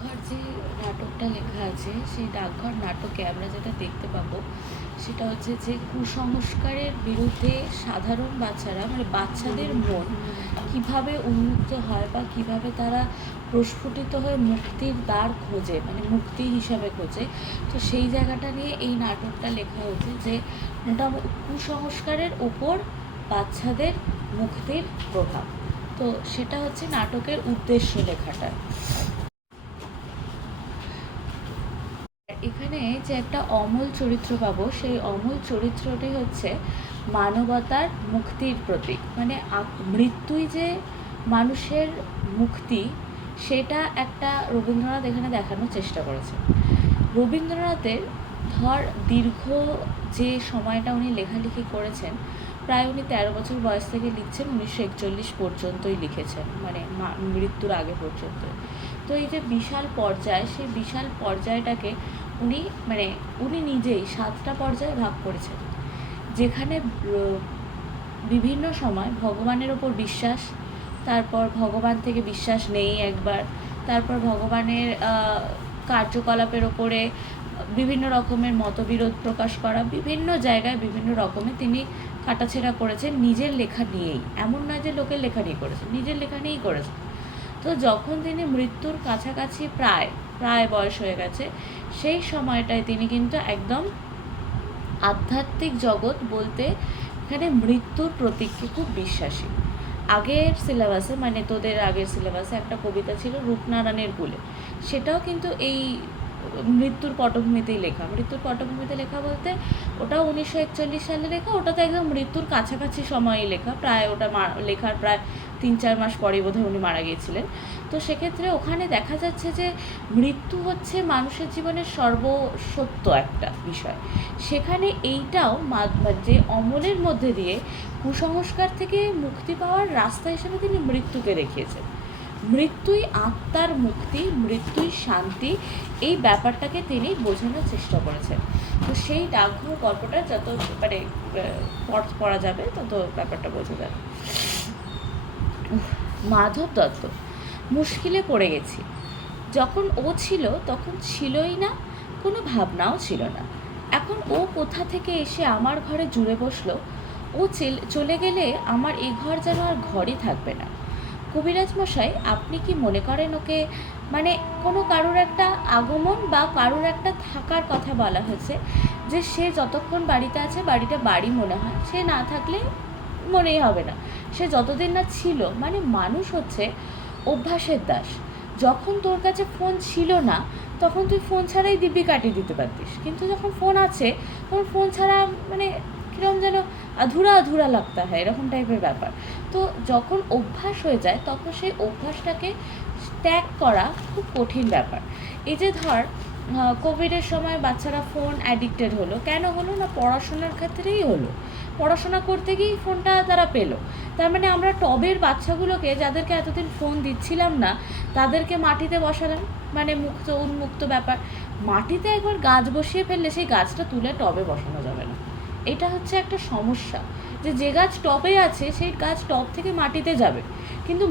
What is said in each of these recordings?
ডাকঘর যে নাটকটা লেখা আছে সেই ডাকঘর নাটকে আমরা যেটা দেখতে পাবো সেটা হচ্ছে যে কুসংস্কারের বিরুদ্ধে সাধারণ বাচ্চারা মানে বাচ্চাদের মন কিভাবে উন্মুক্ত হয় বা কিভাবে তারা প্রস্ফুটিত হয়ে মুক্তির দ্বার খোঁজে মানে মুক্তি হিসাবে খোঁজে। তো সেই জায়গাটা নিয়ে এই নাটকটা লেখা হয়েছে যে মোটামুটি কুসংস্কারের ওপর বাচ্চাদের মুক্তির প্রভাব। তো সেটা হচ্ছে নাটকের উদ্দেশ্য লেখাটা। এখানে যে একটা অমল চরিত্র পাবো সেই অমল চরিত্রটি হচ্ছে মানবতার মুক্তির প্রতীক। মানে মৃত্যুই যে মানুষের মুক্তি সেটা একটা রবীন্দ্রনাথ এখানে দেখানোর চেষ্টা করেছে। রবীন্দ্রনাথের দীর্ঘ যে সময়টা উনি লেখালেখি করেছেন, প্রায় উনি 13 বছর বয়স থেকে লিখছেন, 1941 পর্যন্তই লিখেছেন, মানে মৃত্যুর আগে পর্যন্ত। তো এই যে বিশাল পর্যায়, সেই বিশাল পর্যায়টাকে উনি নিজেই 7টা পর্যায়ে ভাগ করেছেন, যেখানে বিভিন্ন সময় ভগবানের ওপর বিশ্বাস, তারপর ভগবান থেকে বিশ্বাস নেই একবার, তারপর ভগবানের কার্যকলাপের ওপরে বিভিন্ন রকমের মতবিরোধ প্রকাশ করা, বিভিন্ন জায়গায় বিভিন্ন রকমের তিনি কাটাছেঁড়া করেছেন নিজের লেখা নিয়েই। এমন নয় যে লোকের লেখা নিয়ে করেছেন, নিজের লেখা নিয়েই করেছেন। তো যখন তিনি মৃত্যুর কাছাকাছি প্রায় বয়স হয়ে গেছে, সেই সময়টায় তিনি কিন্তু একদম আধ্যাত্মিক জগৎ বলতে এখানে মৃত্যুর প্রতীককে খুব বিশ্বাসী। আগের সিলেবাসে মানে তোদের আগের সিলেবাসে একটা কবিতা ছিল রূপনারায়ণের কুলে, সেটাও কিন্তু এই মৃত্যুর পটভূমিতেই লেখা। মৃত্যুর পটভূমিতে লেখা বলতে ওটাও 1941 সালে লেখা, ওটাতে একদম মৃত্যুর কাছাকাছি সময়ে লেখা, প্রায় ওটা লেখার প্রায় 3-4 মাস পরেই বোধহয় উনি মারা গিয়েছিলেন। তো সেক্ষেত্রে ওখানে দেখা যাচ্ছে যে মৃত্যু হচ্ছে মানুষের জীবনের সর্বসত্য একটা বিষয়। সেখানে এইটাও যে অমলের মধ্যে দিয়ে কুসংস্কার থেকে মুক্তি পাওয়ার রাস্তা হিসেবে তিনি মৃত্যুকে দেখিয়েছেন। মৃত্যুই আত্মার মুক্তি, মৃত্যুই শান্তি, এই ব্যাপারটাকে তিনি বোঝানোর চেষ্টা করেছেন। তো সেই ডাকঘর গল্পটা যত মানে পড়া যাবে তত ব্যাপারটা বোঝা যাবে। মাধব দত্ত, মুশকিলে পড়ে গেছি। যখন ও ছিল তখন ছিলই না, কোনো ভাবনাও ছিল না। এখন ও কোথা থেকে এসে আমার ঘরে জুড়ে বসলো। ও চলে গেলে আমার এই ঘর যেন আর ঘরই থাকবে না। কবিরাজ মশাই, আপনি কি মনে করেন ওকে মানে কোনো কারোর একটা আগমন বা কারোর একটা থাকার কথা বলা হয়েছে, যে সে যতক্ষণ বাড়িতে আছে বাড়িটা বাড়ি মনে হয়, সে না থাকলে মনেই হবে না। সে যতদিন না ছিল, মানে মানুষ হচ্ছে অভ্যাসের দাস। যখন তোর কাছে ফোন ছিল না তখন তুই ফোন ছাড়াই দিব্যি কাটিয়ে দিতে পারতিস, কিন্তু যখন ফোন আছে তখন ফোন ছাড়া মানে কীরকম যেন আধুরা আধুরা লাগতা হয়, এরকম টাইপের ব্যাপার। তো যখন অভ্যাস হয়ে যায় তখন সেই অভ্যাসটাকে ত্যাগ করা খুব কঠিন ব্যাপার। এই যে ধর কোভিডের সময় বাচ্চারা ফোন অ্যাডিক্টেড হলো, কেন হলো না, পড়াশোনার ক্ষেত্রেই হলো। পড়াশোনা করতে গিয়েই ফোনটা তারা পেলো। তার মানে আমরা টবের বাচ্চাগুলোকে, যাদেরকে এতদিন ফোন দিচ্ছিলাম না, তাদেরকে মাটিতে বসালাম, মানে উন্মুক্ত ব্যাপার। মাটিতে একবার গাছ বসিয়ে ফেললে সেই গাছটা তুলে টবে বসানো যাবে না। এটা হচ্ছে একটা সমস্যা, যে গাছ টবে আছে সেই গাছ টব থেকে মাটিতে যাবে, কিন্তু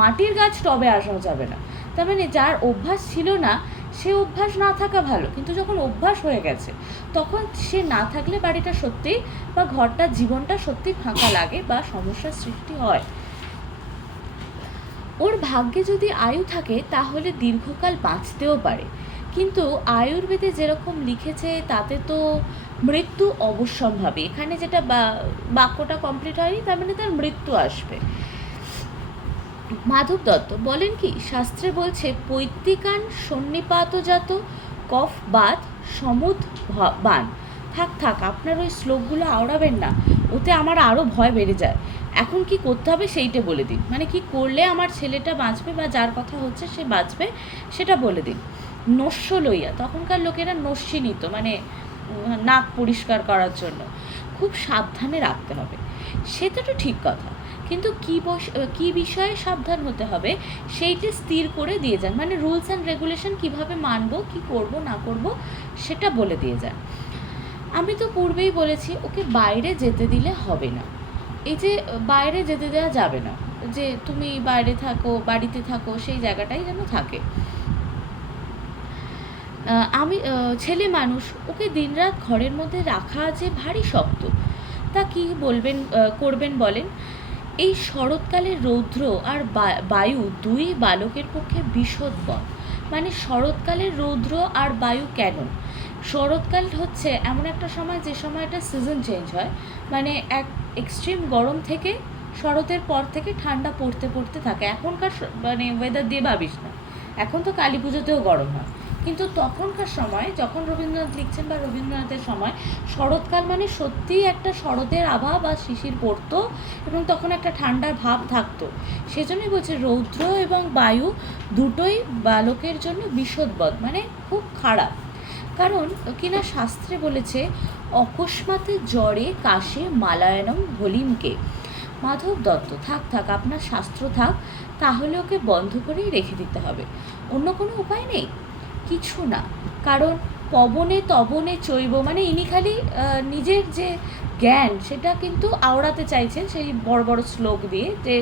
মাটির গাছ টবে আসা যাবে না। তার মানে যার অভ্যাস ছিল না সে অভ্যাস না থাকা ভালো, কিন্তু যখন অভ্যাস হয়ে গেছে তখন সে না থাকলে বাড়িটা সত্যিই বা ঘরটা জীবনটা সত্যি ফাঁকা লাগে বা সমস্যার সৃষ্টি হয়। ওর ভাগ্যে যদি আয়ু থাকে তাহলে দীর্ঘকাল বাঁচতেও পারে, কিন্তু আয়ুর্বেদে যেরকম লিখেছে তাতে তো মৃত্যু অবশ্যম্ভাবী। এখানে যেটা বাক্যটা কমপ্লিট হয়নি, তার মানে তার মৃত্যু আসবে। মাধব দত্ত বলেন কি, শাস্ত্রে বলছে পৈতৃকান সন্নিপাতজাত কফ বাত সমুদ বান। থাক আপনার ওই শ্লোকগুলো আওড়াবেন না, ওতে আমার আরও ভয় বেড়ে যায়। এখন কি করতে হবে সেইটা বলে দিন, মানে কি করলে আমার ছেলেটা বাঁচবে বা যার কথা হচ্ছে সে বাঁচবে সেটা বলে দিন। নস্য লইয়া, তখনকার লোকেরা নস্যি নিত, মানে নাক পরিষ্কার করার জন্য, খুব সাবধানে রাখতে হবে। সেটা তো ঠিক কথা, কিন্তু কী বিষয়ে সাবধান হতে হবে সেইটা স্থির করে দিয়ে যান, মানে রুলস অ্যান্ড রেগুলেশন কীভাবে মানবো, কী করব না করব সেটা বলে দিয়ে যান। আমি তো পূর্বেই বলেছি ওকে বাইরে যেতে দিলে হবে না। এই যে বাইরে যেতে দেওয়া যাবে না, যে তুমি বাইরে থাকো বাড়িতে থাকো, সেই জায়গাটাই যেন থাকে। আমি ছেলে মানুষ, ওকে দিনরাত ঘরের মধ্যে রাখা যে ভারী শক্ত। তা কী বলবেন, করবেন বলেন? এই শরৎকালের রৌদ্র আর বায়ু দুই বালকের পক্ষে বিষোদ্বহ। মানে শরৎকালের রৌদ্র আর বায়ু কেন? শরৎকাল হচ্ছে এমন একটা সময় যে সময়টা সিজন চেঞ্জ হয়, মানে এক এক্সট্রিম গরম থেকে শরতের পর থেকে ঠান্ডা পড়তে পড়তে থাকে। এখনকার মানে ওয়েদার দিয়ে ভাবিস না, এখন তো কালী পুজোতেও গরম হয়, কিন্তু তখনকার সময় যখন রবীন্দ্রনাথ লিখছেন বা রবীন্দ্রনাথের সময় শরৎকাল মানে সত্যিই একটা শরতের আভা বা শিশির পড়তো এবং তখন একটা ঠান্ডার ভাব থাকতো। সেজন্যই বলছে রৌদ্র এবং বায়ু দুটোই বালকের জন্য বিষোদ্বহ, মানে খুব খারাপ। কারণ কিনা শাস্ত্রে বলেছে অকস্মাতে জ্বরে কাশে মালায়নম হলিমকে। মাধব দত্ত থাক আপনার শাস্ত্র থাক, তাহলে ওকে বন্ধ করেই রেখে দিতে হবে, অন্য কোনো উপায় নেই, কিছু না। কারণ পবনে তবনে চৈব, মানে ইনি খালি নিজের যে জ্ঞান সেটা কিন্তু আওড়াতে চাইছেন সেই বড় বড় শ্লোক দিয়ে, যে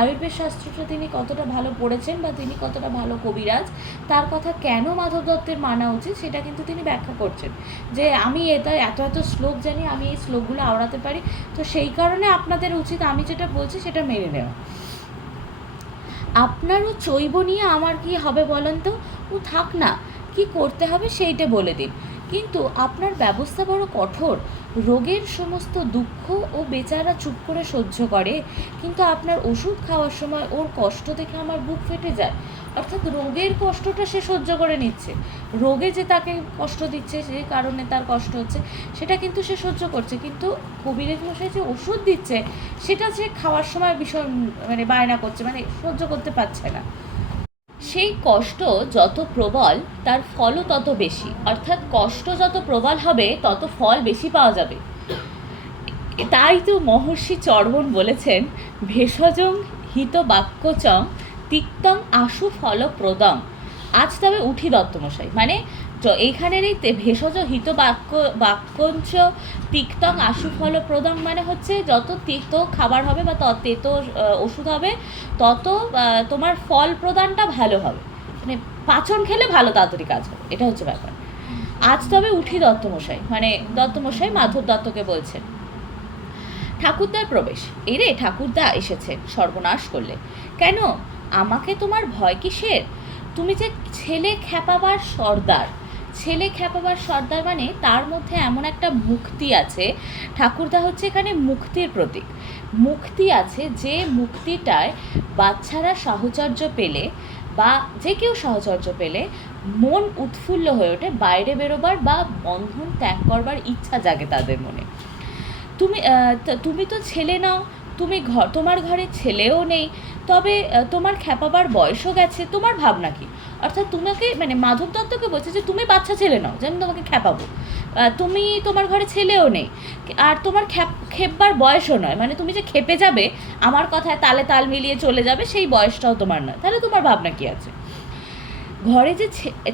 আয়ুর্বেদ শাস্ত্রটা তিনি কতটা ভালো পড়েছেন বা তিনি কতটা ভালো কবিরাজ, তার কথা কেন মাধব দত্তের মানা উচিত সেটা কিন্তু তিনি ব্যাখ্যা করছেন, যে আমি এটা এত এত শ্লোক জানি, আমি এই শ্লোকগুলো আওড়াতে পারি, তো সেই কারণে আপনাদের উচিত আমি যেটা বলছি সেটা মেনে নেওয়া। আপনারও চৈব নিয়ে আমার কি হবে বলেন তো? ও থাক না, কি করতে হবে সেইটা বলে দিন। কিন্তু আপনার ব্যবস্থা বড় কঠোর, রোগের সমস্ত দুঃখ ও বেচারা চুপ করে সহ্য করে, কিন্তু আপনার ওষুধ খাওয়ার সময় ওর কষ্ট দেখে আমার বুক ফেটে যায়। অর্থাৎ রোগের কষ্টটা সে সহ্য করে নিচ্ছে, রোগে যে তাকে কষ্ট দিচ্ছে যে কারণে তার কষ্ট হচ্ছে সেটা কিন্তু সে সহ্য করছে, কিন্তু কবিরাজ মশাই যে ওষুধ দিচ্ছে সেটা সে খাওয়ার সময় ভীষণ মানে বায়না করছে, মানে সহ্য করতে পারছে না। সেই কষ্ট যত প্রবল তার ফলও তত বেশি, অর্থাৎ কষ্ট যত প্রবল হবে তত ফল বেশি পাওয়া যাবে। তাই তো মহর্ষি চর্বণ বলেছেন ভেষজং হিত বাক্যচং তিক্তং আশু ফলপ্রদং। আজ তবে উঠি দত্তমশাই, মানে এইখানের এই ভেষজ হিত বাক্যঞ্চ তিক্তং আশু ফলপ্রদং মানে হচ্ছে যত তিক্ত খাবার হবে বা তেত ওষুধ হবে তত তোমার ফল প্রদানটা ভালো হবে, মানে পাচন খেলে ভালো তাড়াতাড়ি কাজ হবে, এটা হচ্ছে ব্যাপার। আজ তবে উঠি দত্তমশাই, মানে দত্তমশাই মাধব দত্তকে বলছেন। ঠাকুরদার প্রবেশ, এরে ঠাকুরদা এসেছেন, সর্বনাশ করলে। কেন, আমাকে তোমার ভয় কিসের? তুমি যে ছেলে খ্যাপাবার সর্দার, ছেলে খ্যাপাবার সর্দার মানে তার মধ্যে এমন একটা মুক্তি আছে। ঠাকুরদা হচ্ছে এখানে মুক্তির প্রতীক। মুক্তি আছে, যে মুক্তিটায় বাচ্চারা সাহচর্য পেলে বা যে কেউ সাহচর্য পেলে মন উৎফুল্ল হয়ে ওঠে, বাইরে বেরোবার বা বন্ধন ত্যাগ করবার ইচ্ছা জাগে তাদের মনে। তুমি তো ছেলে নাও, তোমার ঘরে ছেলেও নেই, তবে তোমার খ্যাপাবার বয়সও গেছে, তোমার ভাবনা কি? অর্থাৎ তোমাকে মানে মাধব দত্তকে বলছে যে তুমি বাচ্চা ছেলে নাও, যে আমি তোমাকে খ্যাপাবো, তোমার ঘরে ছেলেও নেই আর তোমার খেপবার বয়সও নয়, মানে তুমি যে খেপে যাবে আমার কথায় তালে তাল মিলিয়ে চলে যাবে সেই বয়সটাও তোমার নয়, তাহলে তোমার ভাবনা কি আছে? ঘরে যে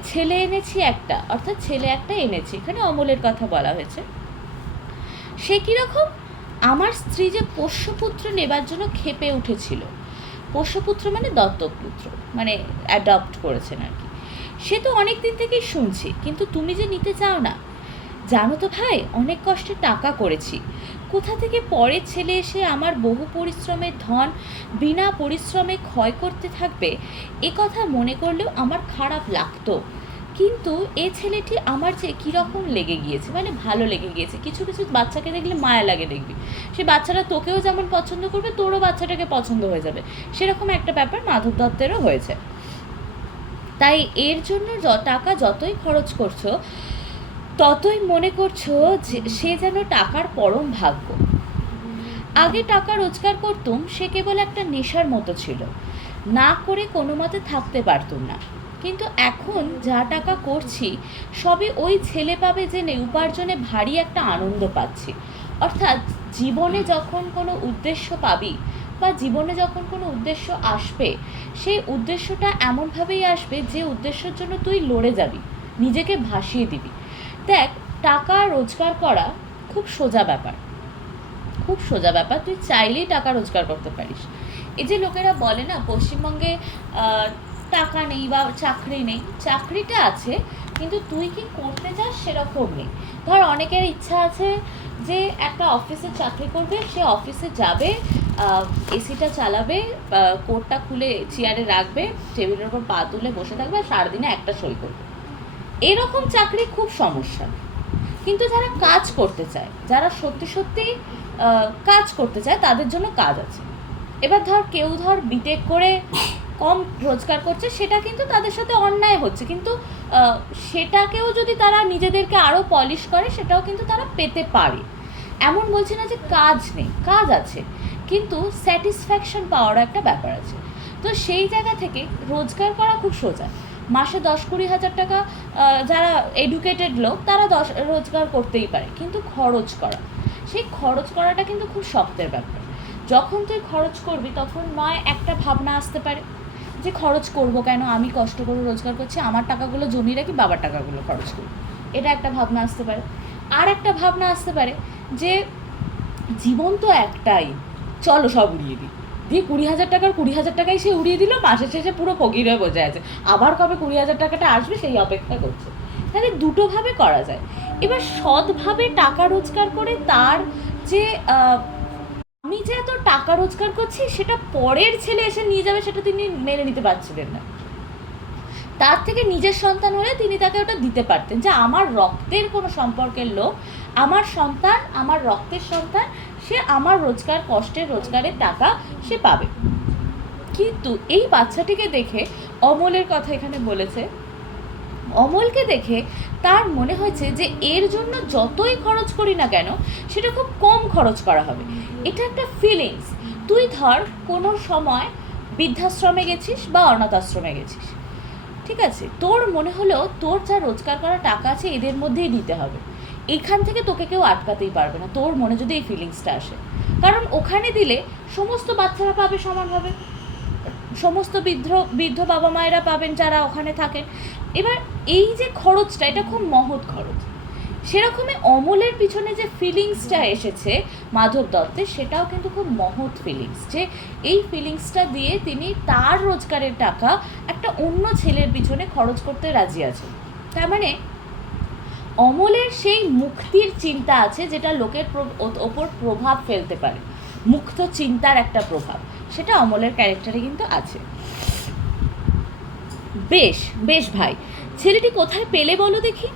ছেলে এনেছি একটা, অর্থাৎ ছেলে একটা এনেছি, এখানে অমলের কথা বলা হয়েছে। সে কীরকম? আমার স্ত্রী যে পোষ্যপুত্র নেবার জন্য ক্ষেপে উঠেছিল, পোষ্যপুত্র মানে দত্তপুত্র, মানে অ্যাডপ্ট করেছেন আর কি, সে তো অনেক দিন থেকেই শুনছি, কিন্তু তুমি যে নিতে চাও না। জানো তো ভাই, অনেক কষ্টে টাকা করেছি, কোথা থেকে পরের ছেলে এসে আমার বহু পরিশ্রমের ধন বিনা পরিশ্রমে ক্ষয় করতে থাকবে, এ কথা মনে করলেও আমার খারাপ লাগতো। কিন্তু এ ছেলেটি আমার যে কীরকম লেগে গিয়েছে, মানে ভালো লেগে গিয়েছে। কিছু কিছু বাচ্চাকে দেখলে মায়া লাগে, দেখবি সে বাচ্চারা তোকেও যেমন পছন্দ করবে, তোরও বাচ্চাটাকে পছন্দ হয়ে যাবে, সেরকম একটা ব্যাপার মাধব দত্তেরও হয়েছে। তাই এর জন্য টাকা যতই খরচ করছো ততই মনে করছো যে সে যেন টাকার পরম ভাগ্য। আগে টাকা রোজগার করতুম, সে কেবল একটা নেশার মতো ছিল, না করে কোনো মতে থাকতে পারতুম না, কিন্তু এখন যা টাকা করছি সবই ওই ছেলে পাবে জেনে উপার্জনে ভারী একটা আনন্দ পাচ্ছি। অর্থাৎ জীবনে যখন কোনো উদ্দেশ্য পাবি বা জীবনে যখন কোনো উদ্দেশ্য আসবে, সেই উদ্দেশ্যটা এমনভাবেই আসবে যে উদ্দেশ্যের জন্য তুই লড়ে যাবি, নিজেকে ভাসিয়ে দিবি। দেখ, টাকা রোজগার করা খুব সোজা ব্যাপার, খুব সোজা ব্যাপার, তুই চাইলেই টাকা রোজগার করতে পারিস। এই যে লোকেরা বলে না পশ্চিমবঙ্গে টাকা নেই বা চাকরি নেই, চাকরিটা আছে কিন্তু তুই কি করতে চাস সেরকম নেই। ধর অনেকের ইচ্ছা আছে যে একটা অফিসে চাকরি করবে, সে অফিসে যাবে, এসিটা চালাবে, কোটটা খুলে চেয়ারে রাখবে, টেবিলের ওপর পা তুলে বসে থাকবে আর সারাদিনে একটা সই করবে। এরকম চাকরি খুব সমস্যা। কিন্তু যারা কাজ করতে চায়, যারা সত্যি সত্যি কাজ করতে চায়, তাদের জন্য কাজ আছে। এবার ধর কেউ ধর বিটেক করে কম রোজগার করছে, সেটা কিন্তু তাদের সাথে অন্যায় হচ্ছে, কিন্তু সেটাকেও যদি তারা নিজেদেরকে আরও পলিশ করে, সেটাও কিন্তু তারা পেতে পারে। এমন বলছি না যে কাজ নেই, কাজ আছে, কিন্তু স্যাটিসফ্যাকশন পাওয়ারও একটা ব্যাপার আছে। তো সেই জায়গা থেকে রোজগার করা খুব সোজা। মাসে 10-20 হাজার টাকা যারা এডুকেটেড লোক তারা রোজগার করতেই পারে, কিন্তু খরচ করা, সেই খরচ করাটা কিন্তু খুব শক্তের ব্যাপার। যখন তুই খরচ করবি তখন নয় একটা ভাবনা আসতে পারে যে খরচ করব কেন, আমি কষ্ট করে রোজগার করছি, আমার টাকাগুলো জমিয়ে রাখি, বাবার টাকাগুলো খরচ করি, এটা একটা ভাবনা আসতে পারে। আর একটা ভাবনা আসতে পারে যে জীবন তো একটাই, চলো সব উড়িয়ে দিই, দিয়ে 20,000 টাকার 20,000 টাকাই সে উড়িয়ে দিল, মাসের শেষে পুরো ফকির হয়ে বসে আছে, আবার কবে 20,000 টাকাটা আসবে সেই অপেক্ষা করছে। তাহলে দুটোভাবে করা যায়। এবার সৎভাবে টাকা রোজগার করে তার যে আমি যে এত টাকা রোজগার করছি সেটা পরের ছেলে এসে নিয়ে যাবে, সেটা তিনি মেনে নিতে পারছিলেন না। তার থেকে নিজের সন্তান হলে তিনি তাকে ওটা দিতে পারতেন, যে আমার রক্তের কোনো সম্পর্কের লোক, আমার সন্তান, আমার রক্তের সন্তান, সে আমার রোজগার, কষ্টের রোজগারের টাকা সে পাবে। কিন্তু এই বাচ্চাটিকে দেখে, অমলের কথা এখানে বলেছে, অমলকে দেখে তার মনে হয়েছে যে এর জন্য যতই খরচ করি না কেন সেটা খুব কম খরচ করা হবে। এটা একটা ফিলিংস। তুই ধর কোনো সময় বৃদ্ধাশ্রমে গেছিস বা অনাথ আশ্রমে গেছিস, ঠিক আছে, তোর মনে হলো তোর যা রোজগার করা টাকা আছে এদের মধ্যেই দিতে হবে, এখান থেকে তোকে কেউ আটকাতেই পারবে না, তোর মনে যদি এই ফিলিংসটা আসে। কারণ ওখানে দিলে সমস্ত বাচ্চারা পাবে সমানভাবে, সমস্ত বৃদ্ধ বাবা মায়েরা পাবেন যারা ওখানে থাকেন। এবার এই যে খরচটা, এটা খুব মহৎ খরচ। সেরকমই অমলের পিছনে যে ফিলিংসটা এসেছে মাধব দত্তের, সেটাও কিন্তু খুব মহৎ ফিলিংস, যে এই ফিলিংসটা দিয়ে তিনি তার রোজগারের টাকা একটা অন্য ছেলের পিছনে খরচ করতে রাজি আছেন। তার মানে অমলের সেই মুক্তির চিন্তা আছে, যেটা লোকের ওপর প্রভাব ফেলতে পারে, মুক্ত চিন্তার একটা প্রভাব, সেটা অমলের ক্যারেক্টারে কিন্তু আছে। বেশ বেশ ভাই, ছেলেটি কোথায় পেলে বলো দেখি?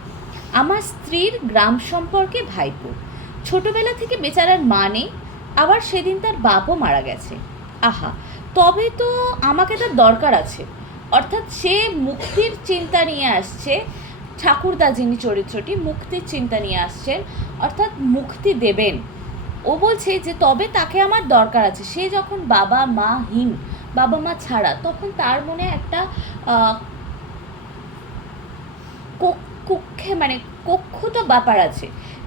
আমার স্ত্রীর গ্রাম সম্পর্কে ভাইপো, ছোটবেলা থেকে বেচারার মা নেই, আবার সেদিন তার বাপও মারা গেছে। আহা, তবে তো আমাকে তার দরকার আছে। অর্থাৎ সে মুক্তির চিন্তা নিয়ে আসছে, ঠাকুরদা যিনি চরিত্রটি মুক্তির চিন্তা নিয়ে আসছেন, অর্থাৎ মুক্তি দেবেন। ও বলছে যে তবে তাকে আমার দরকার আছে। সে যখন বাবা মাহীন, বাবা মা ছাড়া, তখন তার মনে একটা কক্ষে মানে কক্ষুত ব্যাপার আছে,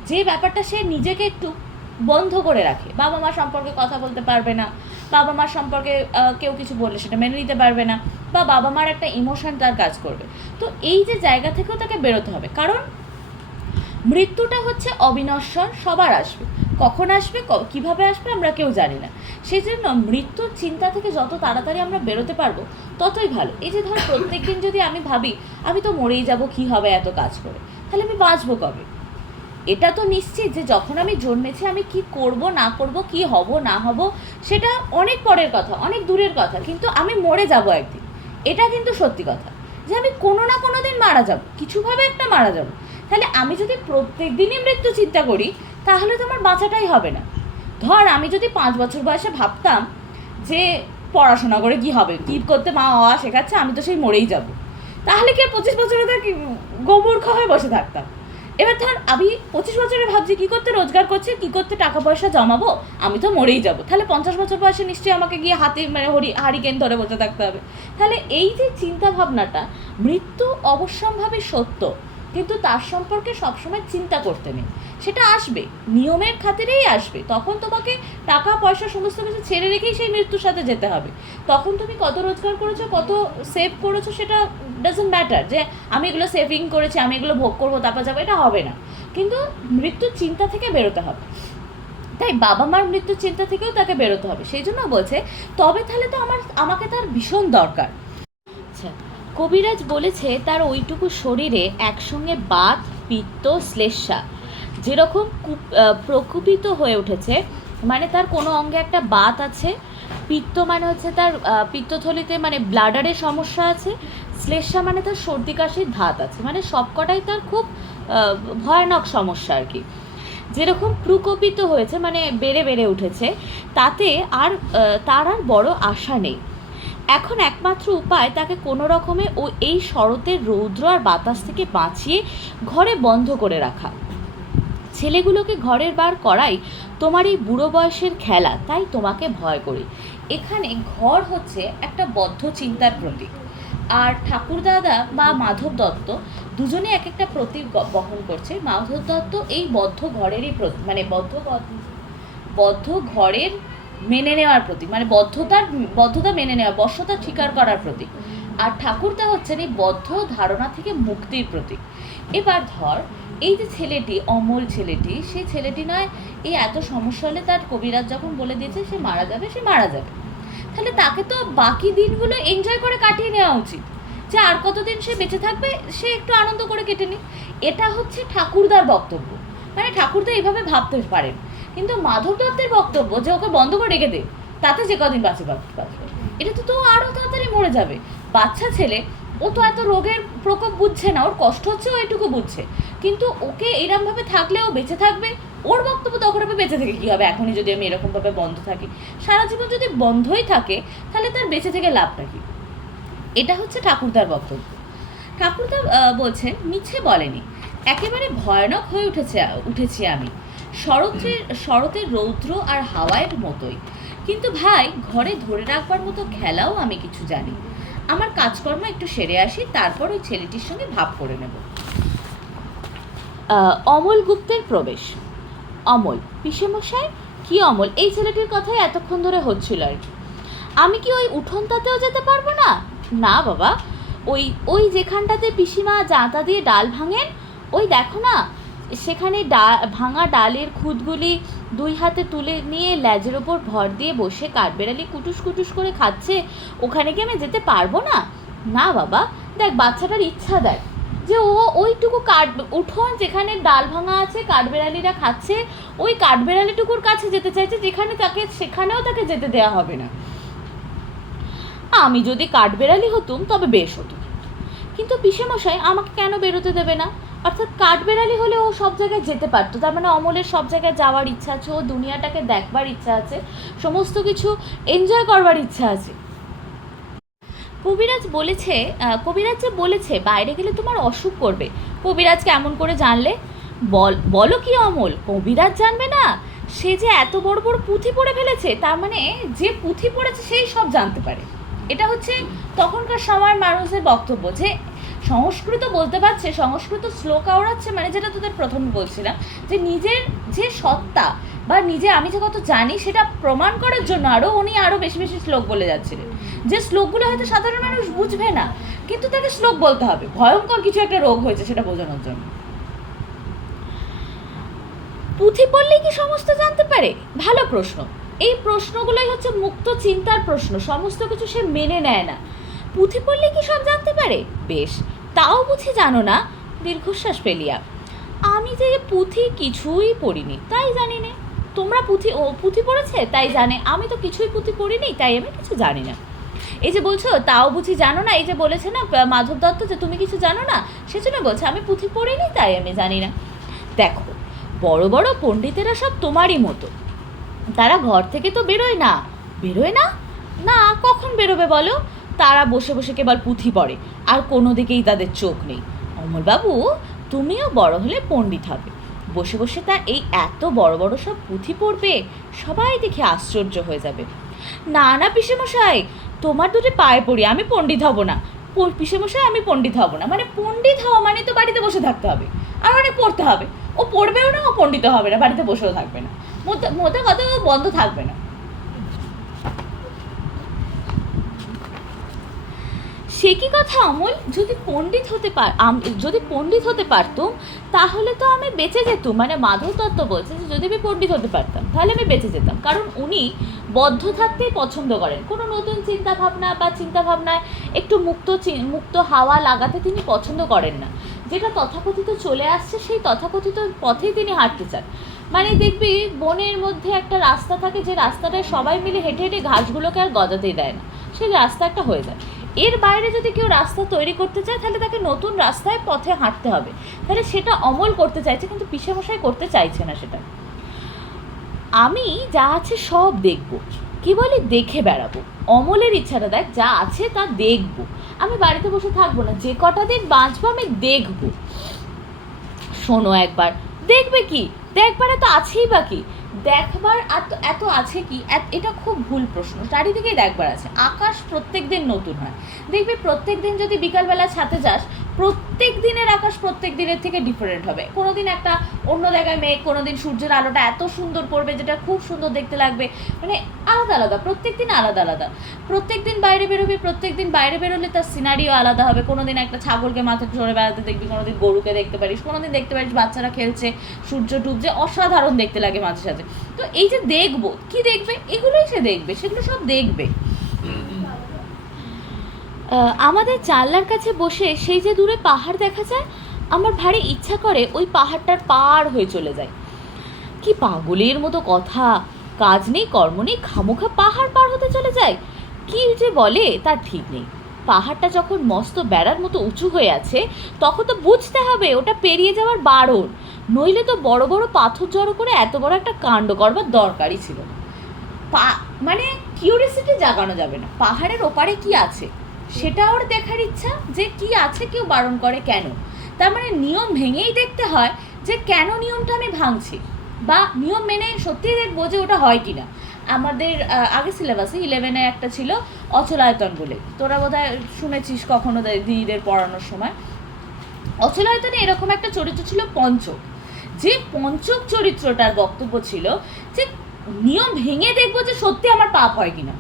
যে ব্যাপারটা সে নিজেকে একটু বন্ধ করে রাখে। বাবা মা সম্পর্কে কথা বলতে পারবে না, বাবা মার সম্পর্কে কেউ কিছু বললে সেটা মেনে নিতে পারবে না, বা বাবা মার একটা ইমোশন তার কাজ করবে। তো এই যে জায়গা থেকেও তাকে বেরোতে হবে, কারণ মৃত্যুটা হচ্ছে অবিনশ্বর, সবার আসবে, কখন আসবে কিভাবে আসবে আমরা কেউ জানি না। সেই জন্য মৃত্যুর চিন্তা থেকে যত তাড়াতাড়ি আমরা বেরোতে পারবো ততই ভালো। এই যে ধর প্রত্যেক দিন যদি আমি ভাবি আমি তো মরেই যাব, কি হবে এত কাজ করে, তাহলে আমি বাঁচবো কবে? এটা তো নিশ্চিত যে যখন আমি জন্মেছি আমি কি করব না করব, কি হব না হব, সেটা অনেক পরের কথা, অনেক দূরের কথা, কিন্তু আমি মরে যাব একদিন, এটা কিন্তু সত্যি কথা, যে আমি কোনো না কোনো দিন মারা যাব, কিছুভাবে একটা মারা যাব। তাহলে আমি যদি প্রত্যেক দিনই মৃত্যু চিন্তা করি তাহলে তো আমার বাঁচাটাই হবে না। ধর আমি যদি 5 বছর বয়সে ভাবতাম যে পড়াশোনা করে কি হবে, কী করতে মা বাবা শেখাচ্ছে, আমি তো সেই মরেই যাব, তাহলে কি আর 25 বছরে তো গোমূর্খ হয়ে বসে থাকতাম। এবার ধর আমি 25 বছরে ভাবছি কী করতে রোজগার করছি, কী করতে টাকা পয়সা জমাবো, আমি তো মরেই যাব, তাহলে 50 বছর বয়সে নিশ্চয়ই আমাকে গিয়ে হাতে মানে হারিকেন ধরে বসে থাকতে হবে। তাহলে এই যে চিন্তা ভাবনাটা, মৃত্যু অবশ্যম্ভাবী সত্য, কিন্তু তার সম্পর্কে সবসময় চিন্তা করতে নেই, সেটা আসবে, নিয়মের খাতিরেই আসবে। তখন তোমাকে টাকা পয়সা সমস্ত কিছু ছেড়ে রেখেই সেই মৃত্যুর সাথে যেতে হবে। তখন তুমি কত রোজগার করেছো, কত সেভ করেছো, সেটা ডাজন্ট ম্যাটার, যে আমি এগুলো সেভিং করেছি, আমি এগুলো ভোগ করবো তারপর যাবো, এটা হবে না। কিন্তু মৃত্যুর চিন্তা থেকে বেরোতে হবে। তাই বাবা মার মৃত্যুর চিন্তা থেকেও তাকে বেরোতে হবে। সেই জন্য বলছে তবে তাহলে তো আমাকে তার ভীষণ দরকার। আচ্ছা, কবিরাজ বলেছে তার ওইটুকু শরীরে একসঙ্গে বাত, পিত্ত, শ্লেষ্মা যেরকম প্রকুপিত হয়ে উঠেছে, মানে তার কোনো অঙ্গে একটা বাত আছে, পিত্ত মানে হচ্ছে তার পিত্তথলিতে মানে ব্লাডারের সমস্যা আছে, শ্লেষ্মা মানে তার সর্দি কাশির ধাত আছে, মানে সবকটাই তার খুব ভয়ানক সমস্যা আর কি। যেরকম প্রকোপিত হয়েছে মানে বেড়ে বেড়ে উঠেছে, তাতে আর তার আর বড় আশা নেই। এখন একমাত্র উপায় তাকে কোনো রকমে এই শরতের রৌদ্র আর বাতাস থেকে বাঁচিয়ে ঘরে বন্ধ করে রাখা। ছেলেগুলোকে ঘরের বার করাই তোমার এই বুড়ো বয়সের খেলা, তাই তোমাকে ভয় করি। এখানে ঘর হচ্ছে একটা বদ্ধ চিন্তার প্রতীক, আর ঠাকুরদাদা বা মাধব দত্ত দুজনে এক একটা প্রতীক বহন করছে। মাধব দত্ত এই বদ্ধ ঘরেরই মানে বদ্ধ ঘরের মেনে নেওয়ার প্রতীক, মানে বদ্ধতা মেনে নেওয়া, বশ্যতা স্বীকার করার প্রতীক। আর ঠাকুরদা হচ্ছেন এই বদ্ধ ধারণা থেকে মুক্তির প্রতীক। এবার ধর এই যে ছেলেটি, অমল ছেলেটি, সেই ছেলেটি নয় এই এত সমস্যা হলে তার কবিরাজ যখন বলে দিয়েছে সে মারা যাবে, সে মারা যাবে, তাহলে তাকে তো বাকি দিনগুলো এনজয় করে কাটিয়ে নেওয়া উচিত, যে আর কতদিন সে বেঁচে থাকবে সে একটু আনন্দ করে কেটে নিক। এটা হচ্ছে ঠাকুরদার বক্তব্য, মানে ঠাকুরদা এইভাবে ভাবতে পারেন। কিন্তু মাধব দত্তের বক্তব্য যে ওকে বন্ধ করে রেখে দে, তাতে যে কদিন বাঁচবে, এটা তো আরও তাড়াতাড়ি মরে যাবে। বাচ্চা ছেলে, ও তো এত রোগের প্রকোপ বুঝছে না, ওর কষ্ট হচ্ছে ও এটুকু বুঝছে, কিন্তু ওকে এরমভাবে থাকলে ও বেঁচে থাকবে। ওর বক্তব্য তখন হবে বেঁচে থেকে কী হবে, এখনই যদি আমি এরকমভাবে বন্ধ থাকি, সারা জীবন যদি বন্ধই থাকে তাহলে তার বেঁচে থেকে লাভটা কী? এটা হচ্ছে ঠাকুরদার বক্তব্য। ঠাকুরদা বলছেন মিছে বলেনি, একেবারে ভয়ানক হয়ে উঠেছি আমি, শরতের রৌদ্র আর হাওয়ার মতোই। কিন্তু ভাই, ঘরে ধরে রাখবার মতো খেলাও আমি কিছু জানি। আমার কাজকর্ম একটু সেরে আসি, তারপর ওই ছেলেটির সঙ্গে ভাব করে নেব। অমল গুপ্তের প্রবেশ। অমল, পিসেমশাই কি অমল? এই ছেলেটির কথাই এতক্ষণ ধরে হচ্ছিল আর কি। আমি কি ওই উঠোনটাতেও যেতে পারবো না? না বাবা, ওই যেখানটাতে পিসিমা জাঁতা দিয়ে ডাল ভাঙেন, ওই দেখো না, সেখানে ভাঙা ডালের খুদগুলি দুই হাতে তুলে নিয়ে লেজের ওপর ভর দিয়ে বসে কাঠবেড়ালি কুটুস কুটুস করে খাচ্ছে, ওখানে কি আমি যেতে পারবো না? না বাবা, দেখ বাচ্চাটার ইচ্ছা দেখ, যে ও ওইটুকু উঠোন যেখানে ডাল ভাঙা আছে, কাঠবেড়ালিরা খাচ্ছে, ওই কাঠবেড়ালিটুকুর কাছে যেতে চাইছে, যেখানে সেখানেও তাকে যেতে দেওয়া হবে না। আমি যদি কাঠবেড়ালি হতুম তবে বেশ হতো, কিন্তু পিসেমশাই আমাকে কেন বেরোতে দেবে না? অর্থাৎ কাঠবেড়ালি হলে ও সব জায়গায় যেতে পারতো, তার মানে অমলের সব জায়গায় যাওয়ার ইচ্ছা আছে, ও দুনিয়াটাকে দেখবার ইচ্ছা আছে, সমস্ত কিছু এনজয় করবার ইচ্ছা আছে। কবিরাজ যে বলেছে বাইরে গেলে তোমার অসুখ করবে। কবিরাজ কেমন করে জানলে? বলো কি অমল, কবিরাজ জানবে না? সে যে এত বড় বড় পুঁথি পড়ে ফেলেছে, তার মানে যে পুঁথি পড়েছে সেই সব জানতে পারে। এটা হচ্ছে তখনকার সময়ের মানুষের বক্তব্য, যে সংস্কৃত বলতে পারছে, সংস্কৃত শ্লোক আওড়াচ্ছে, মানে যেটা তোদের প্রথমে বলছিলাম, যে নিজের যে সত্তা বা আমি যে কত জানি সেটা প্রমাণ করার জন্য উনি আরও বেশি বেশি শ্লোক বলে যাচ্ছিলেন, যে শ্লোকগুলো হয়তো সাধারণ মানুষ বুঝবে না, কিন্তু তাকে শ্লোক বলতে হবে, ভয়ঙ্কর কিছু একটা রোগ হয়েছে সেটা বোঝানোর জন্য। পুঁথি পড়লেই কি সমস্ত জানতে পারে? ভালো প্রশ্ন। এই প্রশ্নগুলোই হচ্ছে মুক্ত চিন্তার প্রশ্ন, সমস্ত কিছু সে মেনে নেয় না। পুঁথি পড়লে কি সব জানতে পারে? বেশ, তাও বুঝি জানো না? দীর্ঘশ্বাস ফেলিয়া, আমি যে পুঁথি কিছুই পড়িনি তাই জানি না। তোমরা পুঁথি পড়েছে তাই জানে, আমি তো কিছুই পুঁথি পড়িনি, তাই আমি কিছু জানি না। এই যে বলছো তাও বুঝি জানো না, এই যে বলেছে না মাধব দত্ত যে তুমি কিছু জানো না, সেজন্য বলছে আমি পুঁথি পড়িনি তাই আমি জানি না। দেখো, বড় বড় পণ্ডিতেরা সব তোমারই মতো, তারা ঘর থেকে তো বেরোয় না। না, কখন বেরোবে বলো? তারা বসে বসে কেবল পুঁথি পড়ে, আর কোনো দিকেই তাদের চোখ নেই। অমলবাবু, তুমিও বড় হলে পণ্ডিত হবে, বসে বসে তা এই এত বড় বড় সব পুঁথি পড়বে, সবাই দেখে আশ্চর্য হয়ে যাবে। না না পিসেমশাই, তোমার দুটো পায়ে পড়ি, আমি পণ্ডিত হব না। পিসেমশাই, আমি পণ্ডিত হব না, মানে পণ্ডিত হওয়া মানে তো বাড়িতে বসে থাকতে হবে, আর অনেক পড়তে হবে। ও পড়বেও না, ও পণ্ডিত হবে না, বাড়িতে বসেও থাকবে না, মোটা কথা বন্ধ থাকবে না। সে কি কথা অমল, যদি পণ্ডিত হতে পারতুম তাহলে তো আমি বেঁচে যেতুম। মানে মাধব দত্ত বলছে যে যদি আমি পণ্ডিত হতে পারতাম তাহলে আমি বেঁচে যেতাম, কারণ উনি বদ্ধ থাকতেই পছন্দ করেন, কোনো নতুন চিন্তাভাবনায় একটু মুক্ত হাওয়া লাগাতে তিনি পছন্দ করেন না। যেটা তথাকথিত চলে আসছে সেই তথাকথিত পথেই তিনি হাঁটতে চান। মানে দেখবি বনের মধ্যে একটা রাস্তা থাকে, যে রাস্তাটায় সবাই মিলে হেঁটে হেঁটে ঘাসগুলোকে আর গজাতেই দেয় না, সেই রাস্তা একটা হয়ে যায়। এর বাইরে যদি কেউ রাস্তা তৈরি করতে চায় তাহলে তাকে নতুন রাস্তায় পথে হাঁটতে হবে। তাহলে সেটা অমল করতে চাইছে, কিন্তু পিসেমশাই করতে চাইছে না সেটা। আমি যা আছে সব দেখব, কি বলি দেখে বেড়াবো। অমলের ইচ্ছাটা দেখ, যা আছে তা দেখব, আমি বাড়িতে বসে থাকবো না, যে কটা দিন বাঁচবো আমি দেখব। শোনো একবার, দেখবে কি, দেখবার এত আছেই বা কি, দেখবার এত আছে কি, এটা খুব ভুল প্রশ্ন। চারিদিকেই দেখবার আছে। আকাশ প্রত্যেক দিন নতুন হয়, দেখবি প্রত্যেক দিন যদি বিকালবেলা ছাদে যাস, প্রত্যেক দিনের আকাশ প্রত্যেক দিনের থেকে ডিফারেন্ট হবে। কোনো দিন একটা অন্য জায়গায় মেঘ, কোনো দিন সূর্যের আলোটা এত সুন্দর পড়বে যেটা খুব সুন্দর দেখতে লাগবে। মানে আলাদা আলাদা, প্রত্যেক দিন আলাদা আলাদা। প্রত্যেক দিন বাইরে বেরোবি, প্রত্যেক দিন বাইরে বেরোলে তার সিনারিও আলাদা হবে। কোনো দিন একটা ছাগলকে মাথায় চড়ে বেড়াতে দেখবি, কোনো দিন গরুকে দেখতে পারিস, কোনো দিন দেখতে পারিস বাচ্চারা খেলছে, সূর্য ডুবছে, অসাধারণ দেখতে লাগে মাঝে সাঝে। তো এই যে দেখবো, কি দেখবে, এগুলোই সে দেখবে, সেগুলো সব দেখবে। আমাদের জানলার কাছে বসে সেই যে দূরে পাহাড় দেখা যায়, আমার ভারী ইচ্ছা করে ওই পাহাড়টার পার হয়ে চলে যায়। কি পাগলের মতো কথা, কাজ নেই কর্ম নেই, খামোখা পাহাড় পার হতে চলে যায়। কি যে বলে তার ঠিক নেই। পাহাড়টা যখন মস্ত বেড়ার মতো উঁচু হয়ে আছে, তখন তো বুঝতে হবে ওটা পেরিয়ে যাওয়ার বারণ, নইলে তো বড় বড় পাথর জড়ো করে এত বড় একটা কাণ্ড করবার দরকারই ছিল না। মানে কিউরিয়াসিটি জাগানো যাবে না, পাহাড়ের ওপারে কি আছে সেটা ওর দেখার ইচ্ছা, যে কি আছে কেউ বারণ করে কেন। তার মানে নিয়ম ভেঙেই দেখতে হয় যে কেন নিয়মটা আমি ভাঙছি, বা নিয়ম মেনে সত্যিই দেখবো যে ওটা হয় কিনা। আমাদের আগে সিলেবাসে 11-এ একটা ছিল অচলায়তন বলে, তোরা বোধহয় শুনেছিস কখনো দিদিদের পড়ানোর সময়। অচলায়তনে এরকম একটা চরিত্র ছিল পঞ্চক, যে পঞ্চক চরিত্রটার বক্তব্য ছিল যে নিয়ম ভেঙে দেখবো যে সত্যি আমার পাপ হয় কিনা।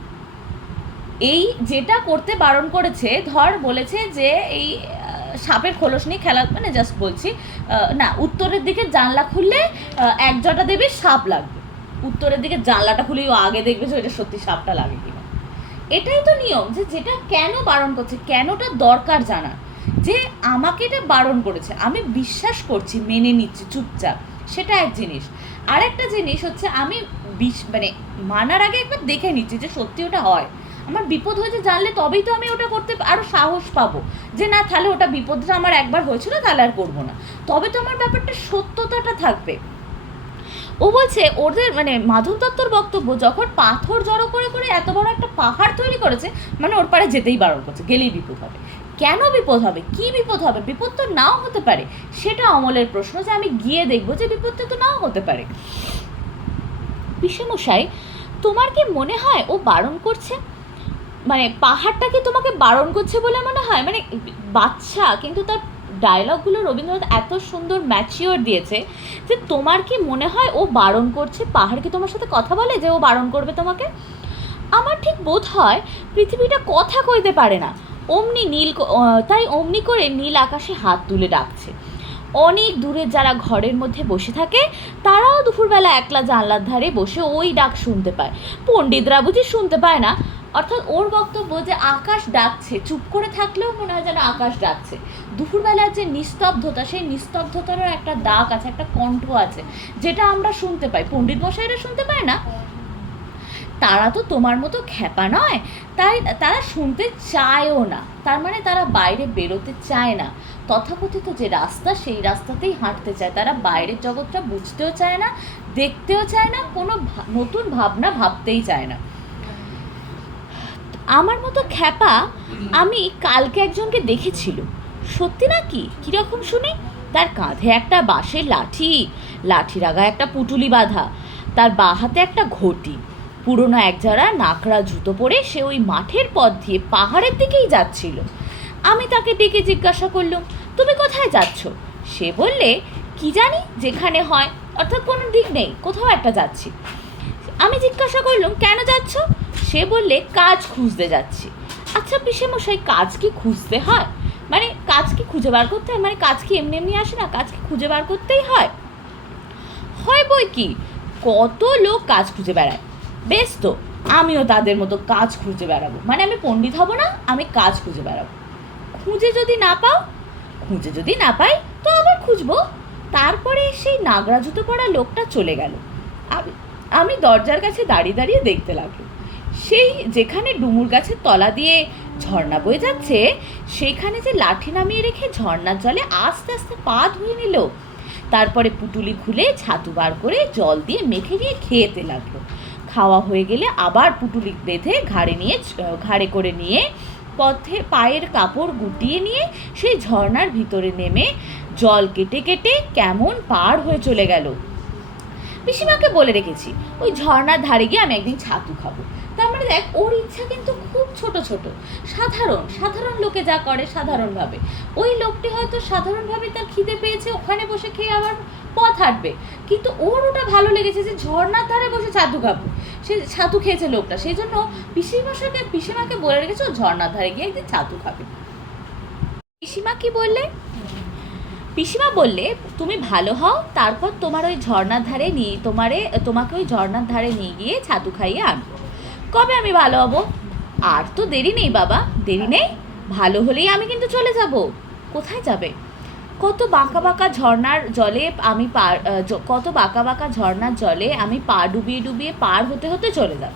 এই যেটা করতে বারণ করেছে, ধর বলেছে যে এই সাপের খোলস নিয়ে খেলা, মানে জাস্ট বলছি না, উত্তরের দিকে জানলা খুললে এক জটা দেবে সাপ লাগবে, উত্তরের দিকে জানলাটা খুলেই ও আগে দেখবে যে এটা সত্যি সাপটা লাগে কিনা। এটাই তো নিয়ম, যে যেটা কেন বারণ করছে, কেনটা দরকার জানা, যে আমাকে এটা বারণ করেছে, আমি বিশ্বাস করছি, মেনে নিচ্ছি চুপচাপ, সেটা এক জিনিস। আর একটা জিনিস হচ্ছে আমি মানে মানার আগে একবার দেখে নিচ্ছি যে সত্যি ওটা হয়। আমার বিপদ হয়েছে জানলে তবেই তো আমি ওটা করতে আরও সাহস পাবো, যে না তাহলে ওটা বিপদটা আমার একবার হয়েছিল তাহলে আর করবো না, তবে তো আমার ব্যাপারটা সত্যতাটা থাকবে। ও বলছে ওদের মানে মাধব দত্তর বক্তব্য, যখন পাথর জড়ো করে করে এত বড় একটা পাহাড় তৈরি করেছে, মানে ওর পারে যেতেই বারণ করছে, গেলেই বিপদ হবে। কেন বিপদ হবে, কি বিপদ হবে, বিপদ তো নাও হতে পারে। সেটা অমলের প্রশ্ন, যে আমি গিয়ে দেখবো যে বিপদটা তো নাও হতে পারে। পিসেমশাই, তোমার কি মনে হয় ও বারণ করছে, মানে পাহাড়টাকে তোমাকে বারণ করছে বলে মনে হয়? মানে বাচ্চা, কিন্তু তার ডায়লগগুলো রবীন্দ্রনাথ এত সুন্দর ম্যাচিওর দিয়েছে যে তোমার কি মনে হয় ও বারণ করছে? পাহাড় কি তোমার সাথে কথা বলে যে ও বারণ করবে তোমাকে? আমার ঠিক বোধ হয় পৃথিবীটা কথা কইতে পারে না, তাই অমনি করে নীল আকাশে হাত তুলে ডাকছে। অনেক দূরের যারা ঘরের মধ্যে বসে থাকে তারাও দুপুরবেলা একলা জানলার ধারে বসে ওই ডাক শুনতে পায়, পণ্ডিতরা বুঝি শুনতে পায় না। অর্থাৎ ওর বক্তব্য যে আকাশ ডাকছে, চুপ করে থাকলেও মনে হয় যেন আকাশ ডাকছে। দুপুরবেলার যে নিস্তব্ধতা, সেই নিস্তব্ধতারও একটা ডাক আছে, একটা কণ্ঠ আছে, যেটা আমরা শুনতে পাই, পণ্ডিত মশাইরা শুনতে পায় না। তারা তো তোমার মতো খ্যাপা নয়, তাই তারা শুনতে চায়ও না, তার মানে তারা বাইরে বেরোতে চায় না। তথাকথিত যে রাস্তা, সেই রাস্তাতেই হাঁটতে চায়, তারা বাইরের জগৎটা বুঝতেও চায় না, দেখতেও চায় না, কোনো নতুন ভাবনা ভাবতেই চায় না। আমার মতো খ্যাপা আমি কালকে একজনকে দেখেছিল। সত্যি নাকি? কীরকম শুনি? তার কাঁধে একটা বাঁশের লাঠির আগায় একটা পুটুলি বাঁধা, তার বাঁ হাতে একটা ঘটি, পুরনো একজোড়া নাকড়া জুতো পরে সে ওই মাঠের পথ দিয়ে পাহাড়ের দিকেই যাচ্ছিল। আমি তাকে ডেকে জিজ্ঞাসা করলুম, তুমি কোথায় যাচ্ছ? সে বললে, কি জানি, যেখানে হয়, অর্থাৎ কোনো দিক নেই, কোথাও একটা যাচ্ছি। আমি জিজ্ঞাসা করলুম, কেন যাচ্ছ? সে বললে, কাজ খুঁজতে যাচ্ছি। আচ্ছা পিসেমশাই, কাজ কি খুঁজতে হয়? মানে কাজ কি খুঁজে বার করতে হয়? মানে কাজ কি এমনি এমনি আসে না, কাজ কি খুঁজে বার করতেই হয়? হয় বই কি, কত লোক কাজ খুঁজে বেড়ায়। বেশ তো, আমিও তাদের মতো কাজ খুঁজে বেড়াবো। মানে আমি পণ্ডিত হব না, আমি কাজ খুঁজে বেড়াবো। খুঁজে যদি না পাও, খুঁজে যদি না পাই তো আবার খুঁজবো। তারপরে সেই নাগরা জুতো পরা লোকটা চলে গেল। আমি দরজার কাছে দাঁড়িয়ে দাঁড়িয়ে দেখতে লাগলো। সেই যেখানে ডুমুর গাছের তলা দিয়ে ঝর্ণা বয়ে যাচ্ছে, সেখানে যে লাঠি নামিয়ে রেখে ঝর্ণার জলে আস্তে আস্তে পা ধুয়ে নিল। তারপরে পুটুলি খুলে ছাতু বার করে জল দিয়ে মেখে নিয়ে খেতে লাগলো। খাওয়া হয়ে গেলে আবার পুটুলি বেঁধে ঘাড়ে করে নিয়ে পথে পায়ের কাপড় গুটিয়ে নিয়ে সেই ঝর্ণার ভিতরে নেমে জল কেটে কেটে কেমন পার হয়ে চলে গেল। পিসিমাকে বলে রেখেছি ওই ঝর্ণার ধারে গিয়ে আমি একদিন ছাতু খাবো। তার মানে দেখ, ওর ইচ্ছা কিন্তু খুব ছোট ছোট, সাধারণ সাধারণ লোকে যা করে সাধারণভাবে। ওই লোকটি হয়তো সাধারণভাবে তার খিদে পেয়েছে, ওখানে বসে খেয়ে আবার পথ হাঁটবে, কিন্তু ওর ওটা ভালো লেগেছে যে ঝর্ণার ধারে বসে ছাতু খাবো। সে ছাতু খেয়েছে লোকটা, সেই জন্য পিসিমাকে বলে রেখেছে ও ঝর্ণার ধারে গিয়ে একদিন ছাতু খাবে। পিসিমা কি বললে? পিসিমা বললে, তুমি ভালো হও, তারপর তোমার ওই ঝর্ণার ধারে তোমাকে ওই ঝর্ণার ধারে নিয়ে গিয়ে ছাতু খাইয়ে আনবো। কবে আমি ভালো হব? আর তো দেরি নেই বাবা, দেরি নেই। ভালো হলেই আমি কিন্তু চলে যাব। কোথায় যাবে? কত বাঁকা বাঁকা ঝর্ণার জলে আমি পা ডুবিয়ে ডুবিয়ে পার হতে হতে চলে যাব।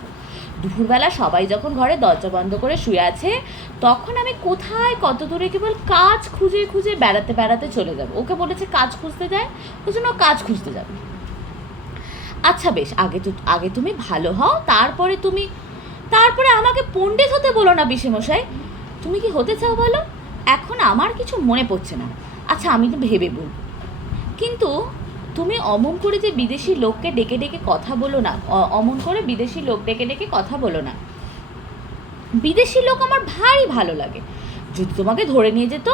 দুপুরবেলা সবাই যখন ঘরে দরজা বন্ধ করে শুয়ে আছে, তখন আমি কোথায় কত দূরে কেবল কাজ খুঁজে খুঁজে বেড়াতে বেড়াতে চলে যাব। ওকে বলেছে কাজ খুঁজতে যায়, ওই জন্য কাজ খুঁজতে যাবে। আচ্ছা বেশ, আগে তুমি ভালো হও, তারপরে আমাকে পণ্ডিত হতে বলো না পিসেমশাই। তুমি কি হতে চাও বলো? এখন আমার কিছু মনে পড়ছে না। আচ্ছা আমি তো ভেবে বলবো। কিন্তু তুমি অমন করে যে বিদেশি লোককে ডেকে ডেকে কথা বলো না, অমন করে বিদেশি লোক ডেকে ডেকে কথা বলো না। বিদেশি লোক আমার ভারী ভালো লাগে। যদি তোমাকে ধরে নিয়ে যেত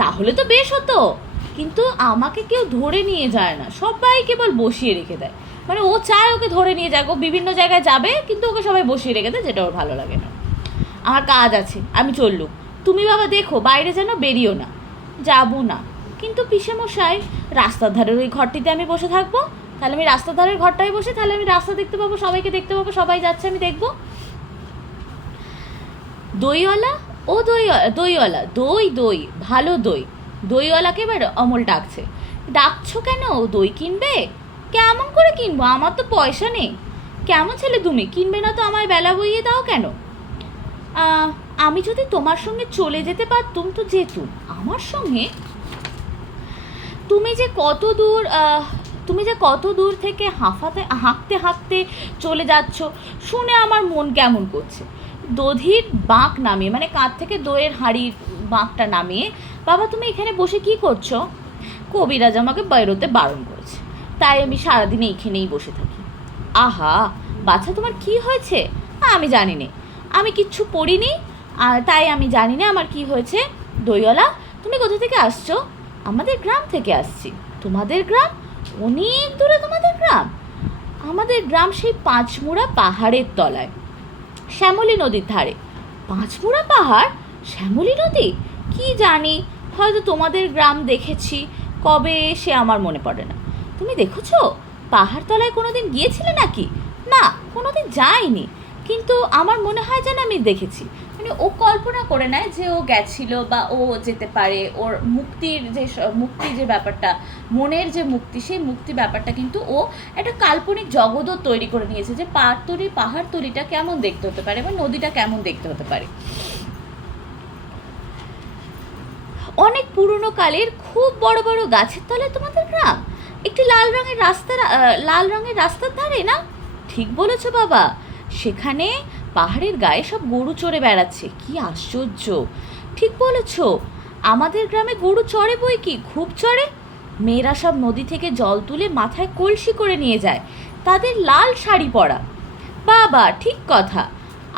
তাহলে তো বেশ হতো, কিন্তু আমাকে কেউ ধরে নিয়ে যায় না, সবাই কেবল বসিয়ে রেখে দেয়। মানে ও চায় ওকে ধরে নিয়ে যাক, ও বিভিন্ন জায়গায় যাবে, কিন্তু ওকে সবাই বসিয়ে রেখে দেয়, যেটা ওর ভালো লাগে না। আমার কাজ আছে, আমি চললুম। তুমি বাবা দেখো বাইরে যেন বেরিও না। যাবো না। কিন্তু পিসেমশাই, রাস্তার ধারের ওই ঘরটিতে আমি বসে থাকবো, তাহলে আমি রাস্তার ধারের ঘরটায় বসে, তাহলে আমি রাস্তা দেখতে পাবো, সবাইকে দেখতে পাবো, সবাই যাচ্ছে আমি দেখবো। দইওয়ালা, ও দইওয়ালা, দই ভালো দই। দইওয়ালাকে এবার অমল ডাকছে। ডাকছো কেন? দই কিনবে? কেমন করে কিনবো, আমার তো পয়সা নেই। কেমন ছেলে তুমি, কিনবে না তো আমায় বেলা বইয়ে দাও কেন? আমি যদি তোমার সঙ্গে চলে যেতে পারতুম তো যেতুম। আমার সঙ্গে? তুমি যে কত দূর থেকে হাঁকতে হাঁকতে চলে যাচ্ছ শুনে আমার মন কেমন করছে। দধির বাঁক নামিয়ে, মানে কাঁধ থেকে দইয়ের হাঁড়ির বাঁকটা নামিয়ে, বাবা তুমি এখানে বসে কি করছো? কবিরাজ আমাকে বেরোতে বারণ করেছে, তাই আমি সারাদিন এইখানেই বসে থাকি। আহা বাছা, তোমার কি হয়েছে? আমি জানি নে, আমি কিচ্ছু পড়িনি, তাই আমি জানি না আমার কি হয়েছে। দইওয়ালা, তুমি কোথা থেকে আসছো? আমাদের গ্রাম থেকে আসছি। তোমাদের গ্রাম? অনেক দূরে তোমাদের গ্রাম? আমাদের গ্রাম সেই পাঁচমুড়া পাহাড়ের তলায়, শ্যামলী নদীর ধারে। পাঁচমুড়া পাহাড়, শ্যামলী নদী? কি জানি, হয়তো তোমাদের গ্রাম দেখেছি, কবে সে আমার মনে পড়ে না। তুমি দেখেছো? পাহাড়তলায় কোনোদিন গিয়েছিলে নাকি? না, কোনোদিন যাইনি, কিন্তু আমার মনে হয় যেন আমি দেখেছি। মানে ও কল্পনা করে নেয় যে ও গেছিল বা ও যেতে পারে। ওর মুক্তি যে ব্যাপারটা, মনের যে মুক্তি, সেই মুক্তি ব্যাপারটা কিন্তু ও একটা কাল্পনিক জগৎও তৈরি করে নিয়েছে, যে পাহাড়তলিটা কেমন দেখতে হতে পারে বা নদীটা কেমন দেখতে হতে পারে। অনেক পুরনো কালের খুব বড় বড় গাছের তলায় তোমাদের গ্রাম? একটি লাল রঙের রাস্তার ধারে না? ঠিক বলেছো বাবা, সেখানে পাহাড়ের গায়ে সব গরু চড়ে বেড়াচ্ছে। কি আশ্চর্য! ঠিক বলেছো, আমাদের গ্রামে গরু চড়ে বই কি, খুব চড়ে। মেয়েরা সব নদী থেকে জল তুলে মাথায় কলসি করে নিয়ে যায়, তাদের লাল শাড়ি পরা। বাবা ঠিক কথা,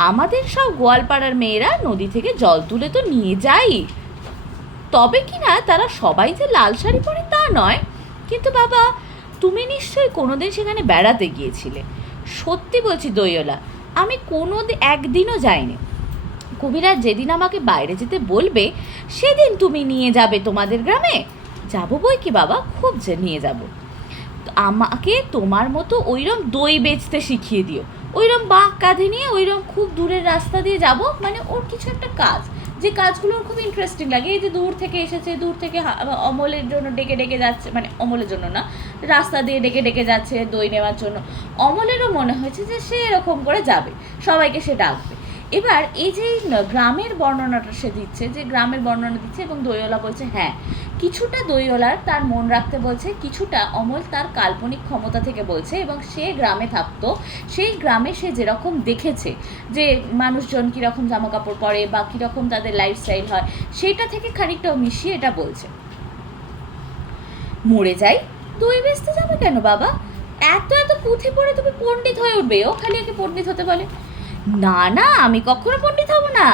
আমাদের সব গোয়ালপাড়ার মেয়েরা নদী থেকে জল তুলে তো নিয়ে যায়, তবে কি না তারা সবাই যে লাল শাড়ি পরে তা নয়। কিন্তু বাবা, তুমি নিশ্চয়ই কোনোদিন সেখানে বেড়াতে গিয়েছিলে। সত্যি বলছি দইওয়ালা, আমি একদিনও যাইনি। কবিরাজ যেদিন আমাকে বাইরে যেতে বলবে সেদিন তুমি নিয়ে যাবে তোমাদের গ্রামে। যাবো বই কি বাবা, খুব যে নিয়ে যাব। আমাকে তোমার মতো ওইরকম দই বেচতে শিখিয়ে দিও, ওইরকম বাঁক কাঁধে নিয়ে ওইরকম খুব দূরের রাস্তা দিয়ে যাব, মানে ওর কিছু একটা কাজ, যে কাজগুলো ওর খুব ইন্টারেস্টিং লাগে। এই যে দূর থেকে এসেছে, দূর থেকে অমলের জন্য ডেকে ডেকে যাচ্ছে, মানে অমলের জন্য না, রাস্তা দিয়ে ডেকে ডেকে যাচ্ছে দই নেওয়ার জন্য। অমলেরও মনে হয়েছে যে সে এরকম করে যাবে, সবাইকে সে ডাকবে। এবার এই যে গ্রামের বর্ণনাটা সে দিচ্ছে, যে গ্রামের বর্ণনা দিচ্ছে, এবং দইওয়ালা বলছে হ্যাঁ, কিছুটা দইওয়ালার তার মন রাখতে বলছে, কিছুটা অমল তার কাল্পনিক ক্ষমতা থেকে বলছে। এবং সে গ্রামে থাকতো, সেই গ্রামে সে যেরকম দেখেছে যে মানুষজন কীরকম জামা কাপড় পরে বা কীরকম তাদের লাইফস্টাইল হয়, সেইটা থেকে খানিকটাও মিশিয়ে এটা বলছে। মরে যাই, দই বেচতে যাবে কেন বাবা? এত এত পুঁথি পড়ে তুমি পণ্ডিত হয়ে উঠবে। ও খালি একে পণ্ডিত হতে বলে। না না, আমি কখনো পণ্ডিত হব না।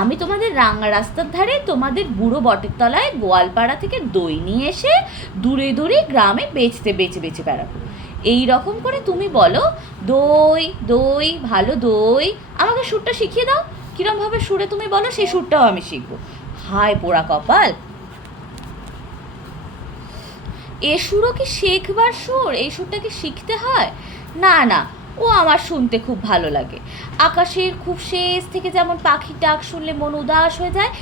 আমি তোমাদের রাঙা রাস্তার ধারে তোমাদের বুড়ো বটের তলায় গোয়ালপাড়া থেকে দই নিয়ে এসে দূরে দূরে গ্রামে বেচতে বেচে বেচে বেড়াবো। এই রকম করে তুমি বলো দই দই ভালো দই, আমাকে সুরটা শিখিয়ে দাও। কীরমভাবে সুরে তুমি বলো সেই সুরটাও আমি শিখবো। হায় পোড়া কপাল, এ সুরও কি শেখবার সুর? এই সুরটা কি শিখতে হয়? না না, ও আমার শুনতে খুব ভালো লাগে। আকাশের খুব শেষ থেকে যেমন পাখির ডাক শুনলে মন উদাস হয়ে যায়,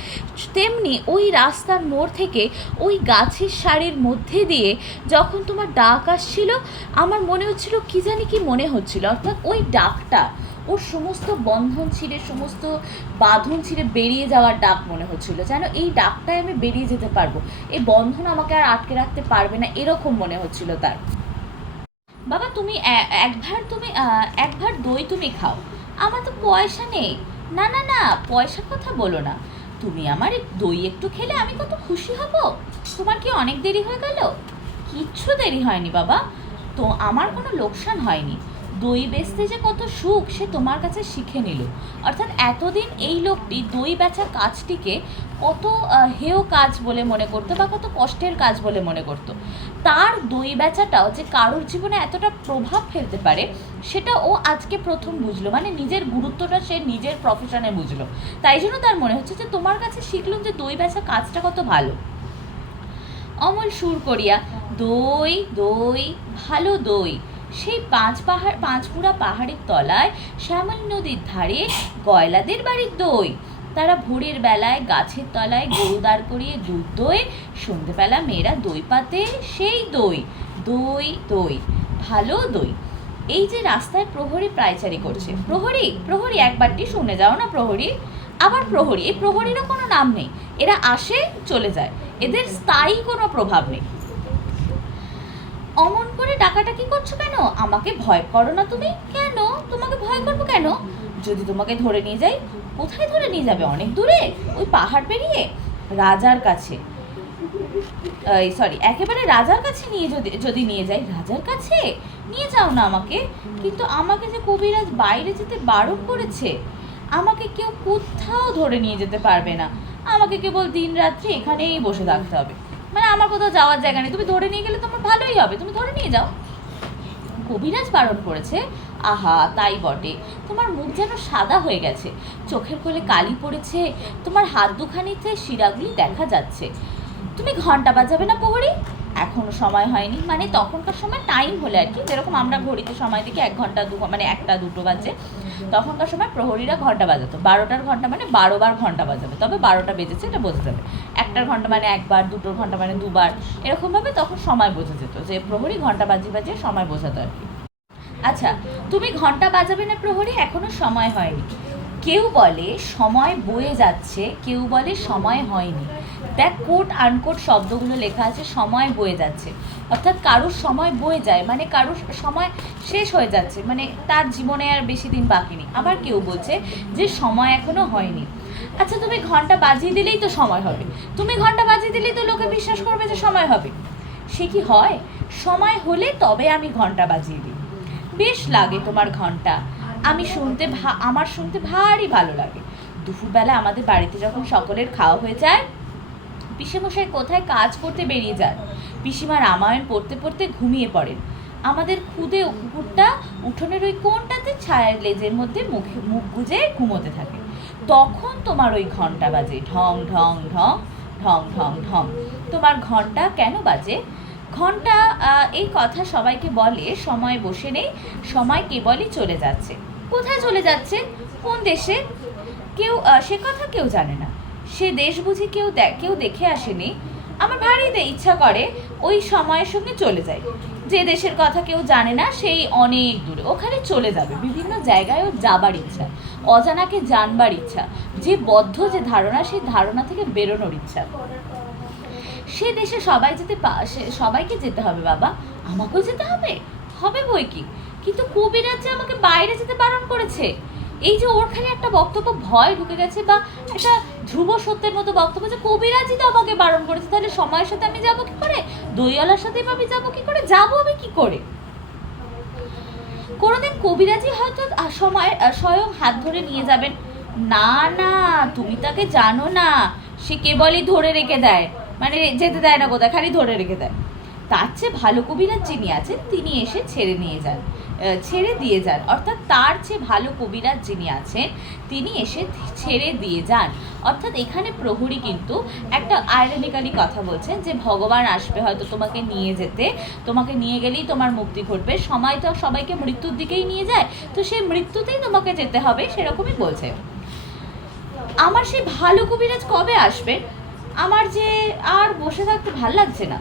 তেমনি ওই রাস্তার মোড় থেকে ওই গাছের সারির মধ্যে দিয়ে যখন তোমার ডাক আসছিল, আমার মনে হচ্ছিল কি জানি কি মনে হচ্ছিল, অর্থাৎ ওই ডাকটা ওর সমস্ত বন্ধন ছিঁড়ে, সমস্ত বাঁধন ছিঁড়ে বেরিয়ে যাওয়ার ডাক মনে হচ্ছিল, যেন এই ডাকটায় আমি বেরিয়ে যেতে পারবো, এই বন্ধন আমাকে আর আটকে রাখতে পারবে না, এরকম মনে হচ্ছিল তার। বাবা তুমি এক ভাঁড় দই তুমি খাও, আমার তো পয়সা নেই। না না না, পয়সার কথা বলো না, তুমি আমার দই একটু খেলে আমি কত খুশি হব। তোমার কি অনেক দেরি হয়ে গেল? কিচ্ছু দেরি হয়নি বাবা, তো আমার কোনো লোকসান হয়নি। দই বেচতে যে কত সুখ সে তোমার কাছে শিখে নিল। অর্থাৎ এতদিন এই লোকটি দই বেচার কাজটিকে কত হেয় কাজ বলে মনে করতো বা কত কষ্টের কাজ বলে মনে করতো, তার দই বেচাটাও যে কারোর জীবনে এতটা প্রভাব ফেলতে পারে সেটা ও আজকে প্রথম বুঝলো। মানে নিজের গুরুত্বটা সে নিজের প্রফেশনে বুঝলো, তাই জন্য তার মনে হচ্ছে যে তোমার কাছে শিখলাম যে দই বেচা কাজটা কত ভালো। অমল সুর করিয়া দই দই ভালো দই, সেই পাঁচপুরা পাহাড়ের তলায় শ্যামল নদীর ধারে গয়লাদের বাড়ির দই। তারা ভোরের বেলায় গাছের তলায় গরু দাঁড় করিয়ে দুধ দই, সন্ধেবেলা মেয়েরা দই পাতে সেই দই দই দই ভালো দই। এই যে রাস্তায় প্রহরী পায়চারি করছে, প্রহরী প্রহরী একবারটি শুনে যাও না প্রহরী। আবার প্রহরী, এই প্রহরীরা কোনো নাম নেই, এরা আসে চলে যায়, এদের স্থায়ী কোনো প্রভাব নেই। অমন করে ডাকাডাকি করছো কেন? আমাকে ভয় করো না তুমি? কেন তোমাকে ভয় করবো কেন? যদি তোমাকে ধরে নিয়ে যাই? কোথায় ধরে নিয়ে যাবে? অনেক দূরে, ওই পাহাড় পেরিয়ে রাজার কাছে, একেবারে রাজার কাছে নিয়ে যদি নিয়ে যাই। রাজার কাছে নিয়ে যাও না আমাকে, কিন্তু আমাকে যে কবিরাজ বাইরে যেতে বারণ করেছে, আমাকে কেউ কোথাও ধরে নিয়ে যেতে পারবে না, আমাকে কেবল দিন রাত্রি এখানেই বসে থাকতে হবে, মানে আমার কোথাও যাওয়ার জায়গা নেই। তুমি ধরে নিয়ে গেলে তোমার ভালোই হবে, তুমি ধরে নিয়ে যাও। কবিরাজ বারণ করেছে? আহা তাই বটে, তোমার মুখ যেন সাদা হয়ে গেছে, চোখের কোলে কালি পড়েছে, তোমার হাত দুখানিতে শিরাগুলি দেখা যাচ্ছে। তুমি ঘন্টা বাজাবে না প্রহরী? এখনো সময় হয়নি, মানে তখনকার সময় টাইম হলে আর কি, যেরকম আমরা ঘড়িতে সময় দেখি 1 ঘন্টা মানে 1টা 2টো বাজে, তখনকার সময় প্রহরীরা ঘন্টা বাজাতো। 12টার ঘন্টা মানে 12 বার ঘন্টা বাজাবে, তবে 12টা বেজেছে এটা বোঝা যাবে। 1টার ঘন্টা মানে 1 বার, 2টোর ঘন্টা মানে 2 বার, এরকমভাবে তখন সময় বোঝা যেত, যে প্রহরী ঘন্টা বাজিয়ে সময় বোঝাতো আর কি। আচ্ছা, তুমি ঘন্টা বাজাবে না প্রহরী? এখনো সময় হয়নি। কেউ বলে সময় বয়ে যাচ্ছে, কেউ বলে সময় হয়নি। দেখ কোট আনকোট শব্দগুলো লেখা আছে, সময় বয়ে যাচ্ছে, অর্থাৎ কারোর সময় বয়ে যায়, মানে কারোর সময় শেষ হয়ে যাচ্ছে, মানে তার জীবনে আর বেশি দিন বাকি নেই। আবার কেউ বলছে যে সময় এখনো হয়নি। আচ্ছা, তুমি ঘন্টা বাজিয়ে দিলেই তো সময় হবে, তুমি ঘন্টা বাজিয়ে দিলেই তো লোকে বিশ্বাস করবে যে সময় হবে। সে কি হয়? সময় হলে তবে আমি ঘন্টা বাজিয়ে দিই। বেশ লাগে তোমার ঘন্টা, আমার শুনতে ভারী ভালো লাগে। দুপুরবেলা আমাদের বাড়িতে যখন সকলের খাওয়া হয়ে যায়, পিসেমশাই কোথায় কাজ করতে বেরিয়ে যান, পিসিমা রামায়ণ পড়তে পড়তে ঘুমিয়ে পড়েন। আমাদের খুদে কুকুরটা উঠোনের ওই কোণটাতে ছায়ার লেজের মধ্যে মুখ গুজে ঘুমোতে থাকে। তখন তোমার ওই ঘন্টা বাজে ঢং ঢং ঢং ঢং ঢং ঢং। তোমার ঘন্টা কেন বাজে? ঘন্টা এই কথা সবাইকে বলে সময় বসে নেই, সময় কেবলই চলে যাচ্ছে। কোথায় চলে যাচ্ছে? কোন দেশে? কেউ সে কথা কেউ জানে না। সে দেশ বুঝি কেউ দেখে আসেনি। আমার ভারী ইচ্ছা করে ওই সময়ের সঙ্গে চলে যায়। যে দেশের কথা কেউ জানে না সেই অনেক দূরে, ওখানে চলে যাবে। বিভিন্ন জায়গায়ও যাবার ইচ্ছা, অজানাকে জানবার ইচ্ছা, যে বদ্ধ যে ধারণা, সেই ধারণা থেকে বেরোনোর ইচ্ছা। সে দেশে সবাইকে যেতে হবে বাবা, আমাকেও যেতে হবে, হবে বই কি। কিন্তু কবিরাজ যে আমাকে বাইরে যেতে বারণ করেছে, এই যে ওর খালি একটা বক্তব্য ভয় ঢুকে গেছে, বা একটা ধ্রুব সত্যের মতো বক্তব্য, যে কবিরাজই তো আমাকে বারণ করেছে, তাহলে সময়ের সাথে আমি যাবো কি করে? দইওয়ালার সাথে আমি যাবো কি করে? যাবো আমি কি করে? কোনোদিন কবিরাজি হয়তো সময় স্বয়ং হাত ধরে নিয়ে যাবেন। না না, তুমি তাকে জানো না, সে কেবলই ধরে রেখে দেয়, মানে যেতে দেয় না কোথায়, খালি ধরে রেখে দেয়। তার চেয়ে ভালো কবিরাজ যিনি আছেন তিনি এসে ছেড়ে দিয়ে যান, অর্থাৎ তার চেয়ে ভালো কবিরাজ যিনি আছেন তিনি এসে ছেড়ে দিয়ে যান। অর্থাৎ এখানে প্রহরী কিন্তু একটা আইরনিক্যালি কথা বলছেন, যে ভগবান আসবে হয়তো তোমাকে নিয়ে যেতে, তোমাকে নিয়ে গেলেই তোমার মুক্তি ঘটবে। সময় তো সবাইকে মৃত্যুর দিকেই নিয়ে যায়, তো সেই মৃত্যুতেই তোমাকে যেতে হবে, সেরকমই বলছে। আমার সেই ভালো কবিরাজ কবে আসবে? আমার যে আর বসে থাকতে ভাল লাগছে না।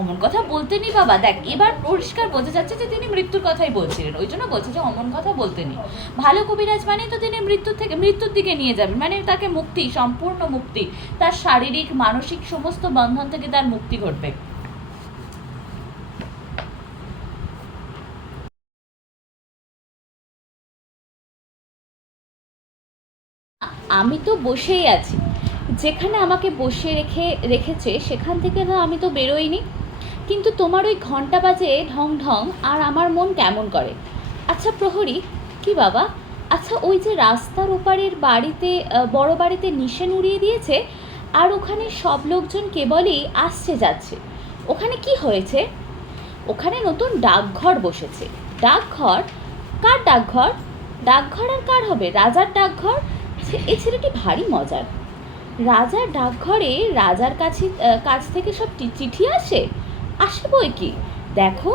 অমন কথা বলতে নি বাবা, দেখ এবার পরিষ্কার বোঝা যাচ্ছে যে তিনি মৃত্যুর কথাই বলছিলেন, ওই জন্য বলছে যে অমন কথা বলতে নি। ভালো কবিরাজ মানে তো তিনি মৃত্যুর দিকে নিয়ে যাবেন, মানে তাকে মুক্তি, সম্পূর্ণ মুক্তি, তার শারীরিক মানসিক সমস্ত বন্ধন থেকে তার মুক্তি ঘটবে। আমি তো বসেই আছি, যেখানে আমাকে বসিয়ে রেখেছে সেখান থেকে তো আমি তো বেরোইনি। কিন্তু তোমার ওই ঘন্টা বাজে ঢং ঢং, আর আমার মন কেমন করে। আচ্ছা প্রহরী, কি বাবা, আচ্ছা ওই যে রাস্তার ওপারের বাড়িতে, বড় বাড়িতে নিশান উড়িয়ে দিয়েছে, আর ওখানে সব লোকজন কেবলই আসছে যাচ্ছে, ওখানে কি হয়েছে? ওখানে নতুন ডাকঘর বসেছে। ডাকঘর? কার ডাকঘর? ডাকঘর আর কার হবে? রাজার ডাকঘর। এই ছেলেটি ভারী মজার। রাজার ডাকঘরে রাজার কাছ থেকে সব চিঠি আসে? আসে বই কি। দেখো,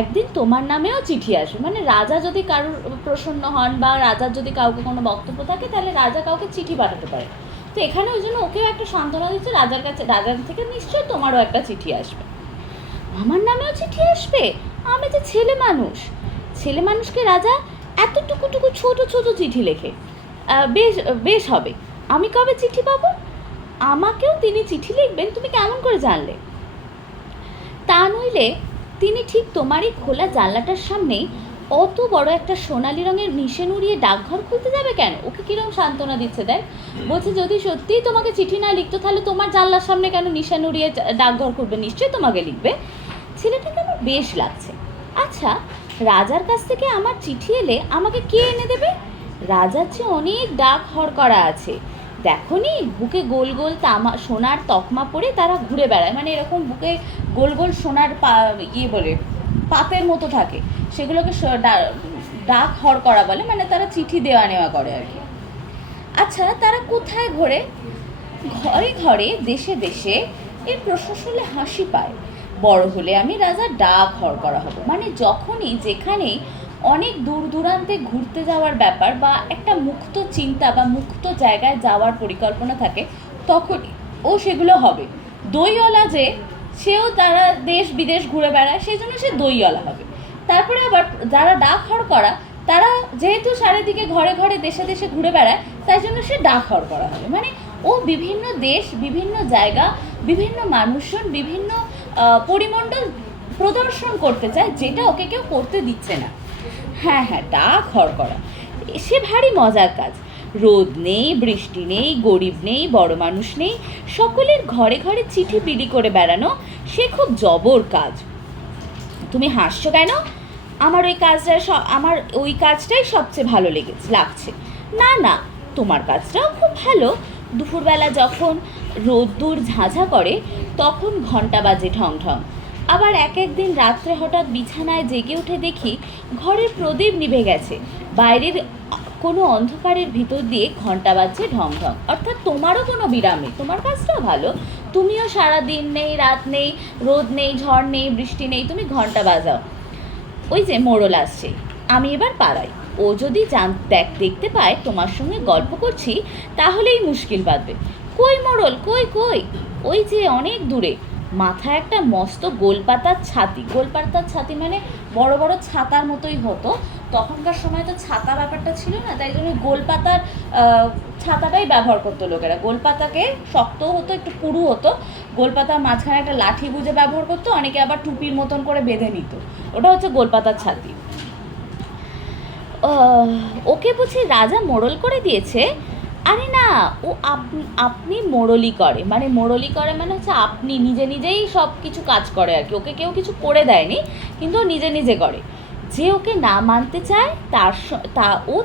একদিন তোমার নামেও চিঠি আসবে, মানে রাজা যদি কারোর প্রসন্ন হন, বা রাজার যদি কাউকে কোনো বক্তব্য থাকে, তাহলে রাজা কাউকে চিঠি পাঠাতে পারে। তো এখানে ওই জন্য ওকেও একটা সান্ত্বনা দিচ্ছে, রাজার থেকে নিশ্চয়ই তোমারও একটা চিঠি আসবে। আমার নামেও চিঠি আসবে? আমি যে ছেলে মানুষকে রাজা এতটুকু ছোট ছোট চিঠি লেখে। বেশ বেশ হবে, আমি কবে চিঠি পাবো? আমাকেও তিনি চিঠি লিখবেন, তুমি কেমন করে জানলে? তা নইলে তিনি ঠিক তোমারই খোলা জানলাটার সামনেই অত বড় একটা সোনালি রঙের নিশান উড়িয়ে ডাকঘর খুলতে যাবে কেন? ওকে কিরকম সান্ত্বনা দিচ্ছে দেখ। বলছে যদি সত্যিই তোমাকে চিঠি না লিখতো, তাহলে তোমার জানলার সামনে কেন নিশান উড়িয়ে ডাকঘর খুলবে? নিশ্চয়ই তোমাকে লিখবে। ছেলেটাকে আমার বেশ লাগছে। আচ্ছা, রাজার কাছ থেকে আমার চিঠি এলে আমাকে কে এনে দেবে? রাজার চেয়ে অনেক ডাক হর করা আছে, দেখো নি, বুকে গোল গোল সোনার তকমা পরে তারা ঘুরে বেড়ায়, মানে এরকম বুকে গোল গোল সোনার বলে পাতের মতো থাকে, সেগুলোকে ডাক হর করা বলে, মানে তারা চিঠি দেওয়া নেওয়া করে আর কি। আচ্ছা, তারা কোথায় ঘোরে? ঘরে ঘরে, দেশে দেশে। এর প্রশ্ন শুনলে হাসি পায়। বড় হলে আমি রাজার ডাক হর করা হব, মানে যখনই যেখানেই অনেক দূর দূরান্তে ঘুরতে যাওয়ার ব্যাপার, বা একটা মুক্ত চিন্তা বা মুক্ত জায়গায় যাওয়ার পরিকল্পনা থাকে, তখনই ও সেগুলো হবে। দইওয়ালা যে, সেও তারা দেশ বিদেশ ঘুরে বেড়ায়, সেই জন্য সে দইওয়ালা হবে। তারপরে আবার যারা ডাক হর করা, তারা যেহেতু চারিদিকে ঘরে ঘরে দেশে দেশে ঘুরে বেড়ায়, তাই জন্য সে ডাক হর করা হবে। মানে ও বিভিন্ন দেশ, বিভিন্ন জায়গা, বিভিন্ন মানুষজন, বিভিন্ন পরিমণ্ডল প্রদর্শন করতে চায়, যেটা ওকে কেউ করতে দিচ্ছে না। হ্যাঁ হ্যাঁ, ডাক হর করা সে ভারী মজার কাজ। রোদ নেই, বৃষ্টি নেই, গরিব নেই, বড় মানুষ নেই, সকলের ঘরে ঘরে চিঠি বিলি করে বেড়ানো সে খুব জবর কাজ। তুমি হাসছো কেন? আমার ওই কাজটাই সবচেয়ে ভালো লাগছে। না না, তোমার কাজটাও খুব ভালো। দুপুরবেলা যখন রোদ্দুর ঝাঁঝা করে, তখন ঘন্টা বাজে ঠং ঠং। আবার একদিন রাত্রে হঠাৎ বিছানায় জেগে উঠে দেখি ঘরের প্রদীপ নিভে গেছে, বাইরের কোনো অন্ধকারের ভিতর দিয়ে ঘন্টা বাজছে ঢং ঢং, অর্থাৎ তোমারও কোনো বিরাম নেই, তোমার কাজটাও ভালো, তুমিও সারা দিন নেই, রাত নেই, রোদ নেই, ঝড় নেই, বৃষ্টি নেই, তুমি ঘন্টা বাজাও। ওই যে মোড়ল আসছে, আমি এবার পাড়াই, ও যদি দেখতে পায় তোমার সঙ্গে গল্প করছি তাহলেই মুশকিল বাঁধবে। কই মোড়ল, কই কই? ওই যে অনেক দূরে, মাথায় একটা মস্ত গোলপাতার ছাতি, গোলপাতার ছাতি মানে বড় বড় ছাতার মতোই হতো, তখনকার সময় তো ছাতা ব্যাপারটা ছিল না, তাই জন্য গোলপাতার ছাতাটাই ব্যবহার করতো লোকেরা। গোলপাতাকে শক্ত হতো, একটু পুরু হতো, গোলপাতার মাঝখানে একটা লাঠি বুঝে ব্যবহার করতো, অনেকে আবার টুপির মতন করে বেঁধে নিত, ওটা হচ্ছে গোলপাতার ছাতি। ওকে বুঝি রাজা মোড়ল করে দিয়েছে? আরে না, ও আপনি মোড়লই করে, মানে মোড়লই করে মানে হচ্ছে আপনি নিজে নিজেই সব কিছু কাজ করে আর কি, ওকে কেউ কিছু করে দেয়নি, কিন্তু ও নিজে নিজে করে। যে ওকে না মানতে চায়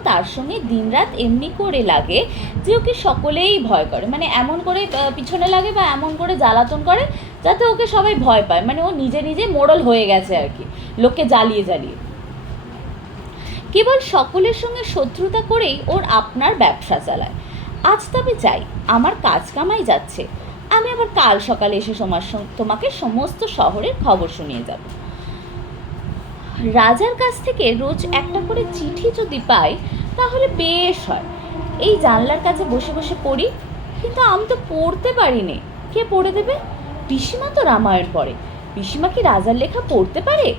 তার সঙ্গে দিনরাত এমনি করে লাগে যে ওকে সকলেই ভয় করে, মানে এমন করে পিছনে লাগে বা এমন করে জ্বালাতন করে যাতে ওকে সবাই ভয় পায়, মানে ও নিজে নিজে মোড়ল হয়ে গেছে আর কি, লোককে জ্বালিয়ে জ্বালিয়ে। কেবল সকলের সঙ্গে শত্রুতা করেই ওর আপনার ব্যবসা চালায়। আজ তবে যাই, আমার কাজ কামাই যাচ্ছে, আমি আবার কাল সকালে এসে তোমাকে সমস্ত শহরের খবর শুনিয়ে যাব। রাজার কাছ থেকে রোজ একটা করে চিঠি যদি পাই তাহলে বেশ হয়। এই জানলার কাছে বসে বসে পড়ি, কিন্তু আমি তো পড়তে পারিনি, কে পড়ে দেবে? পিসিমা তো রামায়ণ পড়ে, পিসিমা কি রাজার লেখা পড়তে পারে?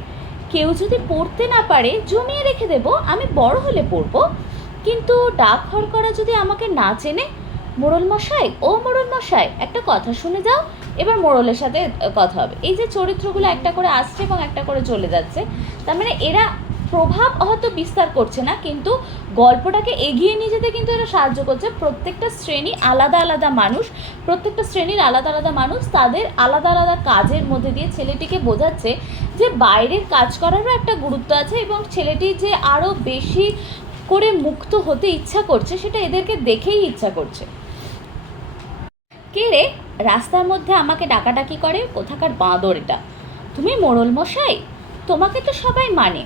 কেউ যদি পড়তে না পারে জমিয়ে রেখে দেবো, আমি বড় হলে পড়বো। কিন্তু ডাক হরকরা যদি আমাকে না চেনে, মোড়ল মশাই, ও মোড়ল মশাই, একটা কথা শুনে যাও, এবার মোড়লের সাথে কথা হবে। এই যে চরিত্রগুলো একটা করে আসছে এবং একটা করে চলে যাচ্ছে, তার মানে এরা প্রভাব হয়তো বিস্তার করছে না, কিন্তু গল্পটাকে এগিয়ে নিয়ে যেতে কিন্তু এরা সাহায্য করছে। প্রত্যেকটা শ্রেণী আলাদা আলাদা মানুষ, প্রত্যেকটা শ্রেণীর আলাদা আলাদা মানুষ তাদের আলাদা আলাদা কাজের মধ্যে দিয়ে ছেলেটিকে বোঝাচ্ছে যে বাইরের কাজ করারও একটা গুরুত্ব আছে, এবং ছেলেটি যে আরও বেশি করে মুক্ত হতে ইচ্ছা করছে সেটা এদেরকে দেখেই ইচ্ছা করছে। কে রে রাস্তার মধ্যে আমাকে ডাকাডাকি করে? কোথাকার বাঁদর এটা? তুমি মোড়ল মশাই? তোমাকে তো সবাই মানে,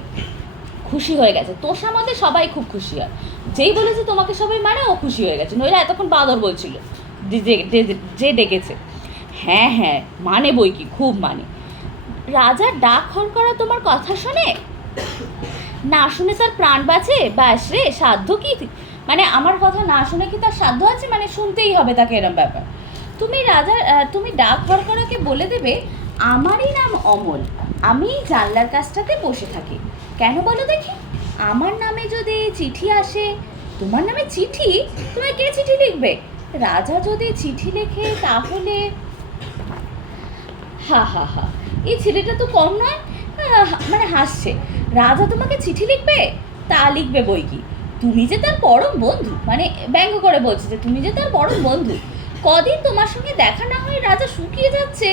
খুশি হয়ে গেছে, তোষা মধ্যে সবাই খুব খুশি হয়, যেই বলেছে তোমাকে সবাই মানে ও খুশি হয়ে গেছে, নইলে এতক্ষণ বাঁদর বলছিল যে ডেকেছে। হ্যাঁ হ্যাঁ মানে বই কি, খুব মানে। রাজার ডাক হরকরা তোমার কথা শোনে? না শুনে তার প্রাণ বাঁচে? ব্যাস রে, সাধ্য কি, মানে আমার কথা না শুনে কি তার সাধ্য আছে? মানে শুনতেই হবে তাকে, এরম ব্যাপার। তুমি ডাক হরকরাকে বলে দেবে আমারই নাম অমল, আমি জানলার কাছটাতে বসে থাকি। কেন বলো দেখি? আমার নামে যদি চিঠি আসে। তোমার নামে চিঠি? তোমায় কে চিঠি লিখবে? রাজা যদি চিঠি লেখে তাহলে। হা হা হা, এই ছেলেটা তো কম নয়, মানে হাসছে। রাজা তোমাকে চিঠি লিখবে? তা লিখবে বই কি, তুমি যে তার পরম বন্ধু, মানে ব্যঙ্গ করে বলছে যে তুমি যে তার পরম বন্ধু। কদিন তোমার সঙ্গে দেখা না হয়ে রাজা শুকিয়ে যাচ্ছে,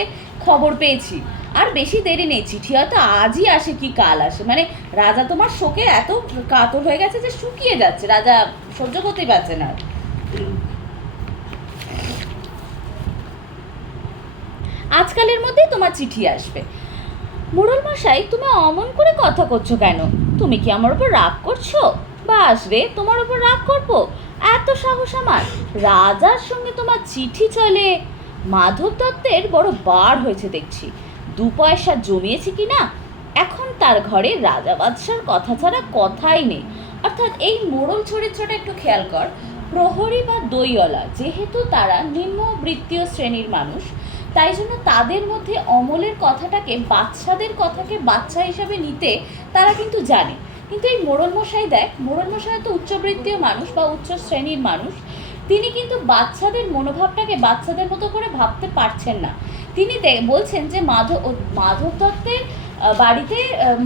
খবর পেয়েছি। আর বেশি দেরি নেই, চিঠি হয়তো আজই আসে কি কাল আসে, মানে রাজা তোমার শোকে এত কাতর হয়ে গেছে যে শুকিয়ে যাচ্ছে, রাজা সহ্য করতেই পারছে না। আজকালের মধ্যেই তোমার চিঠি আসবে। মোড়ল মশাই, তুমি অমন করে কথা করছো কেন? তুমি কি আমার উপর রাগ করছো? বাস রে, তোমার উপর রাগ করবো? এত সাহস আমার! রাজার সঙ্গে তোমার চিঠি চলে? মাধব দত্তের বড় বার হয়েছে দেখছি, 2 পয়সা জমিয়েছে কি না, এখন তার ঘরে রাজা বাদশার কথা ছাড়া কথাই নেই। অর্থাৎ এই মোড়ল চরিত্রটা একটু খেয়াল কর, প্রহরী বা দইওয়ালা যেহেতু তারা নিম্নবৃত্তীয় শ্রেণীর মানুষ, তাই জন্য তাদের মধ্যে অমলের কথাটাকে, বাচ্চাদের কথাকে বাচ্চা হিসাবে নিতে তারা কিন্তু জানে। কিন্তু এই মোড়ল মশাই দেখ, মোড়ল মশাই তো উচ্চবৃত্তীয় মানুষ বা উচ্চ শ্রেণীর মানুষ, তিনি কিন্তু বাচ্চাদের মনোভাবটাকে বাচ্চাদের মতো করে ভাবতে পারছেন না। তিনি বলছেন যে মাধব দত্তের বাড়িতে,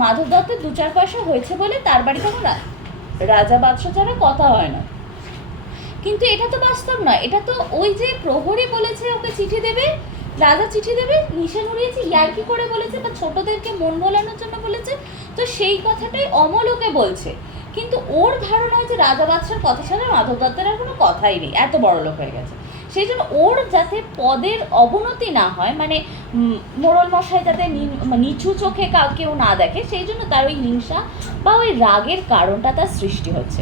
মাধব দত্তের 2-4 পয়সা হয়েছে বলে তার বাড়িতে এখন রাজা বাদশা ছাড়া কথা হয় না। কিন্তু এটা তো বাস্তব নয়, এটা তো ওই যে প্রহরী বলেছে ওকে চিঠি দেবে, রাজা চিঠি দেবে, নিশান উড়িয়েছে, ইয়ার্কি করে বলেছে বা ছোটদেরকে মন ভোলানোর জন্য বলেছে, তো সেই কথাটাই অমল ওকে বলছে। কিন্তু ওর ধারণা হয় যে রাজা বাদশার কথা ছাড়া মাধব দত্তের আর কোনো কথাই নেই, এত বড় লোক হয়ে গেছে। সেই জন্য ওর যাতে পদের অবনতি না হয়, মানে মোড়ল মশাই যাতে নিচু চোখে কেউ না দেখে, সেই জন্য তার ওই হিংসা বা ওই রাগের কারণটা তার সৃষ্টি হচ্ছে।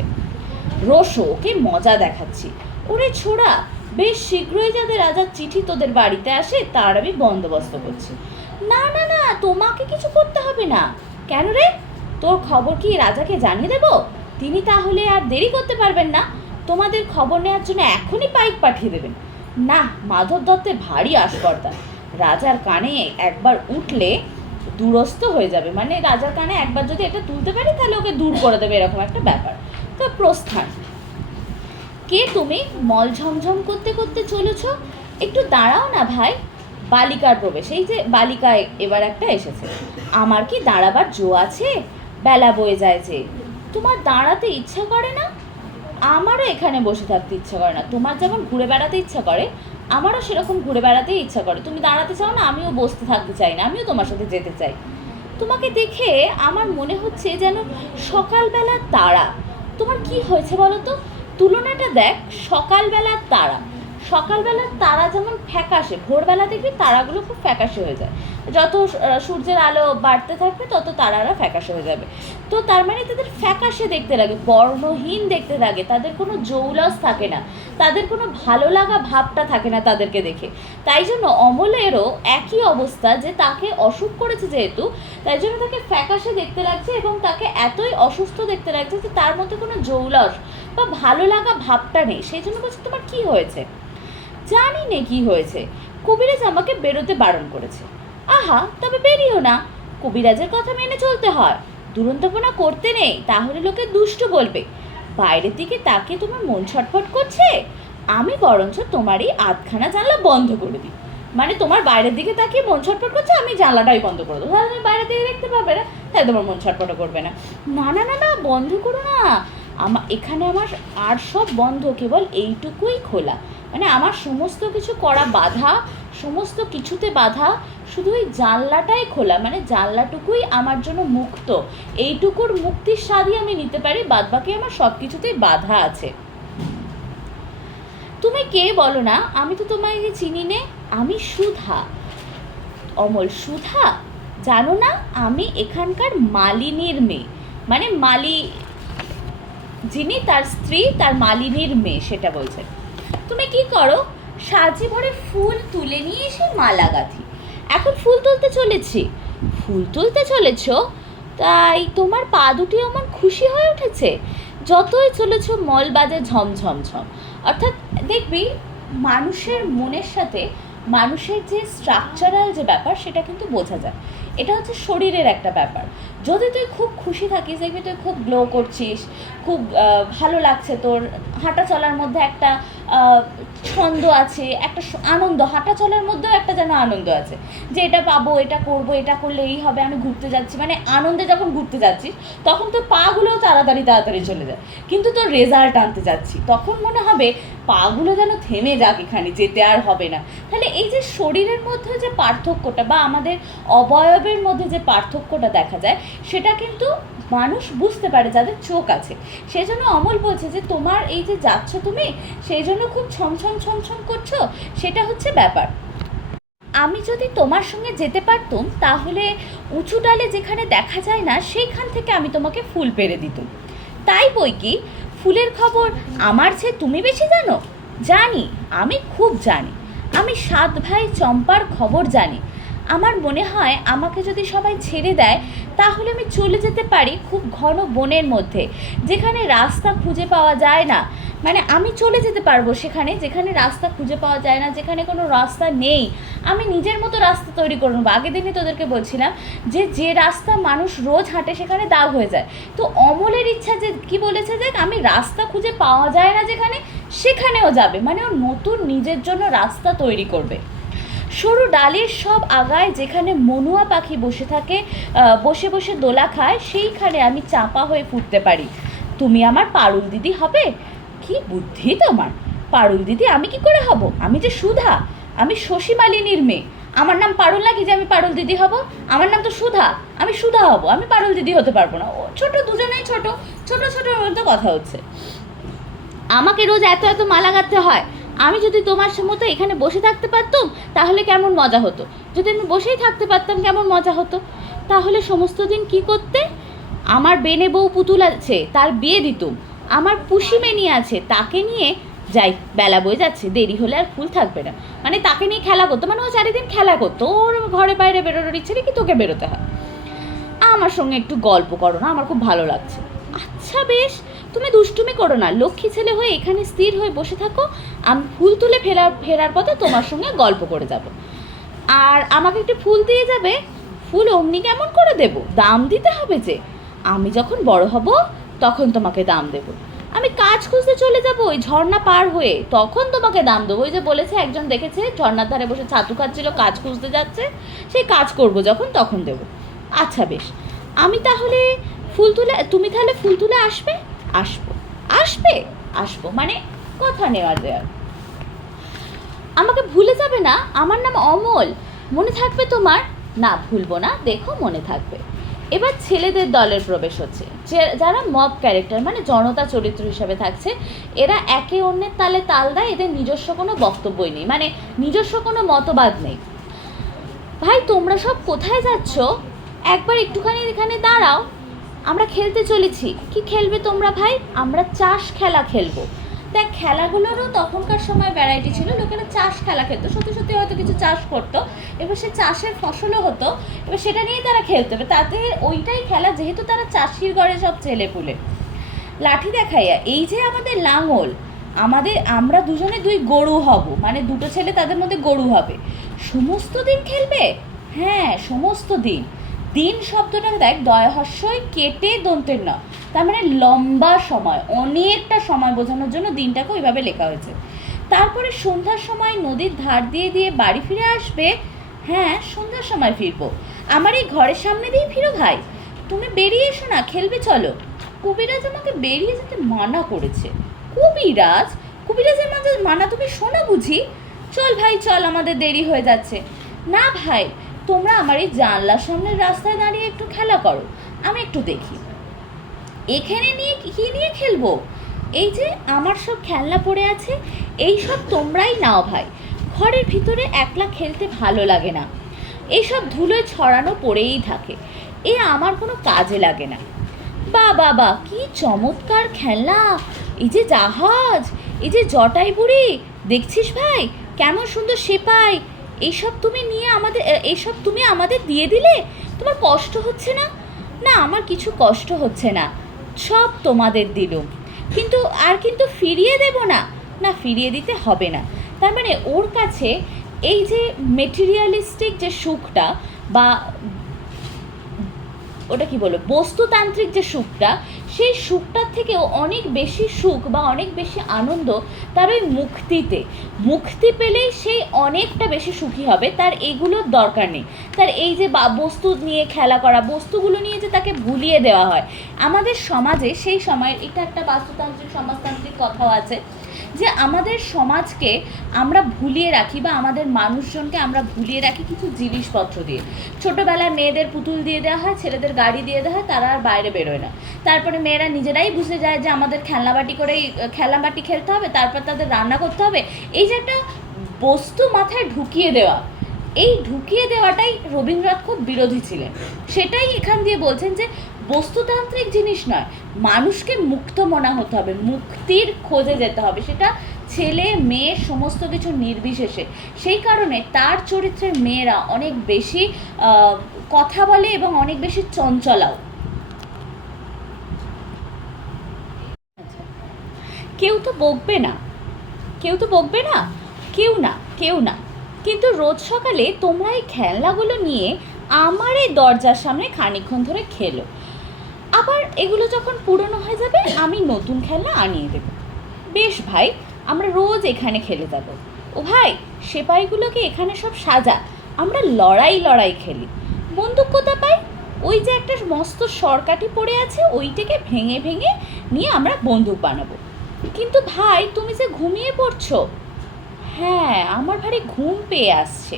রোশো, ওকে মজা দেখাচ্ছি। ওরে ছোড়া, বেশ শীঘ্রই যাতে রাজার চিঠি তোদের বাড়িতে আসে তার আমি বন্দোবস্ত করছি। না না না, তোমাকে কিছু করতে হবে না। কেন রে, তোর খবর কি রাজাকে জানিয়ে দেব? তিনি তাহলে আর দেরি করতে পারবেন না, তোমাদের খবর নেওয়ার জন্য এখনই পাইক পাঠিয়ে দেবেন। না, মাধব দত্তের ভারী আস্পর্ধা, রাজার কানে একবার উঠলে দূরস্থ হয়ে যাবে, মানে রাজার কানে একবার যদি এটা তুলতে পারি তাহলে ওকে দূর করে দেবে, এরকম একটা ব্যাপার। তো প্রস্থান। কে তুমি? মল ঝমঝম করতে করতে চলেছ? একটু দাঁড়াও না ভাই। বালিকার প্রবেশ, এই যে বালিকায় এবার একটা এসেছে। আমার কি দাঁড়াবার জো আছে? বেলা বয়ে যায় যে। তোমার দাঁড়াতে ইচ্ছা করে না? আমারও এখানে বসে থাকতে ইচ্ছা করে না। তোমার যেমন ঘুরে বেড়াতে ইচ্ছা করে, আমারও সেরকম ঘুরে বেড়াতেই ইচ্ছা করে। তুমি দাঁড়াতে চাও না, আমিও বসতে থাকতে চাই না, আমিও তোমার সাথে যেতে চাই। তোমাকে দেখে আমার মনে হচ্ছে যেন সকালবেলার তারা। তোমার কি হয়েছে বলো তো? তুলনাটা দেখ, সকালবেলার তারা। সকালবেলার তারা যেমন ফ্যাকাশে, ভোরবেলা দেখবি তারাগুলো খুব ফ্যাকাশে হয়ে যায়, যত সূর্যের আলো বাড়তে থাকবে তত তারারা ফ্যাকাশে হয়ে যাবে। তো তার মানে তাদের ফ্যাকাশে দেখতে লাগে, বর্ণহীন দেখতে লাগে, তাদের কোনো জৌলস থাকে না, তাদের কোনো ভালো লাগা ভাবটা থাকে না তাদেরকে দেখে। তাই জন্য অমলেরও একই অবস্থা, যে তাকে অসুখ করেছে যেহেতু, তাই জন্য তাকে ফ্যাকাশে দেখতে লাগছে এবং তাকে এতই অসুস্থ দেখতে লাগছে যে তার মধ্যে কোনো জৌলস বা ভালো লাগা ভাবটা নেই। সেই জন্য বলছে তোমার কি হয়েছে? জানি না কি হয়েছে, কবিরাজ আমাকে বেরোতে বারণ করেছে। আহা, তবে বেরিও না, কবিরাজের কথা মেনে চলতে হয়, দুরন্তপনা করতে নেই, তাহলে লোকে দুষ্ট বলবে। বাইরের দিকে তাকে তোমার মন ছটফট করছে, আমি বরঞ্চ তোমার এই আধখানা জানলা বন্ধ করে দিই। মানে তোমার বাইরের দিকে তাকিয়ে মন ছটফট করছে, আমি জানলাটাই বন্ধ করে দেবো, তাহলে তুমি বাইরের দিকে দেখতে পাবে না, তাই তোমার মন ছটফটও করবে না। না না না না, বন্ধ করো না, এখানে আমার আর সব বন্ধ, কেবল এইটুকুই খোলা। মানে আমার সমস্ত কিছু করা বাধা, সমস্ত কিছুতে বাধা, শুধু ওই জানলাটাই খোলা, মানে জানলাটুকুই আমার জন্য মুক্ত। এইটুকুর মুক্তির স্বাদই আমি নিতে পারি, বাদবাকি আমার সব কিছুতেই বাধা আছে। তুমি কে বলো না? আমি তো তোমাকে চিনি নে, আমি সুধা। অমল, সুধা? জানো না, আমি এখানকার মালিনীর মেয়ে, মানে মালি যিনি তার স্ত্রী, তার মালিনীর মেয়ে, সেটা বলছে। তুমি কি করো? সাজি ভরে ফুল তুলে নিয়ে এসে মালা গাঁথি। এখন ফুল তুলতে চলেছি। ফুল তুলতে চলেছ? তাই তোমার পা দুটি এমন খুশি হয়ে উঠেছে? যতই চলেছ মল বাজে ঝমঝমঝম। অর্থাৎ দেখবি, মানুষের মনের সাথে মানুষের যে স্ট্রাকচারাল যে ব্যাপার, সেটা কিন্তু বোঝা যায়। এটা হচ্ছে শরীরের একটা ব্যাপার। যদি তুই খুব খুশি থাকিস, দেখবি তুই খুব গ্লো করছিস, খুব ভালো লাগছে, তোর হাঁটা চলার মধ্যে একটা ছন্দ আছে, একটা আনন্দ, হাঁটা চলার মধ্যেও একটা যেন আনন্দ আছে, যে এটা পাবো, এটা করবো, এটা করলে এই হবে, আমি ঘুরতে যাচ্ছি, মানে আনন্দে যখন ঘুরতে যাচ্ছিস তখন তোর পাগুলোও তাড়াতাড়ি তাড়াতাড়ি চলে যায়। কিন্তু তোর রেজাল্ট আনতে যাচ্ছি, তখন মনে হবে পাগুলো যেন থেমে যাক, এখানে যেতে আর হবে না। তাহলে এই যে শরীরের মধ্যে যে পার্থক্যটা বা আমাদের অবয়বের মধ্যে যে পার্থক্যটা দেখা যায়, সেটা কিন্তু মানুষ বুঝতে পারে যাদের চোখ আছে। সেই জন্য অমল বলছে যে তোমার এই যে যাচ্ছ তুমি, সেই জন্য খুব ছমছম ছমছম করছো, সেটা হচ্ছে ব্যাপার। আমি যদি তোমার সঙ্গে যেতে পারতুম, তাহলে উঁচু ডালে যেখানে দেখা যায় না সেইখান থেকে আমি তোমাকে ফুল পেড়ে দিতুম। তাই বই কি, ফুলের খবর আমার চেয়ে তুমি বেশি জানো? জানি, আমি খুব জানি। আমি 7 ভাই চম্পার খবর জানি। আমার মনে হয় আমাকে যদি সবাই ছেড়ে দেয়, তাহলে আমি চলে যেতে পারি খুব ঘন বনের মধ্যে, যেখানে রাস্তা খুঁজে পাওয়া যায় না। মানে আমি চলে যেতে পারবো সেখানে, যেখানে রাস্তা খুঁজে পাওয়া যায় না, যেখানে কোনো রাস্তা নেই। আমি নিজের মতো রাস্তা তৈরি করে নেবো। আগের দিনই তোদেরকে বলছিলাম যে যে রাস্তা মানুষ রোজ হাঁটে সেখানে দাগ হয়ে যায়। তো অমলের ইচ্ছা যে কি বলেছে, যে আমি রাস্তা খুঁজে পাওয়া যায় না যেখানে, সেখানেও যাবে, মানে ও নতুন নিজের জন্য রাস্তা তৈরি করবে। সরু ডালের সব আগায় যেখানে মনুয়া পাখি বসে থাকে, বসে বসে দোলা খায়, সেইখানে আমি চাপা হয়ে ফুটতে পারি। তুমি আমার পারুল দিদি হবে? কি বুদ্ধি তোমার! পারুল দিদি আমি কি করে হব? আমি যে সুধা, আমি শশী মালিনীর মেয়ে। আমার নাম পারুল নাকি যে আমি পারুল দিদি হব? আমার নাম তো সুধা, আমি সুধা হব, আমি পারুল দিদি হতে পারবো না। ও ছোট, দুজনেই ছোট, ছোট ছোটোর মধ্যে কথা হচ্ছে। আমাকে রোজ এত এত মালা গাঁথতে হয়। আমি যদি তোমার মতো এখানে বসে থাকতে পারতাম তাহলে কেমন মজা হতো। যদি আমি বসেই থাকতে পারতাম কেমন মজা হতো। তাহলে সমস্ত দিন কি করতে? আমার বেনে বউ পুতুল আছে, তার বিয়ে দিতুম। আমার পুষি মেনি আছে, তাকে নিয়ে যাই, বেলা বয়ে যাচ্ছে, দেরি হলে আর ফুল থাকবে না, মানে তাকে নিয়ে খেলা করতো, মানে ও চারিদিন খেলা করতো, ওর ঘরে বাইরে বেরোনোর ইচ্ছে নেই কি তোকে বেরোতে হয়, আমার সঙ্গে একটু গল্প করো না, আমার খুব ভালো লাগছে। আচ্ছা বেশ, তুমি দুষ্টুমি করো না, লক্ষ্মী ছেলে হয়ে এখানে স্থির হয়ে বসে থাকো, আমি ফুল তুলে ফেরার পথে তোমার সঙ্গে গল্প করে যাব, আর আমাকে একটু ফুল দিয়ে যাবে। ফুল অমনি কেমন করে দেব, দাম দিতে হবে যে, আমি যখন বড় হব তখন তোমাকে দাম দেব, আমি কাজ খুঁজতে চলে যাব ওই ঝর্ণা পার হয়ে, তখন তোমাকে দাম দেবো। ওই যে বলেছে একজন দেখেছে ঝর্ণার ধারে বসে ছাতু খাচ্ছিল, কাজ খুঁজতে যাচ্ছে, সেই কাজ করব যখন তখন দেবো। আচ্ছা বেশ, আমি তাহলে ফুল তুলে, তুমি তাহলে ফুল তুলে আসবে? আসবো। আসবে? আসবো মানে কথা নেওয়া দেওয়ার। আমাকে ভুলে যাবে না, আমার নাম অমল, মনে থাকবে তোমার? না ভুলবো না, দেখো মনে থাকবে। এবার ছেলেদের দলের প্রবেশ হচ্ছে, যারা মব ক্যারেক্টার মানে জনতা চরিত্র হিসাবে থাকছে। এরা একে অন্যের তালে তাল দেয়, এদের নিজস্ব কোনো বক্তব্যই নেই, মানে নিজস্ব কোনো মতবাদ নেই। ভাই তোমরা সব কোথায় যাচ্ছ? একবার একটুখানি এখানে দাঁড়াও, আমরা খেলতে চলেছি। কি খেলবে তোমরা ভাই? আমরা চাষ খেলা খেলবো। দেখ খেলাগুলোরও তখনকার সময় ভ্যারাইটি ছিল, লোকেরা চাষ খেলা খেলতো, সত্যি সত্যি হয়তো কিছু চাষ করতো, এবার সে চাষের ফসলও হতো, এবার সেটা নিয়েই তারা খেলতো, এবার তাতে ওইটাই খেলা, যেহেতু তারা চাষির ঘরে সব ছেলেপুলে। লাঠি দেখাইয়া, এই যে আমাদের লাঙল, আমরা দুজনে দুই গরু হব, মানে দুটো ছেলে তাদের মধ্যে গরু হবে। সমস্ত দিন খেলবে? হ্যাঁ সমস্ত দিন। দিন শব্দটা দেখ দয় হস্যই কেটে দন্তের না, তার মানে লম্বা সময়, অনেকটা সময় বোঝানোর জন্য দিনটাকে ওইভাবে লেখা হয়েছে। তারপরে সন্ধ্যার সময় নদীর ধার দিয়ে দিয়ে বাড়ি ফিরে আসবে। হ্যাঁ সন্ধ্যার সময় ফিরবো। আমার এই ঘরের সামনে দিয়েই ফিরো ভাই, তুমি বেরিয়ে এসো না, খেলবে চলো। কবিরাজ আমাকে বেরিয়ে যেতে মানা করেছে। কবিরাজ? কবিরাজের মানা তুমি শোনো বুঝি? চল ভাই চল, আমাদের দেরি হয়ে যাচ্ছে। না ভাই, তোমরা আমার এই জানলার সামনের রাস্তায় দাঁড়িয়ে একটু খেলা করো, আমি একটু দেখি। এখানে নিয়ে কি নিয়ে খেলবো? এই যে আমার সব খেলনা পড়ে আছে, এই সব তোমরাই নাও ভাই, ঘরের ভিতরে একলা খেলতে ভালো লাগে না, এইসব ধুলোয় ছড়ানো পড়েই থাকে, এ আমার কোনো কাজে লাগে না। বা বাবা কি চমৎকার খেলনা, এই যে জাহাজ, এই যে জটাই বুড়ি, দেখছিস ভাই কেমন সুন্দর সেপাই, এইসব তুমি আমাদের দিয়ে দিলে, তোমার কষ্ট হচ্ছে না? না আমার কিছু কষ্ট হচ্ছে না, সব তোমাদের দিলুম, কিন্তু ফিরিয়ে দেব না। না ফিরিয়ে দিতে হবে না। তার মানে ওর কাছে এই যে মেটেরিয়ালিস্টিক যে সুখটা, বা ওটা কি বলবো, বস্তুতান্ত্রিক যে সুখটা, সেই সুখটার থেকেও অনেক বেশি সুখ বা অনেক বেশি আনন্দ তার ওই মুক্তি পেলেই সেই অনেকটা বেশি সুখী হবে, তার এগুলোর দরকার নেই। তার এই যে বস্তু নিয়ে খেলা করা, বস্তুগুলো নিয়ে যে তাকে ভুলিয়ে দেওয়া হয় আমাদের সমাজে, সেই সময়ের এটা একটা বাস্তুতান্ত্রিক সমাজতান্ত্রিক কথাও আছে, যে আমাদের সমাজকে আমরা ভুলিয়ে রাখি, বা আমাদের মানুষজনকে আমরা ভুলিয়ে রাখি কিছু জিনিসপত্র দিয়ে। ছোটোবেলায় মেয়েদের পুতুল দিয়ে দেওয়া হয়, ছেলেদের গাড়ি দিয়ে দেওয়া হয়, তারা আর বাইরে বেরোয় না। তারপরে মেয়েরা নিজেরাই বুঝে যায় যে আমাদের খেলনাবাটি খেলতে হবে, তারপর তাদের রান্না করতে হবে। এই যে একটা বস্তু মাথায় ঢুকিয়ে দেওয়া, এই ঢুকিয়ে দেওয়াটাই রবীন্দ্রনাথ খুব বিরোধী ছিলেন। সেটাই এখান দিয়ে বলছেন যে বস্তুতান্ত্রিক জিনিস নয়, মানুষকে মুক্ত মনা হতে হবে, মুক্তির খোঁজে যেতে হবে, সেটা ছেলে মেয়ে সমস্ত কিছু নির্বিশেষে। সেই কারণে তার চরিত্রের মেয়েরা অনেক বেশি কথা বলে এবং অনেক বেশি চঞ্চলাও। কেউ তো বকবে না, কেউ না, কিন্তু রোজ সকালে তোমরা এই খেলনাগুলো নিয়ে আমার এই দরজার সামনে খানিকক্ষণ ধরে খেলো, আবার এগুলো যখন পুরনো হয়ে যাবে আমি নতুন খেলনা আনিয়ে দেবো। বেশ ভাই, আমরা রোজ এখানে খেলে যাব। ও ভাই, সেপাইগুলোকে এখানে সব সাজা, আমরা লড়াই খেলি। বন্দুক কোথা পাই? ওই যে একটা মস্ত সরকাটি পড়ে আছে, ওইটাকে ভেঙে ভেঙে নিয়ে আমরা বন্দুক বানাবো। কিন্তু ভাই তুমি যে ঘুমিয়ে পড়ছো। হ্যাঁ আমার ভারী ঘুম পেয়ে আসছে,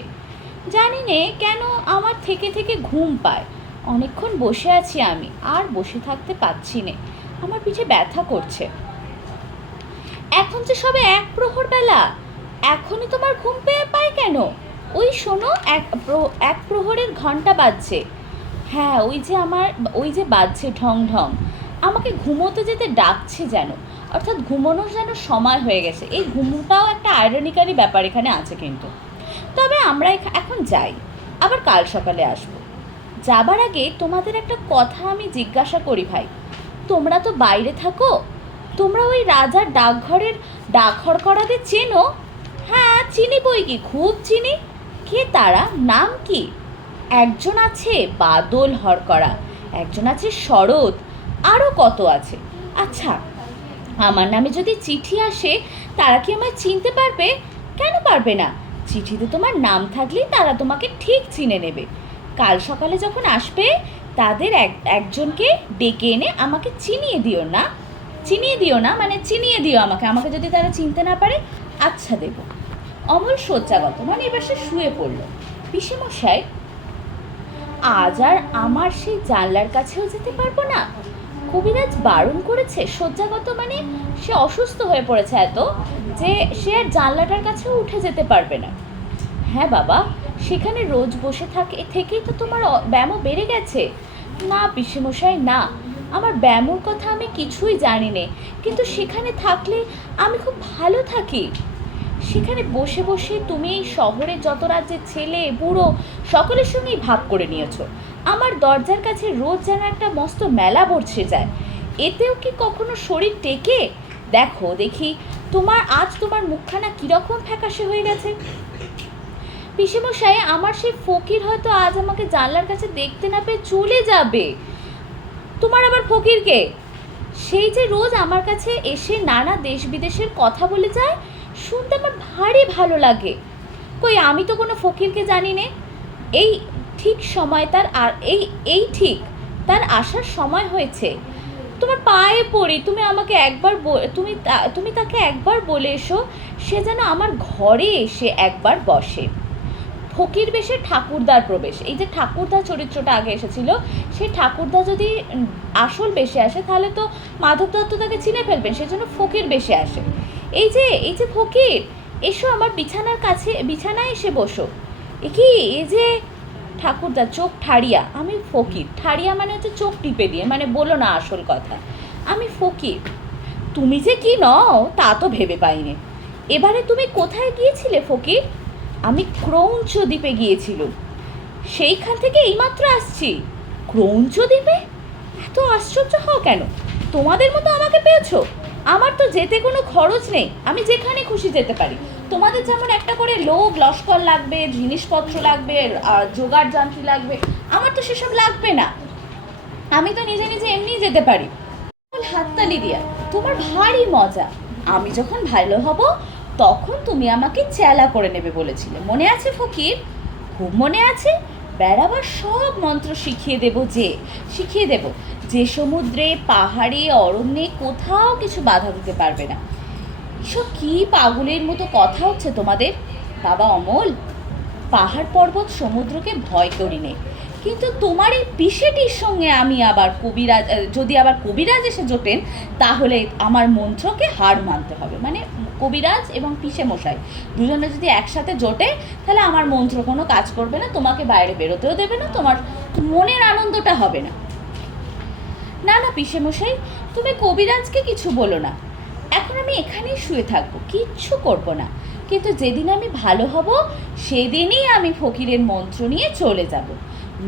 জানি নে কেন আমার থেকে থেকে ঘুম পায়, অনেকক্ষণ বসে আছি আমি, আর বসে থাকতে পারছি নে, আমার পিঠে ব্যথা করছে। এখন যে সবে 1 প্রহর বেলা, এখনই তোমার ঘুম পেয়ে পায় কেন? ওই শোনো, 1 প্রহরের ঘন্টা বাজছে। হ্যাঁ ওই যে বাজছে ঢং ঢং, আমাকে ঘুমোতে যেতে ডাকছে যেন, অর্থাৎ ঘুমানোর যেন সময় হয়ে গেছে। এই ঘুমোটাও একটা আয়রনিক্যালি ব্যাপার এখানে আছে কিন্তু। তবে আমরা এখন যাই, আবার কাল সকালে আসবো। যাবার আগে তোমাদের একটা কথা আমি জিজ্ঞাসা করি ভাই, তোমরা তো বাইরে থাকো, তোমরা ওই রাজার ডাকঘরের ডাকঘরকরাদের চেনো? হ্যাঁ চিনি বই কি, খুব চিনি। কে তারা, নাম কি? একজন আছে বাদল হরকরা, একজন আছে শরৎ, আরও কত আছে। আচ্ছা, আমার নামে যদি চিঠি আসে তারা কি আমায় চিনতে পারবে? কেন পারবে না? চিঠিতে তোমার নাম থাকলেই তারা তোমাকে ঠিক চিনে নেবে। কাল সকালে যখন আসবে তাদের একজনকে ডেকে এনে আমাকে চিনিয়ে দিও না, মানে চিনিয়ে দিও আমাকে, আমাকে যদি তারা চিনতে না পারে। আচ্ছা দেব। অমল শয্যাগত, মানে এবার সে শুয়ে পড়ল। পিসেমশাই, আজ আর আমার সেই জানলার কাছেও যেতে পারবো না। কবিরাজ বারণ করেছে। শয্যাগত মানে সে অসুস্থ হয়ে পড়েছে এত যে সে আর জানলাটার কাছেও উঠে যেতে পারবে না। হ্যাঁ বাবা, সেখানে রোজ বসে থেকেই তো তোমার ব্যায়ামও বেড়ে গেছে। না পিসেমশাই না, আমার ব্যায়ামর কথা আমি কিছুই জানি নে, কিন্তু সেখানে থাকলে আমি খুব ভালো থাকি। সেখানে বসে বসে তুমি এই শহরের যত রাজ্যের ছেলে বুড়ো সকলের সঙ্গেই ভাগ করে নিয়েছো। আমার দরজার কাছে রোজ যেন একটা মস্ত মেলা বসে যায়, এতেও কি কখনো শরীর টেকে? দেখো দেখি তোমার মুখখানা কীরকম ফ্যাকাশে হয়ে গেছে। পিসেমশাই, আমার সেই ফকির হয়তো আজ আমাকে জানলার কাছে দেখতে না পেয়ে চলে যাবে। তোমার আবার ফকিরকে? সেই যে রোজ আমার কাছে এসে নানা দেশ বিদেশের কথা বলে যায়, শুনতে আমার ভারী ভালো লাগে। কই, আমি তো কোনো ফকিরকে জানি নে। এই ঠিক সময় তার আর এই ঠিক তার আসার সময় হয়েছে। তোমার পায়ে পড়ি, তুমি আমাকে একবার তুমি তাকে একবার বলে এসো সে যেন আমার ঘরে এসে একবার বসে। ফকির বেশে ঠাকুরদার প্রবেশ, এই যে ঠাকুরদা চরিত্রটা আগে এসেছিল, সেই ঠাকুরদা যদি আসল বেশে আসে তাহলে তো মাধব দত্ত তাকে চিনে ফেলবেন, সেজন্য ফকির বেশে আসে। এই যে ফকির, এসো আমার বিছানার কাছে, বিছানায় এসে বসো। এই যে ঠাকুরদা চোখ ঠাড়িয়া, আমি ফকির। ঠাড়িয়া মানে হচ্ছে চোখ টিপে দিয়ে, মানে বলো না আসল কথা। আমি ফকির। তুমি যে কি নও তা তো ভেবে পাইনি। এবারে তুমি কোথায় গিয়েছিলে ফকির? আমি ক্রৌঞ্চ দ্বীপে গিয়েছিলাম, সেইখান থেকে এইমাত্র আসছি। ক্রৌঞ্চ দ্বীপে? এত আশ্চর্য হও কেন? তোমাদের মতো আমাকে পেয়েছো? আমার তো যেতে কোনো খরচ নেই, আমি যেখানে খুশি যেতে পারি। তোমাদের যেমন একটা করে লোক লস্কর লাগবে, জিনিসপত্র লাগবে, জোগাড় যন্ত্রী লাগবে, আমার তো সেসব লাগবে না। আমি তো নিজে নিজে এমনিই যেতে পারি। হাততালি দিয়া, তোমার ভারী মজা। আমি যখন ভালো হব তখন তুমি আমাকে চেলা করে নেবে বলেছিলে, মনে আছে ফকির? খুব মনে আছে। বেড়াবার সব মন্ত্র শিখিয়ে দেব যে সমুদ্রে, পাহাড়ে, অরণ্যে কোথাও কিছু বাধা দিতে পারবে না। এসব কি পাগলের মতো কথা হচ্ছে তোমাদের? বাবা অমল, পাহাড় পর্বত সমুদ্রকে ভয় করি নে, কিন্তু তোমার এই পিসেটির সঙ্গে আমি আবার যদি আবার কবিরাজ এসে জোটেন তাহলে আমার মন্ত্রকে হার মানতে হবে। মানে কবিরাজ এবং পিসে মশাই দুজনে যদি একসাথে জোটে তাহলে আমার মন্ত্র কোনো কাজ করবে না, তোমাকে বাইরে বেরোতেও দেবে না, তোমার মনের আনন্দটা হবে না। না না পিসে মশাই, তুমি কবিরাজকে কিছু বলো না। এখন আমি এখানেই শুয়ে থাকবো, কিচ্ছু করব না, কিন্তু যেদিন আমি ভালো হব সেদিনই আমি ফকিরের মন্ত্র নিয়ে চলে যাব।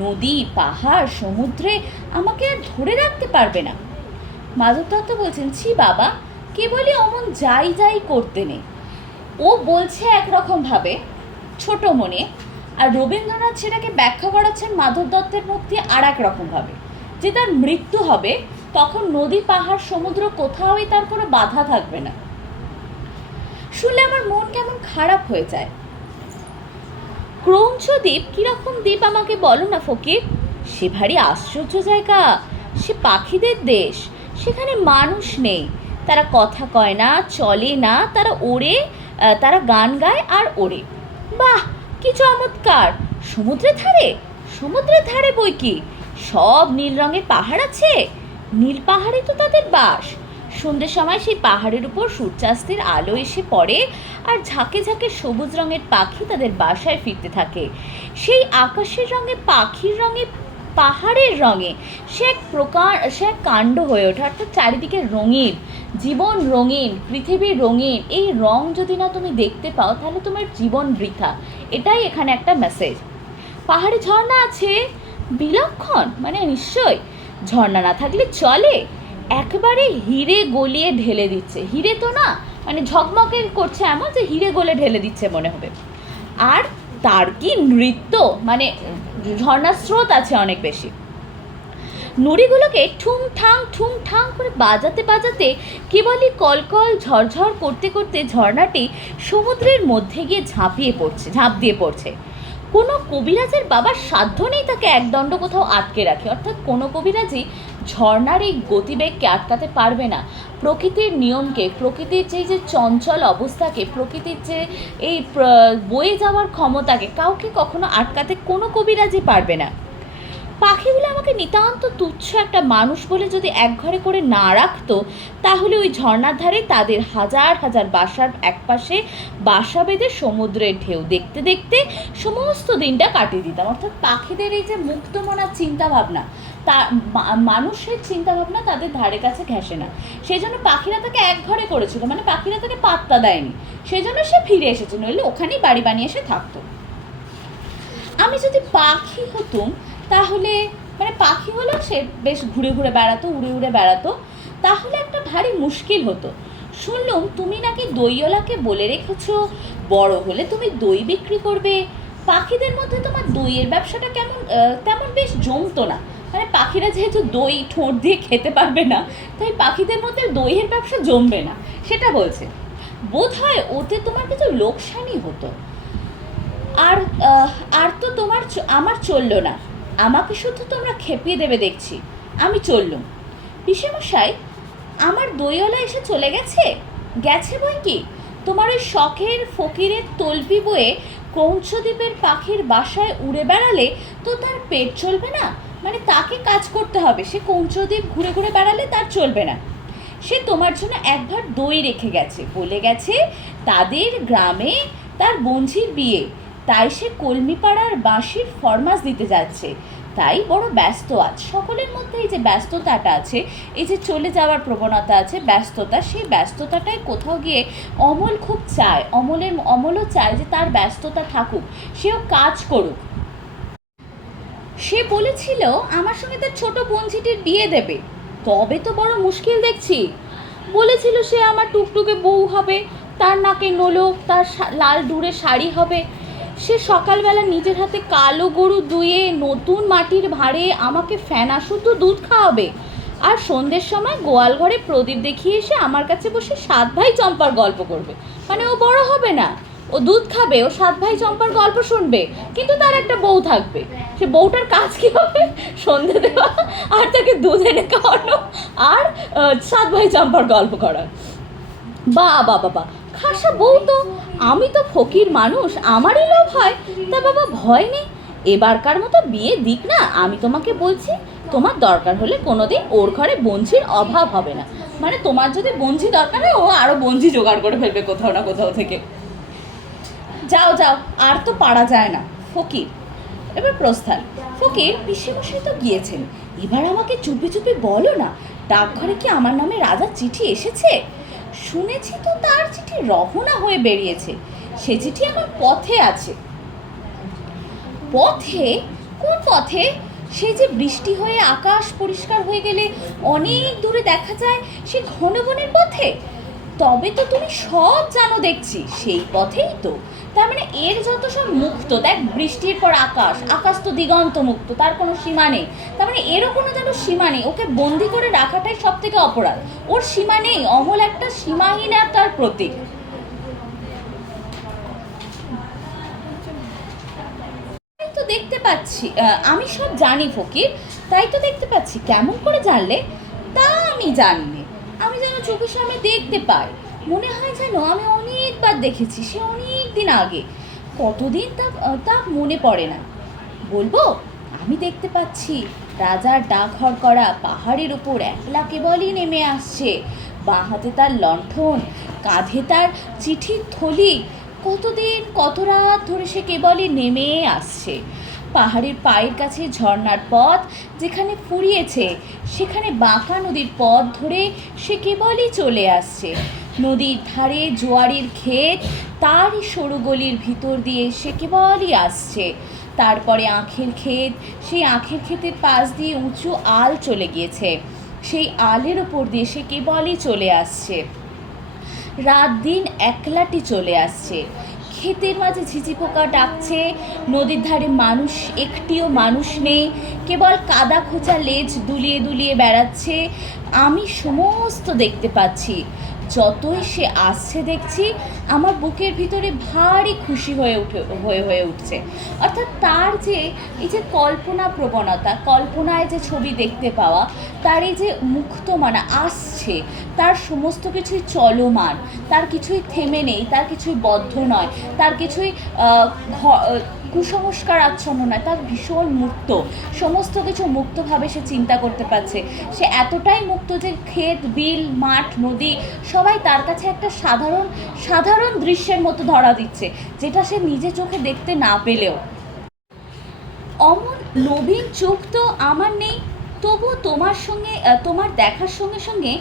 নদী, পাহাড়, সমুদ্রে আমাকে আর ধরে রাখতে পারবে না। মাধব দত্ত বলছেন, ছি বাবা, কেবলই অমন যাই করতে নেই। ও বলছে একরকমভাবে ছোট মনে, আর রবীন্দ্রনাথ সেটাকে ব্যাখ্যা করাচ্ছেন মাধব দত্তের মুখ দিয়ে আর এক রকমভাবে, যে তার মৃত্যু হবে তখন নদী, পাহাড়, সমুদ্র কোথাওই তার কোনো বাধা থাকবে না। শুনলে আমার মন কেমন খারাপ হয়ে যায়। ক্রৌঞ্চ দ্বীপ কীরকম দ্বীপ আমাকে বলো না ফকির? সে ভারী আশ্চর্য জায়গা, সে পাখিদের দেশ, সেখানে মানুষ নেই, তারা কথা কয় না, চলে না, তারা ওড়ে, তারা গান গায় আর ওড়ে। বাহ, কি চমৎকার! সমুদ্রের ধারে বই কি সব নীল রঙের পাহাড় আছে, নীল পাহাড়ে তো তাদের বাস। সন্ধ্যের সময় সেই পাহাড়ের উপর সূর্যাস্তের আলো এসে পড়ে আর ঝাঁকে ঝাঁকে সবুজ রঙের পাখি তাদের বাসায় ফিরতে থাকে। সেই আকাশের রঙে, পাখির রঙে পাহাড়ের রঙে সে এক কাণ্ড হয়ে ওঠে, অর্থাৎ চারিদিকে রঙিন, জীবন রঙিন, পৃথিবী রঙিন। এই রং যদি না তুমি দেখতে পাও তাহলে তোমার জীবন বৃথা। এটাই এখানে একটা মেসেজ। পাহাড়ে ঝর্ণা আছে, বিলক্ষণ, মানে নিশ্চয়। ঝর্ণা না থাকলে চলে? একবারে হিরে গলিয়ে ঢেলে দিচ্ছে, হিরে তো না, মানে ঝকমকে করছে, এমন যে হিরে গলে ঢেলে দিচ্ছে মনে হবে। আর তার কি নৃত্য, মানে ঝর্ণার স্রোত আছে অনেক বেশি। নুড়িগুলোকে ঠুং ঠাং করে বাজাতে বাজাতে কেবলই কলকল ঝরঝর করতে করতে ঝর্ণাটি সমুদ্রের মধ্যে গিয়ে ঝাঁপ দিয়ে পড়ছে। কোনো কবিরাজের বাবার সাধ্য নেই তাকে একদণ্ড কোথাও আটকে রাখে, অর্থাৎ কোনো কবিরাজই ঝর্ণার এই গতিবেগকে আটকাতে পারবে না। প্রকৃতির নিয়মকে, প্রকৃতির যে চঞ্চল অবস্থাকে, প্রকৃতির যে এই বয়ে যাওয়ার ক্ষমতাকে কাউকে কখনো আটকাতে কোনো কবিরাজই পারবে না। পাখিগুলো আমাকে নিতান্ত তুচ্ছ একটা মানুষ বলে যদি একঘরে করে না রাখতো, তাহলে ওই ঝর্ণার ধারে তাদের হাজার হাজার বাসার একপাশে বাসা বেঁধে সমুদ্রের ঢেউ দেখতে দেখতে সমস্ত দিনটা কাটিয়ে দিতাম। অর্থাৎ পাখিদের এই যে মুক্তমনার চিন্তাভাবনা, তা মানুষের চিন্তাভাবনা তাদের ধারে কাছে ঘেঁষে না। সেই জন্য পাখিরা তাকে একঘরে করেছিল, মানে পাখিরা তাকে পাত্তা দেয়নি, সেই জন্য সে ফিরে এসেছে, নইলে ওখানেই বাড়ি বানিয়ে এসে থাকতো। আমি যদি পাখি হতুম তাহলে, মানে পাখি হলো সে বেশ ঘুরে ঘুরে বেড়াতো, উড়ে উড়ে বেড়াতো, তাহলে একটা ভারী মুশকিল হতো। শুনলুম তুমি নাকি দইওয়ালাকে বলে রেখেছো বড় হলে তুমি দই বিক্রি করবে। পাখিদের মধ্যে তোমার দইয়ের ব্যবসাটা তেমন বেশ জমতো না, মানে পাখিরা যেহেতু দই ঠোঁট দিয়ে খেতে পারবে না, তাই পাখিদের মধ্যে দইয়ের ব্যবসা জমবে না, সেটা বলছে। বোধ হয় ওতে তোমার কিছু লোকসানই হতো। আর তো আমার চললো না, আমাকে শুধু তোমরা খেপিয়ে দেবে দেখছি। আমি চললুম। পিসেমশাই, আমার দইওয়ালা এসে চলে গেছে বই কি? তোমার ওই শখের ফকিরের তলপি বয়ে কৌঞ্চদ্বীপের পাখির বাসায় উড়ে বেড়ালে তো তার পেট চলবে না, মানে তাকে কাজ করতে হবে। সে কৌঞ্চদ্বীপ ঘুরে ঘুরে বেড়ালে তার চলবে না। সে তোমার জন্য একবার দই রেখে গেছে, বলে গেছে তাদের গ্রামে তার বোনঝির বিয়ে, তাই সে কলমিপাড়ার বাঁশির ফরমাস দিতে যাচ্ছে, তাই বড় ব্যস্ত আজ। সকলের মধ্যে এই যে ব্যস্ততাটা আছে, এই যে চলে যাওয়ার প্রবণতা আছে, ব্যস্ততা, সেই ব্যস্ততাটাই কোথাও গিয়ে অমল খুব চায়, অমলও চায় যে তার ব্যস্ততা থাকুক, সেও কাজ করুক। সে বলেছিল আমার সঙ্গে তার ছোট বোনঝিটির বিয়ে দেবে, তবে তো বড় মুশকিল দেখছি। বলেছিল সে আমার টুকটুকে বউ হবে, তার নাকে নোলক, তার লাল ডুরে শাড়ি হবে। সে সকালবেলা নিজের হাতে কালো গরু দুয়ে নতুন মাটির ভাঁড়ে আমাকে ফেনা শুদ্ধ দুধ খাওয়াবে, আর সন্ধ্যের সময় গোয়াল ঘরে প্রদীপ দেখিয়ে এসে আমার কাছে বসে 7 ভাই চম্পার গল্প করবে। মানে ও বড় হবে না, ও দুধ খাবে, ও 7 ভাই চম্পার গল্প শুনবে, কিন্তু তার একটা বউ থাকবে। সে বউটার কাজ কী হবে? সন্ধে দেওয়া, আর তাকে দুধ এনে খাওয়ানো, আর 7 ভাই চম্পার গল্প করা। বাবা, খাসা বউ তো। আমি তো ফকির মানুষ, আমারই লোভ হয়। তা বাবা ভয় নেই, এবারকার মতো বিয়ে দিক না, আমি তোমাকে বলছি। তোমার দরকার হলে কোনোদিন ওর ঘরে বঞ্ঝির অভাব হবে না। মানে তোমার যদি বঞ্ঝি দরকার হয়, ও আরও বঞ্ঝি জোগাড় করে ফেলবে কোথাও না কোথাও থেকে। যাও, আর তো পারা যায় না। ফকির এবার প্রস্থান। ফকির, পিসেমশাই তো গিয়েছেন, এবার আমাকে চুপি চুপি বলো না, ডাকঘরে কি আমার নামে রাজার চিঠি এসেছে? শুনেছি তো তার চিঠি রহনা হয়ে বেরিয়েছে, সে চিঠি আমার পথে আছে। পথে? কোন পথে? সে যে বৃষ্টি হয়ে আকাশ পরিষ্কার হয়ে গেলে অনেক দূরে দেখা যায় সে ঘন বনের পথে। তবে তো তুমি সব জানো দেখছি, সেই পথেই তো। তার মানে এর যত সব মুক্ত, দেখ বৃষ্টির পর আকাশ তো দিগন্ত মুক্ত, তার কোনো সীমা নেই। তার মানে এরও কোনো যেন সীমা নেই, ওকে বন্দি করে রাখাটাই সব থেকে অপরাধ। ওর সীমা নেই, অমল একটা সীমাহীনতার প্রতীক। তো দেখতে পাচ্ছি, আমি সব জানি ফকির, তাই তো দেখতে পাচ্ছি। কেমন করে জানলে? তা আমি জানি না, আমি যেন চোখের সামনে দেখতে পাই, মনে হয় যেন আমি অনেকবার দেখেছি, সে অনেক দিন আগে, কতদিন তা মনে পড়ে না। বলবো, আমি দেখতে পাচ্ছি রাজার ডাকঘর করা পাহাড়ের উপর একলা কেবলই নেমে আসছে, বাঁ হাতে তার লণ্ঠন, কাঁধে তার চিঠির থলি। কতদিন কত রাত ধরে সে কেবলই নেমে আসছে। পাহাড়ের পায়ের কাছে ঝর্ণার পথ যেখানে ফুরিয়েছে, সেখানে বাঁকা নদীর পথ ধরে সে কেবলই চলে আসছে। নদীর ধারে জোয়ারের ক্ষেত, তারই সরু গলির ভিতর দিয়ে সে কেবলই আসছে। তারপরে আখের ক্ষেত, সেই আখের ক্ষেতের পাশ দিয়ে উঁচু আল চলে গিয়েছে, সেই আলের ওপর দিয়ে সে কেবলই চলে আসছে। রাত দিন একলাটি চলে আসছে। ক্ষেতের মাঝে ঝিঝি পোকা ডাকছে, নদীর ধারে মানুষ, একটিও মানুষ নেই, কেবল কাদা খোঁচা লেজ দুলিয়ে দুলিয়ে বেড়াচ্ছে। আমি সমস্ত দেখতে পাচ্ছি। যতই সে আসছে দেখছি, আমার বুকের ভিতরে ভারী খুশি হয়ে উঠছে। অর্থাৎ তার যে এই যে কল্পনা প্রবণতা, কল্পনায় যে ছবি দেখতে পাওয়া, তার এই যে মুক্তমনা আসছে, তার সমস্ত কিছুই চলমান, তার কিছুই থেমে নেই, তার কিছুই বদ্ধ নয়, তার কিছুই কুসংস্কার আচ্ছন্ন নয়, তার ভীষণ মুক্ত, সমস্ত কিছু মুক্তভাবে সে চিন্তা করতে পারছে। সে এতটাই মুক্ত যে ক্ষেত, বিল, মাঠ, নদী সবাই তার কাছে একটা সাধারণ দৃশ্যের মতো ধরা দিচ্ছে, যেটা সে নিজে চোখে দেখতে না পেলেও। অমন নবীন চোখ তো আমার নেই, তবুও তোমার দেখার সঙ্গে সঙ্গে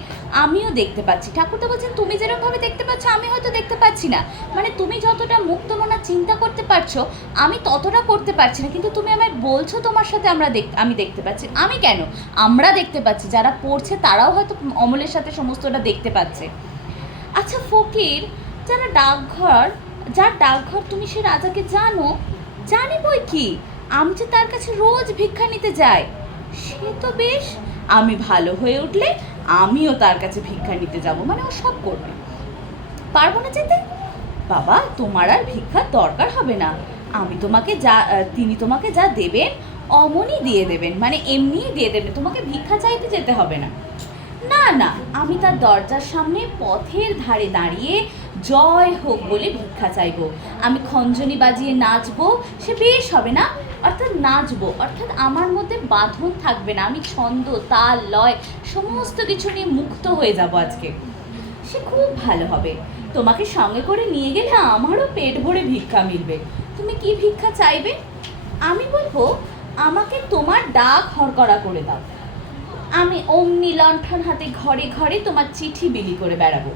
আমিও দেখতে পাচ্ছি। ঠাকুরদা বলছেন, তুমি যেরকমভাবে দেখতে পাচ্ছ আমি হয়তো দেখতে পাচ্ছি না, মানে তুমি যতটা মুক্তমনা চিন্তা করতে পারছো আমি ততটা করতে পারছি না, কিন্তু তুমি আমায় বলছো তোমার সাথে আমি দেখতে পাচ্ছি। আমি কেন, আমরা দেখতে পাচ্ছি, যারা পড়ছে তারাও হয়তো অমলের সাথে সমস্তটা দেখতে পাচ্ছে। আচ্ছা ফকির, যার ডাকঘর তুমি সে রাজাকে জানো? জানি বই কি, আমি যে তার কাছে রোজ ভিক্ষা নিতে যাই। সে তো বেশ, আমি ভালো হয়ে উঠলে আমিও তার কাছে ভিক্ষা নিতে যাব, মানে ও সব করবে। পারবো না যেতে? বাবা, তোমার আর ভিক্ষার দরকার হবে না, তিনি তোমাকে যা দেবেন অমনই দিয়ে দেবেন, মানে এমনিই দিয়ে দেবেন, তোমাকে ভিক্ষা চাইতে যেতে হবে না। না না, আমি তার দরজার সামনে পথের ধারে দাঁড়িয়ে জয় হোক বলে ভিক্ষা চাইব, আমি খঞ্জনি বাজিয়ে নাচবো, সে বেশ হবে না? অর্থাৎ নাচবো, অর্থাৎ আমার মধ্যে বাঁধন থাকবে না, আমি ছন্দ, তাল, লয় সমস্ত কিছু নিয়ে মুক্ত হয়ে যাব আজকে। সে খুব ভালো হবে, তোমাকে সঙ্গে করে নিয়ে গেলে আমারও পেট ভরে ভিক্ষা মিলবে। তুমি কি ভিক্ষা চাইবে? আমি বলবো, আমাকে তোমার ডাক হরকড়া করে দাও, আমি অমনি লণ্ঠন হাতে ঘরে ঘরে তোমার চিঠি বিলি করে বেড়াবো।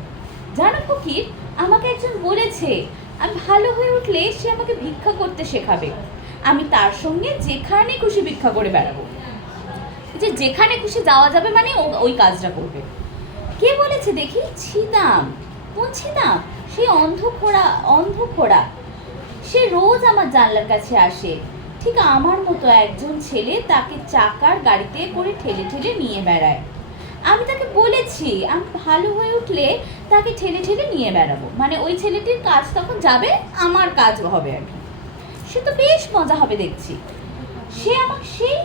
জানো ফকির, আমাকে একজন বলেছে আমি ভালো হয়ে উঠলে সে আমাকে ভিক্ষা করতে শেখাবে, আমি তার সঙ্গে যেখানে খুশি ভিক্ষা করে বেড়াবো, যে যেখানে খুশি যাওয়া যাবে মানে ওই কাজটা করবে। কে বলেছে দেখি? ছিদাম। কোন ছিদাম? সেই অন্ধ খোড়া, সে রোজ আমার জানলার কাছে আসে, ঠিক আমার মতো একজন ছেলে তাকে চাকার গাড়িতে করে ঠেলে ঠেলে নিয়ে বেড়ায়। আমি তাকে বলেছি আমি ভালো হয়ে উঠলে তাকে ঠেলে ঠেলে নিয়ে বেড়াবো, মানে ওই ছেলেটির কাজ তখন যাবে, আমার কাজ হবে আর কি। সে তো বেশ মজা হবে দেখছি। সেই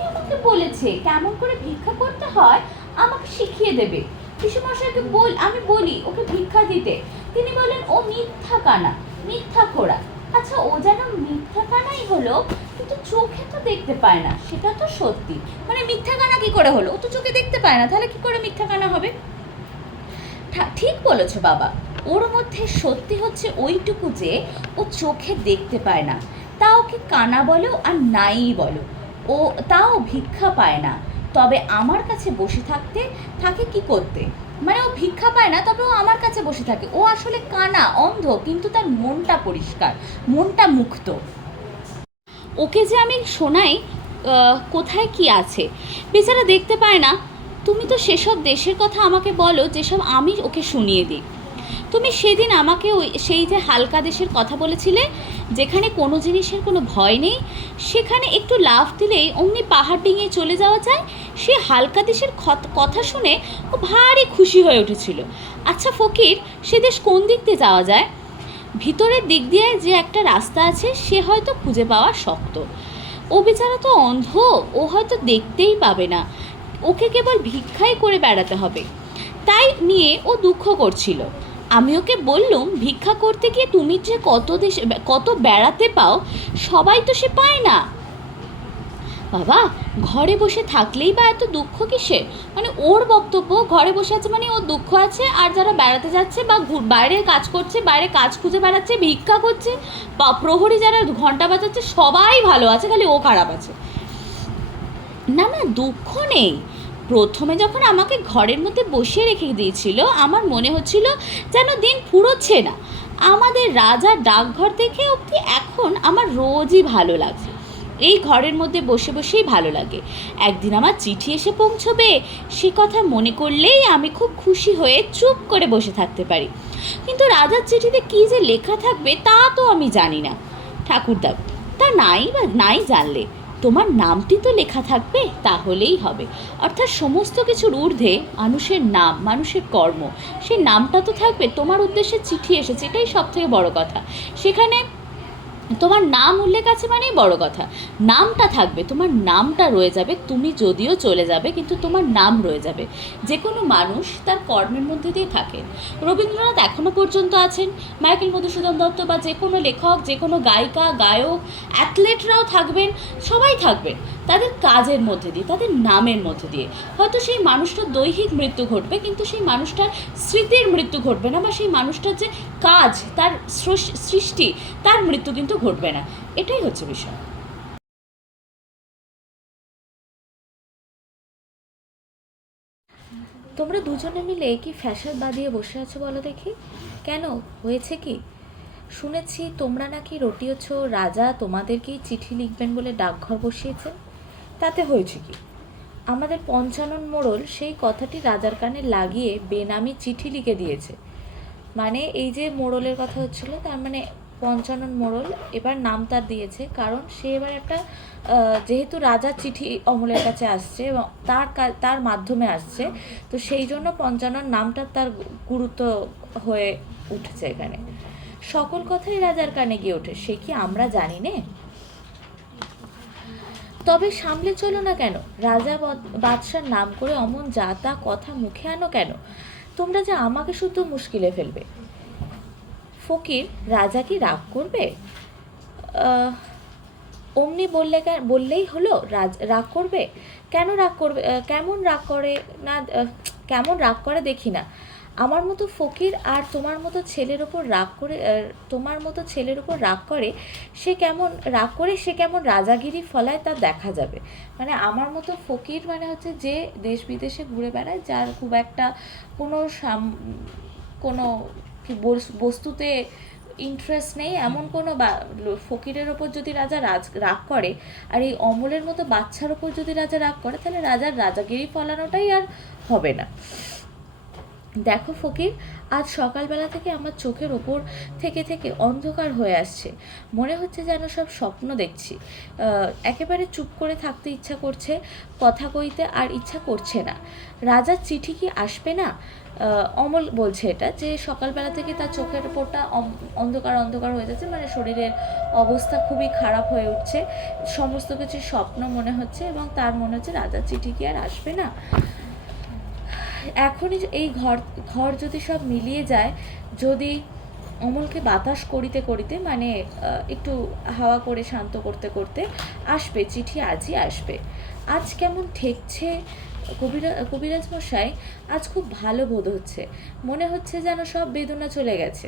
আমাকে বলেছে কেমন করে ভিক্ষা করতে হয়, আমাকে শিখিয়ে দেবে। পিসেমশাইকে আমি বলি ওকে ভিক্ষা দিতে, তিনি বলেন ও মিথ্যা কানা, মিথ্যা খোড়া। আচ্ছা, ও যেন মিথ্যা কানাই হলো, কিন্তু চোখে তো দেখতে পায় না, সেটা তো সত্যি। মানে মিথ্যা কানা কি করে হলো? ও তো চোখে দেখতে পায় না, তাহলে কি করে মিথ্যা কানা হবে? ঠিক বলেছো বাবা, ওর মধ্যে সত্যি হচ্ছে ওইটুকু যে ও চোখে দেখতে পায় না, তা ওকে কানা বলো আর নাই বলো, ও তাও ভিক্ষা পায় না, তবে আমার কাছে বসে থাকে কি করতে, মানে ও ভিক্ষা পায় না তবে ও আমার কাছে বসে থাকে। ও আসলে কানা, অন্ধ, কিন্তু তার মনটা পরিষ্কার, মনটা মুক্ত। ওকে যে আমি শোনাই কোথায় কি আছে, বেচারা দেখতে পায় না। তুমি তো সেসব দেশের কথা আমাকে বলো যেসব আমি ওকে শুনিয়ে দিই। তুমি সেদিন আমাকে সেই যে হালকা দেশের কথা বলেছিলে, যেখানে কোনো জিনিসের কোনো ভয় নেই, সেখানে একটু লাফ দিলেই অমনি পাহাড় ডিঙিয়ে চলে যাওয়া যায়, সে হালকা দেশের কথা শুনে ও ভারী খুশি হয়ে উঠেছিল। আচ্ছা ফকির, সে দেশ কোন দিক দিয়ে যাওয়া যায়? ভিতরের দিক দিয়ে যে একটা রাস্তা আছে সে হয়তো খুঁজে পাওয়া শক্ত। ও বেচারা তো অন্ধ, ও হয়তো দেখতেই পাবে না, ওকে কেবল ভিক্ষাই করে বেড়াতে হবে, তাই নিয়ে ও দুঃখ করছিল। আমি ওকে বললুম, ভিক্ষা করতে গিয়ে তুমি যে কত বেড়াতে পাও, সবাই তো সে পায় না। বাবা, ঘরে বসে থাকলেই বা এত দুঃখ কিসের? মানে ওর বক্তব্য ঘরে বসে আছে মানে ওর দুঃখ আছে, আর যারা বেড়াতে যাচ্ছে বা বাইরে কাজ করছে, বাইরে কাজ খুঁজে বেড়াচ্ছে, ভিক্ষা করছে, বা প্রহরী যারা ঘন্টা বাজাচ্ছে, সবাই ভালো আছে, খালি ও খারাপ আছে। না না, দুঃখ নেই। প্রথমে যখন আমাকে ঘরের মধ্যে বসিয়ে রেখে দিয়েছিল, আমার মনে হচ্ছিল যেন দিন ফুরোচ্ছে না। আমাদের রাজার ডাকঘর দেখে অবধি এখন আমার রোজই ভালো লাগছে। এই ঘরের মধ্যে বসে বসেই ভালো লাগে। একদিন আমার চিঠি এসে পৌঁছবে, সে কথা মনে করলেই আমি খুব খুশি হয়ে চুপ করে বসে থাকতে পারি। কিন্তু রাজার চিঠিতে কী যে লেখা থাকবে তা তো আমি জানি না। ঠাকুরদা, তা নাই জানলে তোমার নামটি তো লেখা থাকবে, তাহলেই হবে। অর্থাৎ সমস্ত কিছুর ঊর্ধ্বে মানুষের নাম, মানুষের কর্ম, সেই নামটা তো থাকবে। তোমার উদ্দেশ্যে চিঠি এসেছে, এটাই সব থেকে বড় কথা। সেখানে তোমার নাম উল্লেখ আছে মানেই বড় কথা। নামটা থাকবে, তোমার নামটা রয়ে যাবে। তুমি যদিও চলে যাবে, কিন্তু তোমার নাম রয়ে যাবে। যে কোনো মানুষ তার কর্মের মধ্যে দিয়ে থাকেন। রবীন্দ্রনাথ এখনও পর্যন্ত আছেন, মাইকেল মধুসূদন দত্ত বা যে কোনো লেখক, যে কোনো গায়িকা, গায়ক, অ্যাথলেটরাও থাকবেন, সবাই থাকবেন তাদের কাজের মধ্যে দিয়ে, তাদের নামের মধ্যে দিয়ে। হয়তো সেই মানুষটার দৈহিক মৃত্যু ঘটবে, কিন্তু সেই মানুষটার স্মৃতির মৃত্যু ঘটবে না, বা সেই মানুষটার যে কাজ, তার সৃষ্টি, তার মৃত্যু কিন্তু ঘটবে না। এটাই হচ্ছে বিষয়। তোমরা দুজনে মিলে কি ফ্যাশন বাঁধিয়ে বসে আছো বলো দেখি? কেন, হয়েছে কি? শুনেছি তোমরা নাকি রটিয়েছ রাজা তোমাদেরকেই চিঠি লিখবেন বলে ডাকঘর বসিয়েছেন। তাতে হয়েছে কি? আমাদের পঞ্চানন মোড়ল সেই কথাটি রাজার কানে লাগিয়ে বেনামি চিঠি লিখে দিয়েছে। মানে এই যে মোড়লের কথা হচ্ছিল, তার মানে পঞ্চানন মোড়ল এবার নাম তার দিয়েছে, কারণ সে এবার একটা যেহেতু রাজার চিঠি অমলের কাছে আসছে এবং তার মাধ্যমে আসছে, তো সেই জন্য পঞ্চানন নামটা তার গুরুত্ব হয়ে উঠেছে এখানে। সকল কথাই রাজার কানে গিয়ে ওঠে, সে কি আমরা জানি নে? তবে সামলে চলো না কেন? রাজা বাদশার নাম করে অমন যা তা কথা মুখে আনো কেন? তোমরা যে আমাকে শুধু মুশকিলে ফেলবে। ফকির, রাজা কি রাগ করবে? অমনি বললেই হলো রাগ করবে? কেন রাগ করবে? কেমন রাগ করে না, কেমন রাগ করে দেখি না। আমার মতো ফকির আর তোমার মতো ছেলের ওপর রাগ করে, তোমার মতো ছেলের ওপর রাগ করে, সে কেমন রাজাগিরি ফলায় তা দেখা যাবে। মানে আমার মতো ফকির মানে হচ্ছে যে দেশ বিদেশে ঘুরে বেড়ায়, যার খুব একটা কোনো কোনো কি বস্তুতে ইন্টারেস্ট নেই, এমন কোনো ফকিরের ওপর যদি রাজা রাগ করে, আর এই অমলের মতো বাচ্চার ওপর যদি রাজা রাগ করে, তাহলে রাজার রাজাগিরি ফলানোটাই আর হবে না। দেখো ফকির, আজ সকালবেলা থেকে আমার চোখের ওপর থেকে থেকে অন্ধকার হয়ে আসছে। মনে হচ্ছে যেন সব স্বপ্ন দেখছি। একেবারে চুপ করে থাকতে ইচ্ছা করছে, কথা কইতে আর ইচ্ছা করছে না। রাজার চিঠি কি আসবে না? অমল বলছে এটা, যে সকালবেলা থেকে তার চোখের ওপরটা অন্ধকার অন্ধকার হয়ে যাচ্ছে, মানে শরীরের অবস্থা খুবই খারাপ হয়ে উঠছে, সমস্ত কিছু স্বপ্ন মনে হচ্ছে, এবং তার মনে হচ্ছে রাজার চিঠি কি আর আসবে না। এখনই এই ঘর যদি সব মিলিয়ে যায়, যদি অমলকে বাতাস করিতে করিতে, মানে একটু হাওয়া করে শান্ত করতে করতে আসবে, চিঠি আজই আসবে। আজ কেমন ঠেকছে কবিরাজ মশাই, আজ খুব ভালো বোধ হচ্ছে। মনে হচ্ছে যেন সব বেদনা চলে গেছে।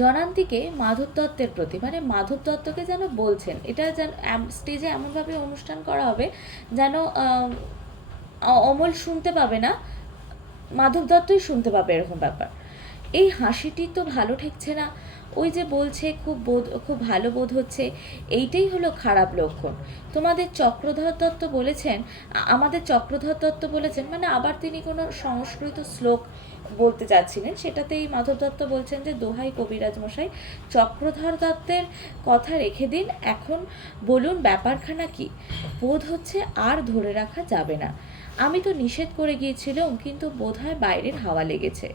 জনান্তিকে মাধব দত্তের প্রতি, মানে মাধব দত্তকে যেন বলছেন, এটা যেন স্টেজে এমনভাবে অনুষ্ঠান করা হবে যেন অমল শুনতে পাবে না, মাধব দত্তই শুনতে পাবে, এরকম ব্যাপার। এই হাসিটি তো ভালো ঠেকছে না। ওই যে বলছে খুব ভালো বোধ হচ্ছে, এইটাই হলো খারাপ লক্ষণ। আমাদের চক্রধর দত্ত বলেছেন, মানে আবার তিনি কোনো সংস্কৃত শ্লোক বলতে চাচ্ছিলেন, সেটাতেই মাধব দত্ত বলছেন যে দোহাই কবিরাজ মশাই, চক্রধর দত্তের কথা রেখে দিন, এখন বলুন ব্যাপারখানা কি। বোধ হচ্ছে আর ধরে রাখা যাবে না। আমি তো নিষেধ করে গিয়েছিলাম, কিন্তু বোধহয় বাইরের হাওয়া লেগেছে।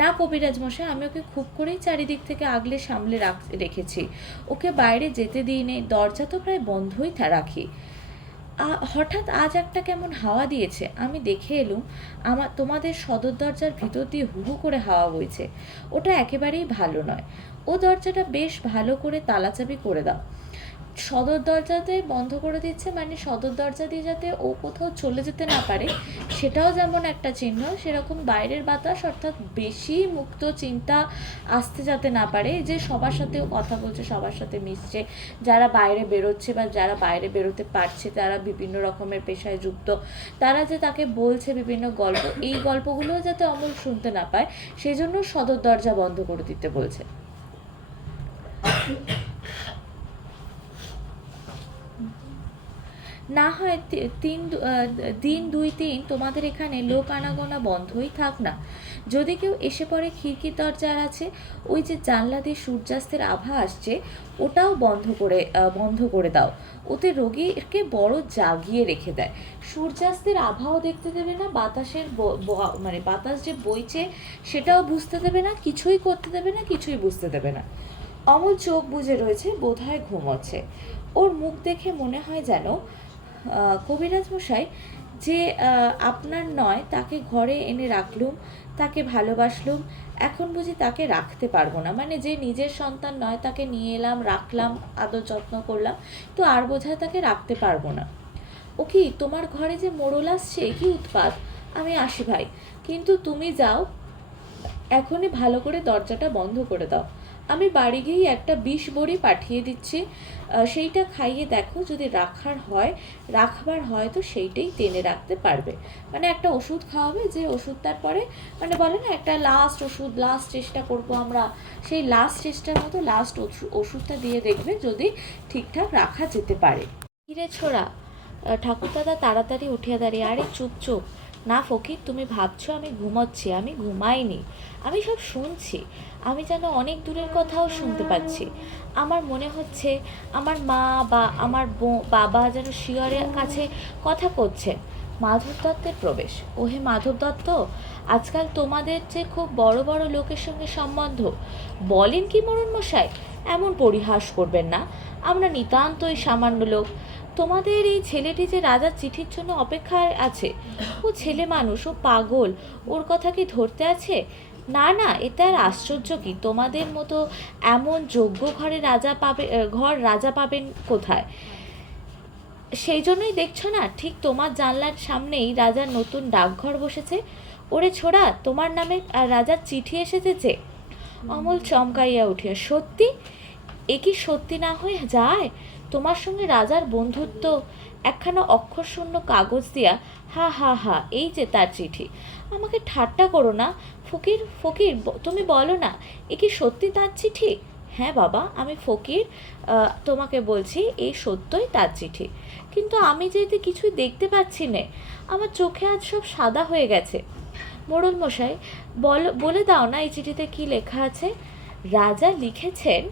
না কবিরাজ মশাই, আমি ওকে খুব করেই চারিদিক থেকে আগলে সামলে রেখেছি, ওকে বাইরে যেতে দিইনি, দরজা তো প্রায় বন্ধই রাখি। হঠাৎ আজ একটা কেমন হাওয়া দিয়েছে, আমি দেখে এলুম তোমাদের সদর দরজার ভিতর দিয়ে হু হু করে হাওয়া বইছে। ওটা একেবারেই ভালো নয়। ও দরজাটা বেশ ভালো করে তালাচাবি করে দাও। সদর দরজাতে বন্ধ করে দিচ্ছে, মানে সদর দরজা দিয়ে যাতে ও কোথাও চলে যেতে না পারে, সেটাও যেমন একটা চিহ্ন, সেরকম বাইরের বাতাস অর্থাৎ বেশি মুক্ত চিন্তা আসতে যাতে না পারে, যে সবার সাথেও কথা বলছে, সবার সাথে মিশছে, যারা বাইরে বেরোচ্ছে বা যারা বাইরে বেরোতে পারছে, তারা বিভিন্ন রকমের পেশায় যুক্ত, তারা যে তাকে বলছে বিভিন্ন গল্প, এই গল্পগুলোও যাতে অমল শুনতে না পায়, সেই জন্য সদর দরজা বন্ধ করে দিতে বলছে। না হয় দিন 2-3 তোমাদের এখানে লোক আনাগোনা বন্ধই থাক না, যদি কেউ এসে পড়ে খিড়কির দরজার আছে ওই যে জানলা দিয়ে সূর্যাস্তের আভা আসছে, ওটাও বন্ধ করে দাও, ওতে রোগীকে বড় জাগিয়ে রেখে দেয়। সূর্যাস্তের আভাও দেখতে দেবে না, বাতাসের মানে বাতাস যে বইছে সেটাও বুঝতে দেবে না, কিছুই করতে দেবে না, কিছুই বুঝতে দেবে না। অমল চোখ বুজে রয়েছে, বোধহয় ঘুমোচ্ছে। ওর মুখ দেখে মনে হয় যেন কবিরাজ মশাই যে আপনার নয় তাকে ঘরে এনে রাখলুম, তাকে ভালোবাসলুম, এখন বুঝি তাকে রাখতে পারবো না, মানে যে নিজের সন্তান নয় তাকে নিয়ে এলাম, রাখলাম, আদর যত্ন করলাম, তো আর বোঝায় তাকে রাখতে পারবো না। ও কি তোমার ঘরে যে মোড়ল আসছে, কি উৎপাত! আমি আসি ভাই, কিন্তু তুমি যাও, এখনই ভালো করে দরজাটা বন্ধ করে দাও। আমি বাড়ি গিয়েই একটা 20 বড়ি পাঠিয়ে দিচ্ছি, সেইটা খাইয়ে দেখো, যদি রাখবার হয় তো সেইটাই টেনে রাখতে পারবে। মানে একটা ওষুধ খাওয়াবে, যে ওষুধটার পরে মানে বলে না একটা লাস্ট ওষুধ, লাস্ট চেষ্টা করব আমরা, সেই লাস্ট চেষ্টার মতো লাস্ট ওষুধটা দিয়ে দেখবে যদি ঠিকঠাক রাখা যেতে পারে। কিরে ছোড়া, ঠাকুরদাদা তাড়াতাড়ি উঠিয়া দাঁড়িয়ে, আরে চুপ চুপ, না ফকির, তুমি ভাবছো আমি ঘুমোচ্ছি, আমি ঘুমাইনি, আমি সব শুনছি, আমি যেন অনেক দূরের কথাও শুনতে পাচ্ছি। আমার মনে হচ্ছে আমার মা বা আমার বাবা যেন শিয়রের কাছে কথা করছে। মাধব দত্তের প্রবেশ। ওহে মাধব দত্ত, আজকাল তোমাদের যে খুব বড় বড় লোকের সঙ্গে সম্বন্ধ, বলেন কি মোড়ল মশাই? এমন পরিহাস করবেন না, আমরা নিতান্তই সামান্য লোক। তোমাদের এই ছেলেটি যে রাজার চিঠির জন্য অপেক্ষায় আছে, ও ছেলে মানুষ, ও পাগল, ওর কথা কি ধরতে আছে? না না, এতে আর আশ্চর্য কি, তোমাদের মতো এমন যোগ্য ঘর রাজা পাবেন কোথায়? সেই জন্যই দেখছো না, ঠিক তোমার জানলার সামনেই রাজার নতুন ডাকঘর বসেছে। ওরে ছোড়া, তোমার নামে রাজার চিঠি এসেছে। অমল চমকাইয়া উঠিয়া, সত্যি? এ কি সত্যি না হয়ে যায়? তোমার সঙ্গে রাজার বন্ধুত্ব! একখানা অক্ষরশূন্য কাগজ দিয়া, হা হা হা, এই যে তার চিঠি। আমাকে ঠাট্টা করো না ফকির, ফকির, তুমি বলো না, এ কি সত্যি তার চিঠি? হ্যাঁ বাবা, আমি ফকির, তোমাকে বলছি এই সত্যই তার চিঠি, কিন্তু আমি যে এতে কিছুই দেখতে পাচ্ছি নে, আমার চোখে আজ সব সাদা হয়ে গেছে। মোড়ল মশাই, বলে দাও না এই চিঠিতে কি লেখা আছে? রাজা লিখেছেন,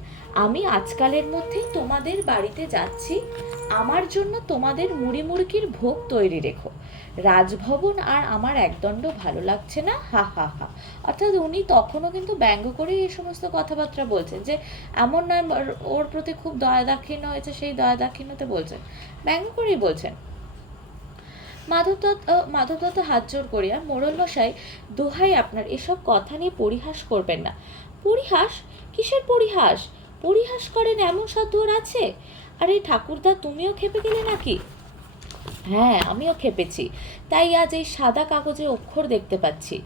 আমি আজকালের মধ্যেই তোমাদের বাড়িতে যাচ্ছি, আমার জন্য তোমাদের মুড়ি মুড়কির ভোগ তৈরি রেখো। রাজভবন আর আমার একদণ্ড ভালো লাগছে না, হা হা হা। অর্থাৎ উনি তখনও কিন্তু ব্যঙ্গ করে এই সমস্ত কথাবার্তা বলছেন, যে এমন নয় ওর প্রতি খুব দয়া দাক্ষিণ্য হয়েছে, সেই দয়া দাক্ষিণ্যতে বলছেন, ব্যঙ্গ করেই বলছেন। মাধব দত্ত হাত জোর করিয়া, মোড়ল মশাই, দোহাই আপনার, এসব কথা নিয়ে পরিহাস করবেন না। পরিহাস? কিসের পরিহাস? পরিহাস করেন এমন সাধ্যর আছে? আরে ঠাকুরদা, তুমিও খেপে গেলে নাকি? হ্যাঁ, আমিও খেপেছি, তাই আজ এই সাদা কাগজে অক্ষর দেখতে পাচ্ছি।